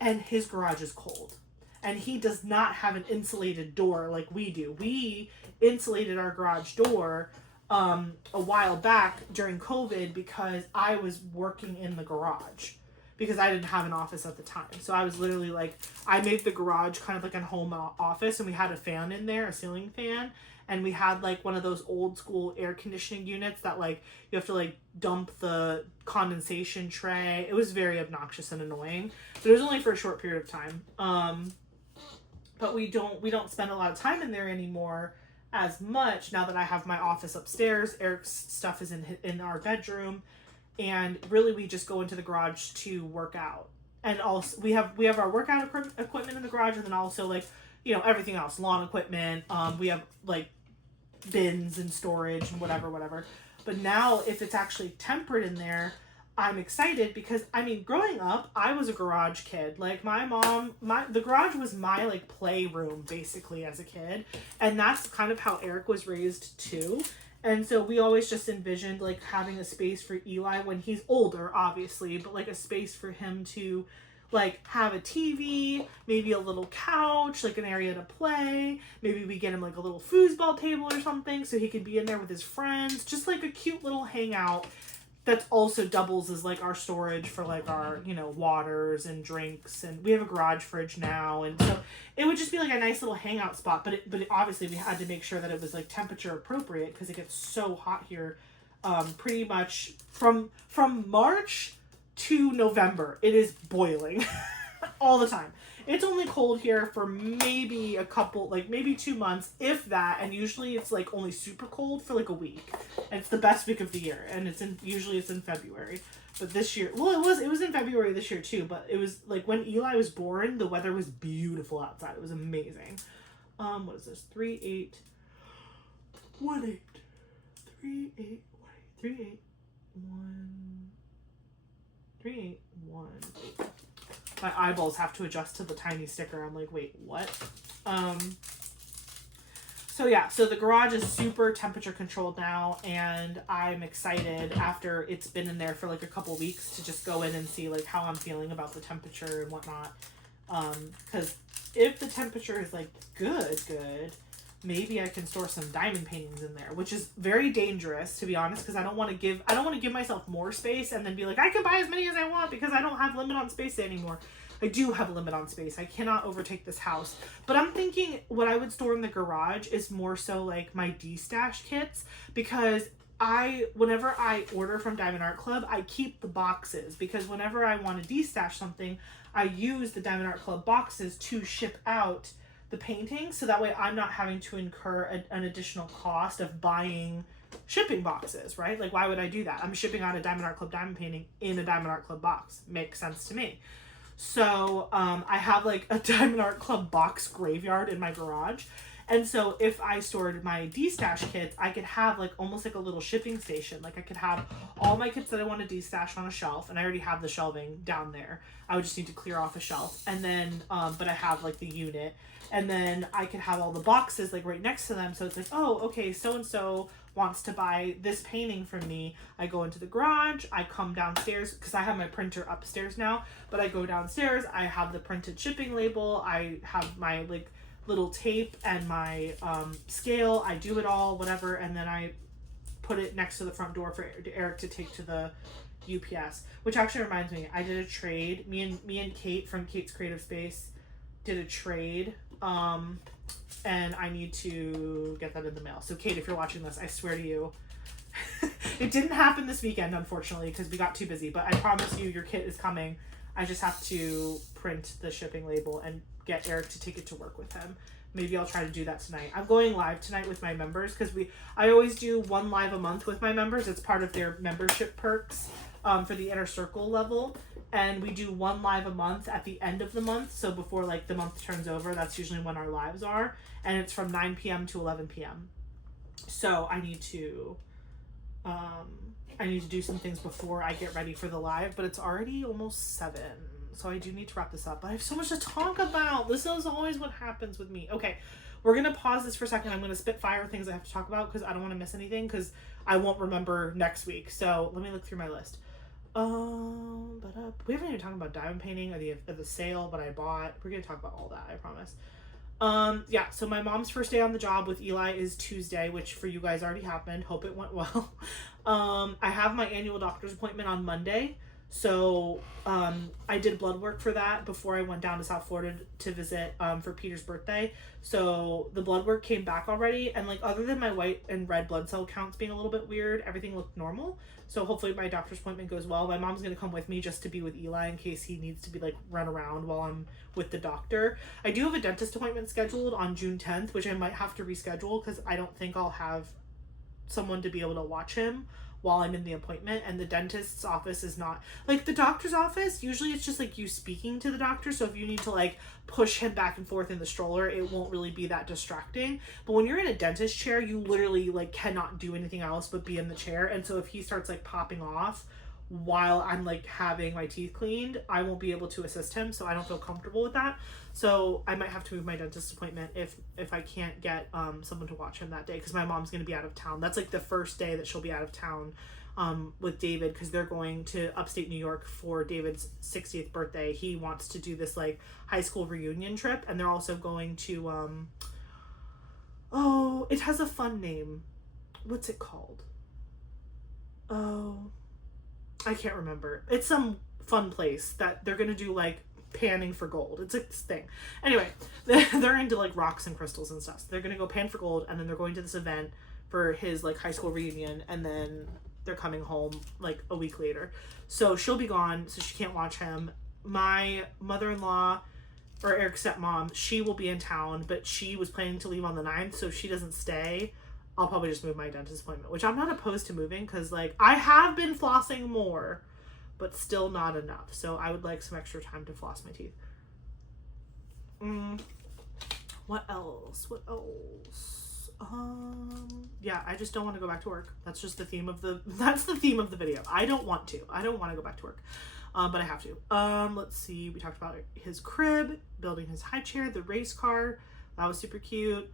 And his garage is cold. And he does not have an insulated door like we do. We insulated our garage door a while back during COVID because I was working in the garage because I didn't have an office at the time. So I was literally like, I made the garage kind of like a home office, and we had a fan in there, a ceiling fan. And we had like one of those old school air conditioning units that like you have to like dump the condensation tray. It was very obnoxious and annoying, but it was only for a short period of time. But we don't spend a lot of time in there anymore as much now that I have my office upstairs. Eric's stuff is in our bedroom, and really we just go into the garage to work out. And also we have our workout equipment in the garage, and then also like, you know, everything else, lawn equipment. We have like bins and storage and whatever. But now if it's actually tempered in there, I'm excited because, I mean, growing up, I was a garage kid. Like my mom, the garage was my like playroom basically as a kid. And that's kind of how Eric was raised too. And so we always just envisioned like having a space for Eli when he's older, obviously, but like a space for him to like have a TV, maybe a little couch, like an area to play. Maybe we get him like a little foosball table or something so he can be in there with his friends. Just like a cute little hangout that also doubles as like our storage for like our, you know, waters and drinks. And we have a garage fridge now. And so it would just be like a nice little hangout spot. But obviously we had to make sure that it was like temperature appropriate because it gets so hot here pretty much from March to November. It is boiling all the time. It's only cold here for maybe a couple, like maybe 2 months, if that. And usually it's like only super cold for like a week. And it's the best week of the year. And usually it's in February. But this year, well, it was in February this year too. But it was like when Eli was born, the weather was beautiful outside. It was amazing. What is this? 3, 8, 1, 8, 3, 8, 3, 8, 1, 3, 8, 1, 8. My eyeballs have to adjust to the tiny sticker. I'm like, wait, what? So yeah, so the garage is super temperature controlled now, and I'm excited after it's been in there for like a couple weeks to just go in and see like how I'm feeling about the temperature and whatnot. Because if the temperature is like good, maybe I can store some diamond paintings in there, which is very dangerous, to be honest, because I don't want to give myself more space and then be like, I can buy as many as I want because I don't have limit on space anymore. I do have a limit on space. I cannot overtake this house. But I'm thinking what I would store in the garage is more so like my de-stash kits, because whenever I order from Diamond Art Club, I keep the boxes, because whenever I want to de-stash something, I use the Diamond Art Club boxes to ship out the painting, so that way I'm not having to incur an additional cost of buying shipping boxes, right? Like, why would I do that? I'm shipping out a Diamond Art Club diamond painting in a Diamond Art Club box. Makes sense to me. So I have like a Diamond Art Club box graveyard in my garage. And so if I stored my de-stash kits, I could have like almost like a little shipping station. Like I could have all my kits that I want to de-stash on a shelf, and I already have the shelving down there. I would just need to clear off a shelf. And then, but I have like the unit. And then I could have all the boxes like right next to them. So it's like, oh, okay, so-and-so wants to buy this painting from me. I go into the garage, I come downstairs, because I have my printer upstairs now, but I go downstairs, I have the printed shipping label, I have my like little tape and my scale, I do it all, whatever, and then I put it next to the front door for Eric to take to the UPS. Which actually reminds me, I did a trade. Me and Kate from Kate's Creative Space did a trade, and I need to get that in the mail. So Kate, if you're watching this, I swear to you, it didn't happen this weekend, unfortunately, because we got too busy, but I promise you your kit is coming. I just have to print the shipping label and get Eric to take it to work with him. Maybe I'll try to do that tonight. I'm going live tonight with my members, because I always do one live a month with my members. It's part of their membership perks for the inner circle level. And we do one live a month at the end of the month. So before like the month turns over, that's usually when our lives are. And it's from 9 p.m. to 11 p.m. So I need to do some things before I get ready for the live, but it's already almost 7. So I do need to wrap this up, but I have so much to talk about. This is always what happens with me. Okay, we're going to pause this for a second. I'm going to spitfire things I have to talk about because I don't want to miss anything, because I won't remember next week. So let me look through my list. We haven't even talked about diamond painting or the sale that I bought. We're gonna talk about all that, I promise. Yeah, so my mom's first day on the job with Eli is Tuesday, which for you guys already happened. Hope it went well. I have my annual doctor's appointment on Monday. So, I did blood work for that before I went down to South Florida to visit, for Peter's birthday. So the blood work came back already. And like, other than my white and red blood cell counts being a little bit weird, everything looked normal. So hopefully my doctor's appointment goes well. My mom's going to come with me just to be with Eli in case he needs to be like run around while I'm with the doctor. I do have a dentist appointment scheduled on June 10th, which I might have to reschedule because I don't think I'll have someone to be able to watch him while I'm in the appointment. And the dentist's office is not like the doctor's office. Usually it's just like you speaking to the doctor. So if you need to like push him back and forth in the stroller, it won't really be that distracting. But when you're in a dentist chair, you literally like cannot do anything else but be in the chair. And so if he starts like popping off while I'm like having my teeth cleaned, I won't be able to assist him. So I don't feel comfortable with that. So I might have to move my dentist appointment if I can't get someone to watch him that day, because my mom's going to be out of town. That's like the first day that she'll be out of town with David, because they're going to upstate New York for David's 60th birthday. He wants to do this like high school reunion trip, and they're also going to oh, it has a fun name. What's it called? Oh, I can't remember. It's some fun place that they're going to do like panning for gold. It's a thing. Anyway, they're into like rocks and crystals and stuff. So they're gonna go pan for gold, and then they're going to this event for his like high school reunion, and then they're coming home like a week later. So she'll be gone, so she can't watch him. My mother-in-law, or Eric's stepmom, she will be in town, but she was planning to leave on the 9th, so if she doesn't stay, I'll probably just move my dentist appointment, which I'm not opposed to moving, because like I have been flossing more, but still not enough. So I would like some extra time to floss my teeth. What else? Yeah, I just don't want to go back to work. That's just the theme of the video. I don't want to go back to work. But I have to. Let's see. We talked about his crib, building his high chair, the race car. That was super cute.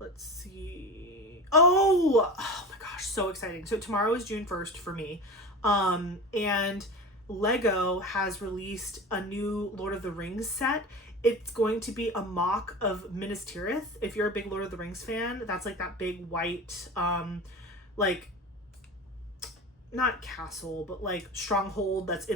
Let's see. Oh my gosh, so exciting. So tomorrow is June 1st for me. And Lego has released a new Lord of the Rings set. It's going to be a mock of Minas Tirith. If you're a big Lord of the Rings fan, that's like that big white, like not castle, but like stronghold that's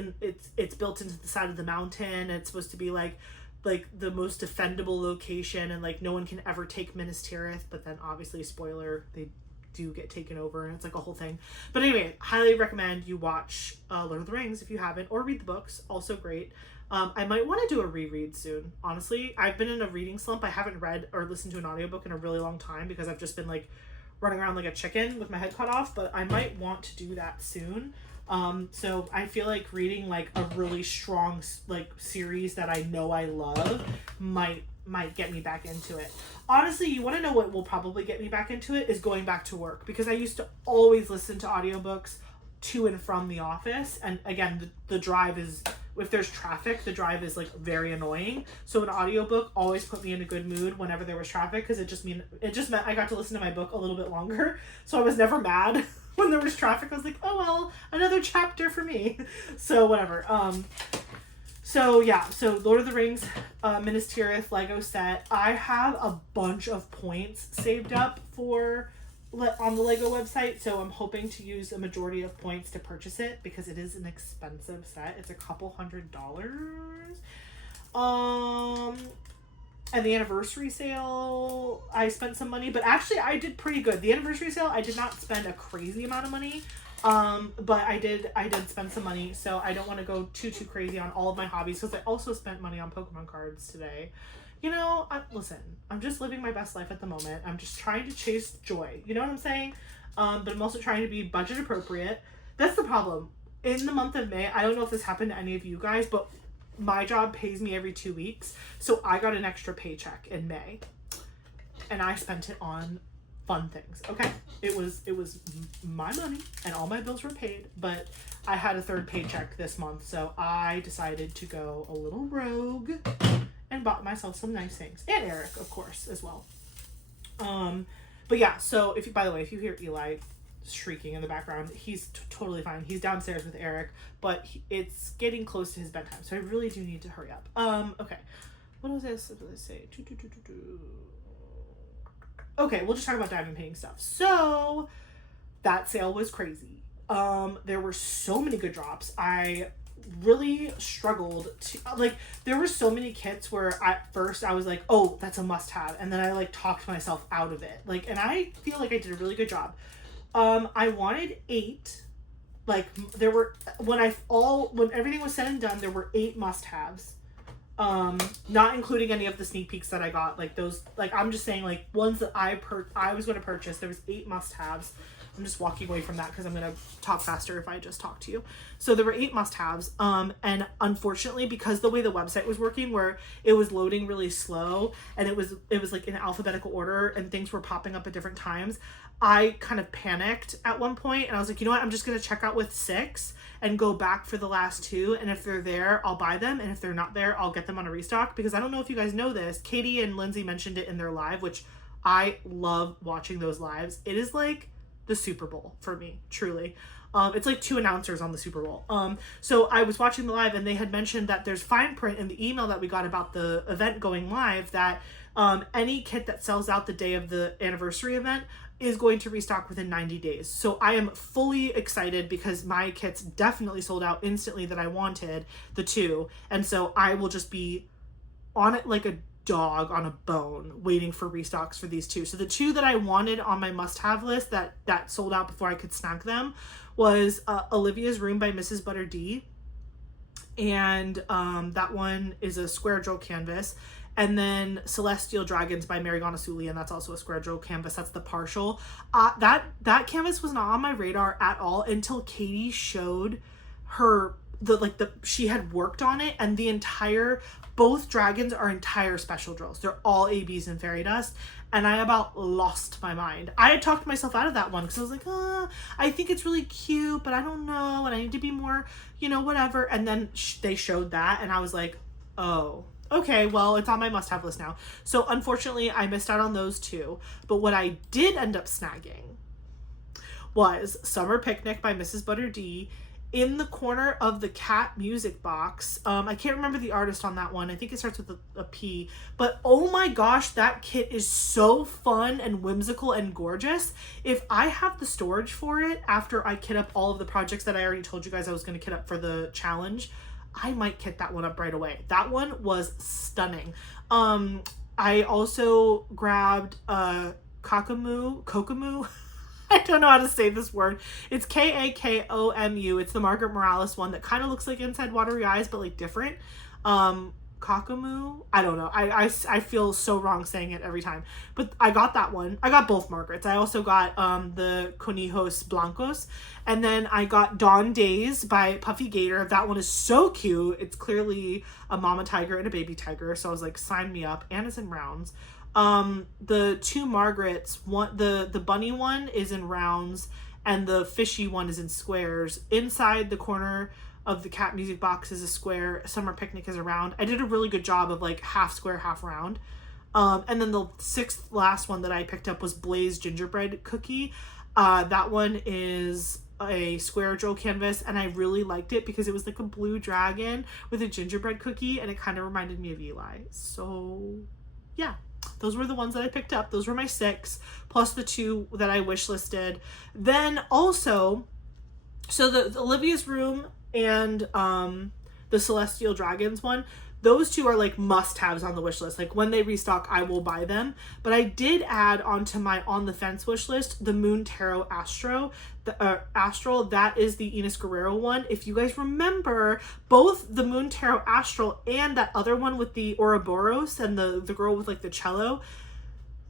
it's built into the side of the mountain. It's supposed to be like the most defendable location, and like no one can ever take Minas Tirith, but then obviously, spoiler, they do get taken over, and it's like a whole thing. But anyway, highly recommend you watch Lord of the Rings if you haven't, or read the books, also great. I might want to do a reread soon. Honestly, I've been in a reading slump. I haven't read or listened to an audiobook in a really long time because I've just been like running around like a chicken with my head cut off, but I might want to do that soon. So I feel like reading like a really strong like series that I know I love might get me back into it. Honestly, you want to know what will probably get me back into it is going back to work, because I used to always listen to audiobooks to and from the office, and again, the drive is, if there's traffic, the drive is like very annoying. So an audiobook always put me in a good mood whenever there was traffic, because it just meant I got to listen to my book a little bit longer, so I was never mad when there was traffic. I was like, oh well, another chapter for me. So whatever. So yeah, so Lord of the Rings, Minas Tirith Lego set. I have a bunch of points saved up for on the Lego website, so I'm hoping to use a majority of points to purchase it, because it is an expensive set. It's a couple $100. And the anniversary sale, I spent some money, but actually I did pretty good. The anniversary sale, I did not spend a crazy amount of money, but I did spend some money, so I don't want to go too crazy on all of my hobbies, because I also spent money on Pokemon cards today. You know, listen, I'm just living my best life at the moment. I'm just trying to chase joy. You know what I'm saying? But I'm also trying to be budget appropriate. That's the problem. In the month of May, I don't know if this happened to any of you guys, but my job pays me every 2 weeks. So I got an extra paycheck in May, and I spent it on fun things. Okay. It was my money, and all my bills were paid, but I had a third paycheck this month. So I decided to go a little rogue and bought myself some nice things, and Eric, of course, as well. But yeah, so by the way, if you hear Eli shrieking in the background. He's totally fine. He's downstairs with Eric, but it's getting close to his bedtime, so I really do need to hurry up. Okay. What was this? What did I say? Okay, we'll just talk about diamond painting stuff. So that sale was crazy. There were so many good drops. I really struggled to, like, there were so many kits where at first I was like, oh, that's a must have, and then I like talked myself out of it, like, and I feel like I did a really good job. I wanted 8, like, there were, when everything was said and done, there were 8 must haves, not including any of the sneak peeks that I got, like those, like, I'm just saying, like, ones that I was going to purchase. There was 8 must haves. I'm just walking away from that because I'm going to talk faster if I just talk to you. So there were 8 must-haves. And unfortunately, because the way the website was working, where it was loading really slow and it was like in alphabetical order and things were popping up at different times, I kind of panicked at one point and I was like, you know what? I'm just going to check out with 6 and go back for the last 2. And if they're there, I'll buy them. And if they're not there, I'll get them on a restock, because I don't know if you guys know this. Katie and Lindsay mentioned it in their live, which I love watching those lives. It is like the Super Bowl for me, truly. It's like 2 announcers on the Super Bowl. So I was watching the live and they had mentioned that there's fine print in the email that we got about the event going live that any kit that sells out the day of the anniversary event is going to restock within 90 days. So I am fully excited because my kits definitely sold out instantly that I wanted, the 2. And so I will just be on it like a dog on a bone waiting for restocks for these 2. So the 2 that I wanted on my must-have list that sold out before I could snag them was Olivia's Room by Mrs. Butter D, and that one is a square drill canvas, and then Celestial Dragons by Mary Gonasuli, and that's also a square drill canvas. That's the partial. That canvas was not on my radar at all until Katie showed her she had worked on it, and both dragons are entire special drills. They're all ABs and fairy dust, and I about lost my mind. I had talked myself out of that one because I was like, I think it's really cute, but I don't know, and I need to be more, whatever. And then they showed that, and I was like, oh, okay, well, it's on my must-have list now. So unfortunately, I missed out on those 2. But what I did end up snagging was Summer Picnic by Mrs. Butter D, in the corner of the cat music box. I can't remember the artist on that one. I think it starts with a P. But oh my gosh, that kit is so fun and whimsical and gorgeous. If I have the storage for it after I kit up all of the projects that I already told you guys I was going to kit up for the challenge, I might kit that one up right away. That one was stunning. I also grabbed Kokomu. I don't know how to say this word. It's Kakomu. It's the Margaret Morales one that kind of looks like Inside Watery Eyes, but like different. Kokomu? I don't know. I feel so wrong saying it every time. But I got that one. I got both Margarets. I also got the Conejos Blancos. And then I got Dawn Days by Puffy Gator. That one is so cute. It's clearly a mama tiger and a baby tiger. So I was like, sign me up. And it's in rounds. The 2 Margarets, the bunny one is in rounds and the fishy one is in squares. Inside the corner of the cat music box is a square. Summer Picnic is a round. I did a really good job of like half square, half round. And then the 6th last one that I picked up was Blaze Gingerbread Cookie. That one is a square drill canvas, and I really liked it because it was like a blue dragon with a gingerbread cookie, and it kind of reminded me of Eli. So yeah, those were the ones that I picked up. Those were my 6, plus the 2 that I wish listed. Then also, so the Olivia's Room and the Celestial Dragons one, those 2 are like must-haves on the wish list. Like when they restock, I will buy them. But I did add onto my on the fence wish list the Moon Tarot Astral. Astral, that is the Ines Guerrero one. If you guys remember, both the Moon Tarot Astral and that other one with the Ouroboros and the girl with like the cello,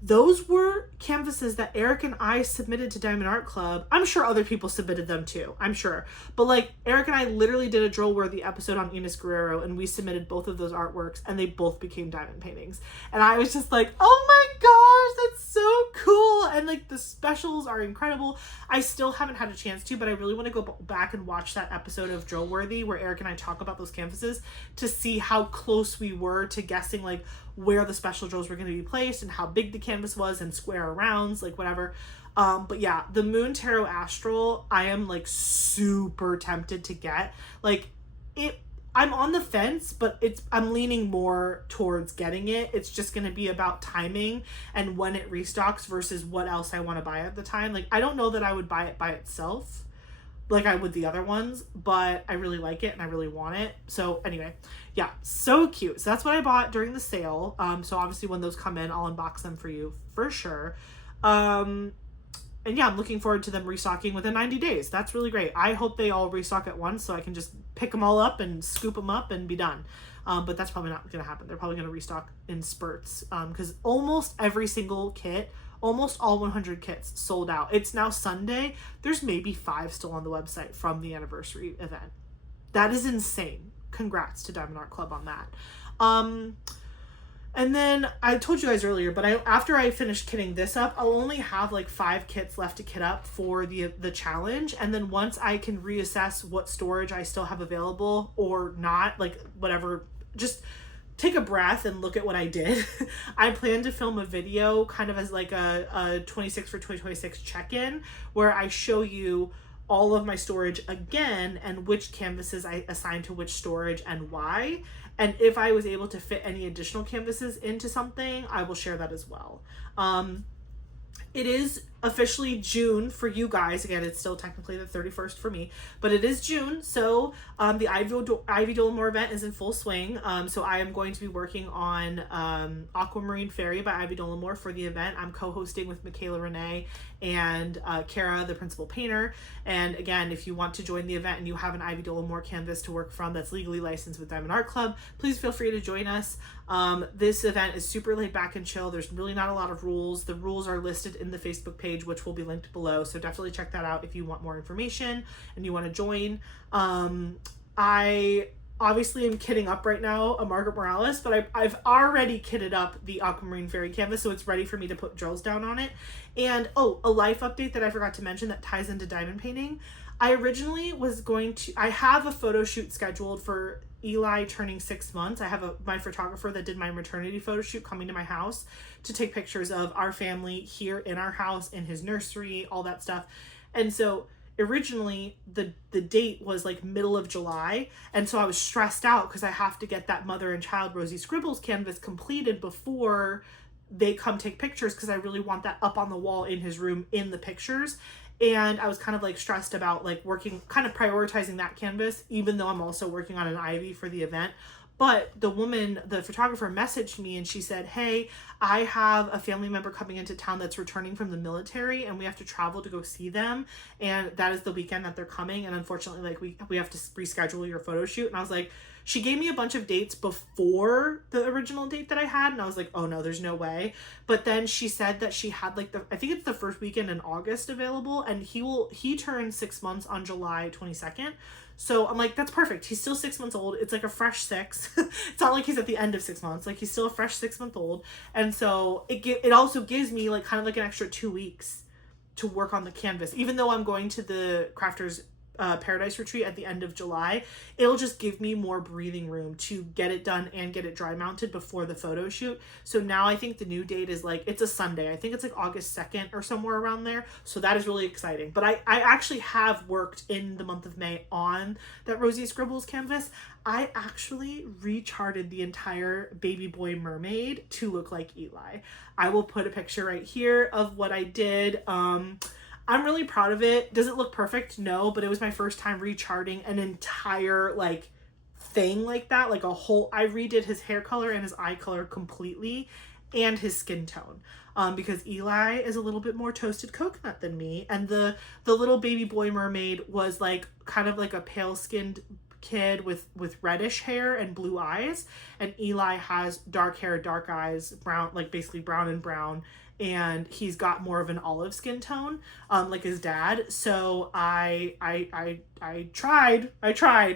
those were canvases that Eric and I submitted to Diamond Art Club. I'm sure other people submitted them too, I'm sure. But like Eric and I literally did a drill worthy episode on Ines Guerrero, and we submitted both of those artworks and they both became diamond paintings. And I was just like, oh my gosh, that's so cool. And like the specials are incredible. I still haven't had a chance to, but I really want to go back and watch that episode of Drill Worthy where Eric and I talk about those canvases to see how close we were to guessing like where the special drills were going to be placed and how big the canvas was and square or rounds, like whatever. But yeah, the Moon Tarot Astral, I am like super tempted to get. Like it I'm on the fence, but I'm leaning more towards getting it. It's just going to be about timing and when it restocks versus what else I want to buy at the time. Like I don't know that I would buy it by itself like I would the other ones, but I really like it and I really want it. So anyway, yeah, so cute. So that's what I bought during the sale. So obviously when those come in, I'll unbox them for you for sure. And yeah, I'm looking forward to them restocking within 90 days. That's really great. I hope they all restock at once so I can just pick them all up and scoop them up and be done. But that's probably not going to happen. They're probably going to restock in spurts because almost every single kit, almost all 100 kits sold out. It's now Sunday. There's maybe 5 still on the website from the anniversary event. That is insane. Congrats to Diamond Art Club on that. And then I told you guys earlier, but after I finish kitting this up, I'll only have like 5 kits left to kit up for the challenge. And then once I can reassess what storage I still have available or not, like whatever, just take a breath and look at what I did. I plan to film a video kind of as like a 26 for 2026 check-in where I show you all of my storage again and which canvases I assign to which storage and why. And if I was able to fit any additional canvases into something, I will share that as well. It is officially June for you guys. Again, it's still technically the 31st for me, but it is June. So the Ivy Dollamore event is in full swing. So I am going to be working on Aquamarine Fairy by Ivy Dollamore for the event. I'm co-hosting with Michaela Renee and Kara, the principal painter. And again, if you want to join the event and you have an Ivy Dollamore canvas to work from that's legally licensed with Diamond Art Club, please feel free to join us. This event is super laid back and chill. There's really not a lot of rules. The rules are listed in the Facebook page, which will be linked below. So definitely check that out if you want more information and you want to join. I obviously am kitting up right now a Margaret Morales, but I've already kitted up the Aquamarine Fairy canvas, so it's ready for me to put drills down on it. And oh, a life update that I forgot to mention that ties into diamond painting. I originally was I have a photo shoot scheduled for Eli turning 6 months. I have my photographer that did my maternity photo shoot coming to my house to take pictures of our family here in our house, in his nursery, all that stuff. And so originally the date was like middle of July, and so I was stressed out because I have to get that mother and child Rosie Scribbles canvas completed before they come take pictures, because I really want that up on the wall in his room in the pictures. And I was kind of like stressed about like working, kind of prioritizing that canvas, even though I'm also working on an Ivy for the event. But the photographer messaged me and she said, hey, I have a family member coming into town that's returning from the military and we have to travel to go see them. And that is the weekend that they're coming. And unfortunately, like we have to reschedule your photo shoot. And I was like, she gave me a bunch of dates before the original date that I had. And I was like, oh no, there's no way. But then she said that she had like I think it's the first weekend in August available. And he turned 6 months on July 22nd. So I'm like, that's perfect. He's still 6 months old. It's like a fresh 6. It's not like he's at the end of 6 months. Like he's still a fresh 6 month old. And so it also gives me like kind of like an extra 2 weeks to work on the canvas. Even though I'm going to the Crafters Paradise Retreat at the end of July, it'll just give me more breathing room to get it done and get it dry mounted before the photo shoot. So now I think the new date is like, it's a Sunday. I think it's like August 2nd or somewhere around there. So that is really exciting. But I actually have worked in the month of May on that Rosie Scribbles canvas. I actually recharted the entire baby boy mermaid to look like Eli. I will put a picture right here of what I did. I'm really proud of it. Does it look perfect? No, but it was my first time recharting an entire like thing like that, like a whole, I redid his hair color and his eye color completely and his skin tone. Because Eli is a little bit more toasted coconut than me. And the little baby boy mermaid was like kind of like a pale skinned kid with reddish hair and blue eyes. And Eli has dark hair, dark eyes, brown, like basically brown and brown. And he's got more of an olive skin tone, like his dad. So I tried.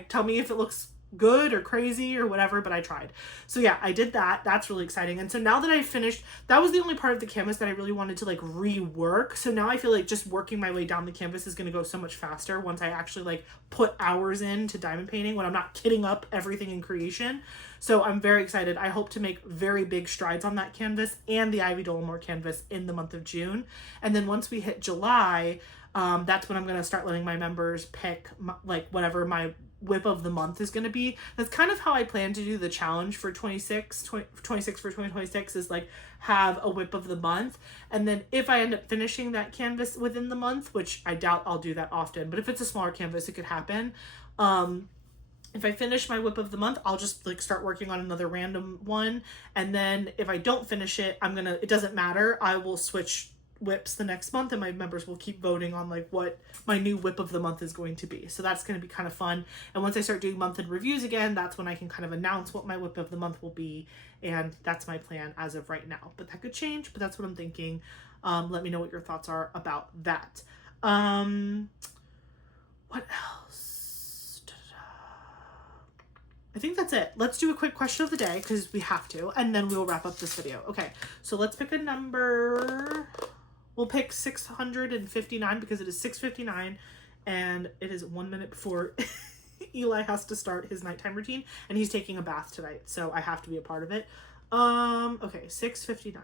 Tell me if it looks good or crazy or whatever, but I tried. So yeah, I did that. That's really exciting. And so now that I've finished, that was the only part of the canvas that I really wanted to like rework. So now I feel like just working my way down the canvas is going to go so much faster once I actually like put hours into diamond painting, when I'm not kitting up everything in creation. So I'm very excited. I hope to make very big strides on that canvas and the Ivy Dollamore canvas in the month of June. And then once we hit July, that's when I'm going to start letting my members pick like whatever my whip of the month is going to be. That's kind of how I plan to do the challenge for 26 for 2026, is like have a whip of the month. And then if I end up finishing that canvas within the month, which I doubt I'll do that often, but if it's a smaller canvas, it could happen. If I finish my whip of the month, I'll just like start working on another random one. And then if I don't finish it, it doesn't matter. I will switch whips the next month, and my members will keep voting on like what my new whip of the month is going to be. So that's going to be kind of fun. And once I start doing month end reviews again, that's when I can kind of announce what my whip of the month will be. And that's my plan as of right now, but that could change, but that's what I'm thinking. Let me know what your thoughts are about that. What else? I think that's it. Let's do a quick question of the day because we have to, and then we'll wrap up this video. Okay, so let's pick a number. We'll pick 659 because it is 6:59 and it is 1 minute before Eli has to start his nighttime routine, and he's taking a bath tonight, so I have to be a part of it. Okay, 6:59.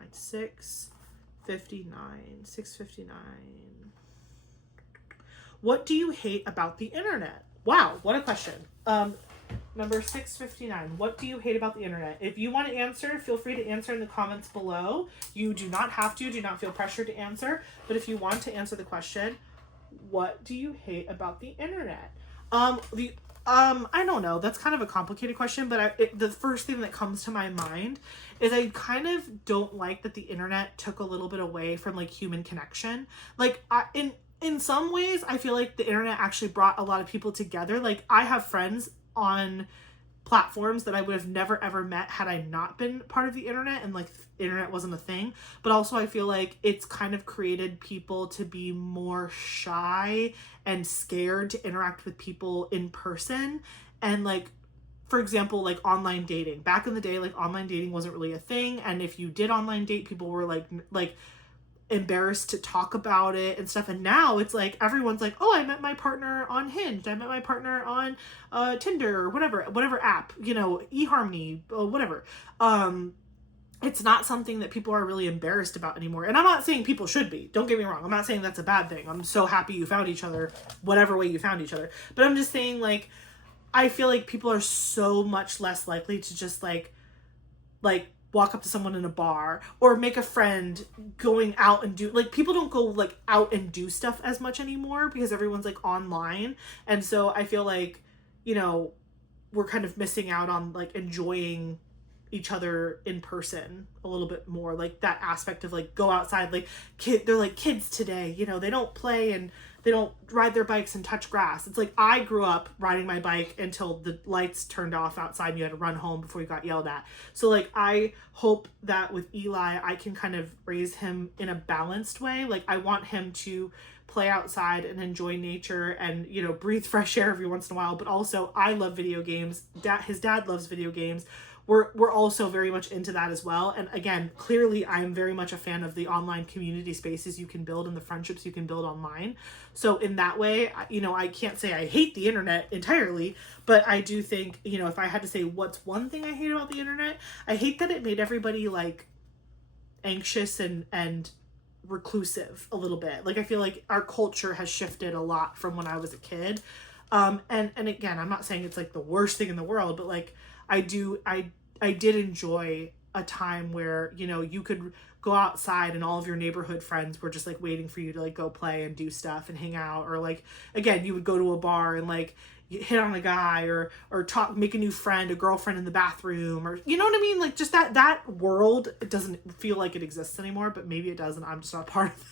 What do you hate about the internet? Wow, what a question. Number 659. What do you hate about the internet? If you want to answer, feel free to answer in the comments below. You do not have to. Do not feel pressured to answer. But if you want to answer the question, what do you hate about the internet? I don't know. That's kind of a complicated question, but the first thing that comes to my mind is I kind of don't like that the internet took a little bit away from like human connection. Like in some ways, I feel like the internet actually brought a lot of people together. Like I have friends on platforms that I would have never ever met had I not been part of the internet, and like the internet wasn't a thing. But also I feel like it's kind of created people to be more shy and scared to interact with people in person. And like, for example, like online dating. Back in the day, like online dating wasn't really a thing, and if you did online date, people were like embarrassed to talk about it and stuff. And now it's like everyone's like, oh, I met my partner on Hinge, I met my partner on Tinder, or whatever app, eHarmony, whatever. It's not something that people are really embarrassed about anymore. And I'm not saying people should be, don't get me wrong, I'm not saying that's a bad thing. I'm so happy you found each other, whatever way you found each other. But I'm just saying, like, I feel like people are so much less likely to just like walk up to someone in a bar or make a friend going out and do, like, people don't go like out and do stuff as much anymore because everyone's like online. And so I feel like, we're kind of missing out on like enjoying each other in person a little bit more, like that aspect of like go outside. Like they're like kids today, they don't play and they don't ride their bikes and touch grass. It's like I grew up riding my bike until the lights turned off outside and you had to run home before you got yelled at. So like I hope that with Eli I can kind of raise him in a balanced way. Like I want him to play outside and enjoy nature and breathe fresh air every once in a while, but also I love video games. His dad loves video games. We're also very much into that as well. And again, clearly I'm very much a fan of the online community spaces you can build and the friendships you can build online. So in that way, I can't say I hate the internet entirely, but I do think, if I had to say what's one thing I hate about the internet, I hate that it made everybody like anxious and reclusive a little bit. Like I feel like our culture has shifted a lot from when I was a kid. And again, I'm not saying it's like the worst thing in the world, but like I did enjoy a time where, you could go outside and all of your neighborhood friends were just like waiting for you to like go play and do stuff and hang out. Or like, again, you would go to a bar and like hit on a guy or talk, make a new friend, a girlfriend in the bathroom, or you know what I mean? Like just that world, it doesn't feel like it exists anymore, but maybe it does and I'm just not part of it.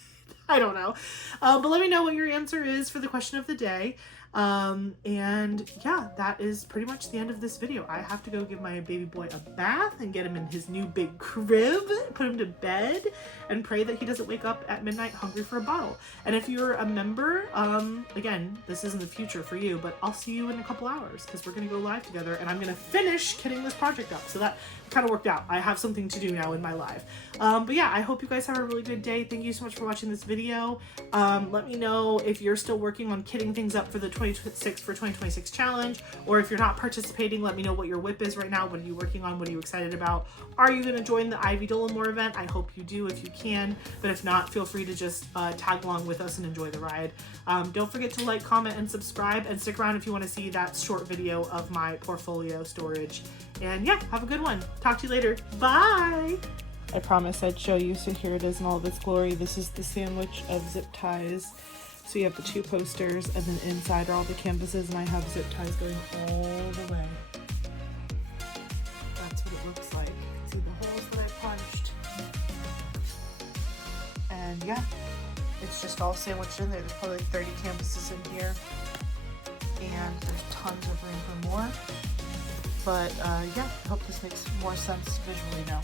I don't know. But let me know what your answer is for the question of the day. And yeah, that is pretty much the end of this video. I have to go give my baby boy a bath and get him in his new big crib, put him to bed, and pray that he doesn't wake up at midnight hungry for a bottle. And if you're a member, again, this is in the future for you, but I'll see you in a couple hours because we're gonna go live together and I'm gonna finish kitting this project up. So that kind of worked out. I have something to do now in my life. But yeah, I hope you guys have a really good day. Thank you so much for watching this video. Let me know if you're still working on kitting things up for the 2026 challenge, or if you're not participating, let me know what your WIP is right now. What are you working on? What are you excited about? Are you going to join the Ivy Dollamore event? I hope you do if you can, but if not, feel free to just tag along with us and enjoy the ride. Don't forget to like, comment, and subscribe, and stick around if you want to see that short video of my portfolio storage. And yeah, have a good one. Talk to you later. Bye! I promised I'd show you, so here it is in all of its glory. This is the sandwich of zip ties. So you have the two posters, and then inside are all the canvases, and I have zip ties going all the way. That's what it looks like. You can see the holes that I punched. And yeah, it's just all sandwiched in there. There's probably like 30 canvases in here. And there's tons of room for more. But yeah, I hope this makes more sense visually now.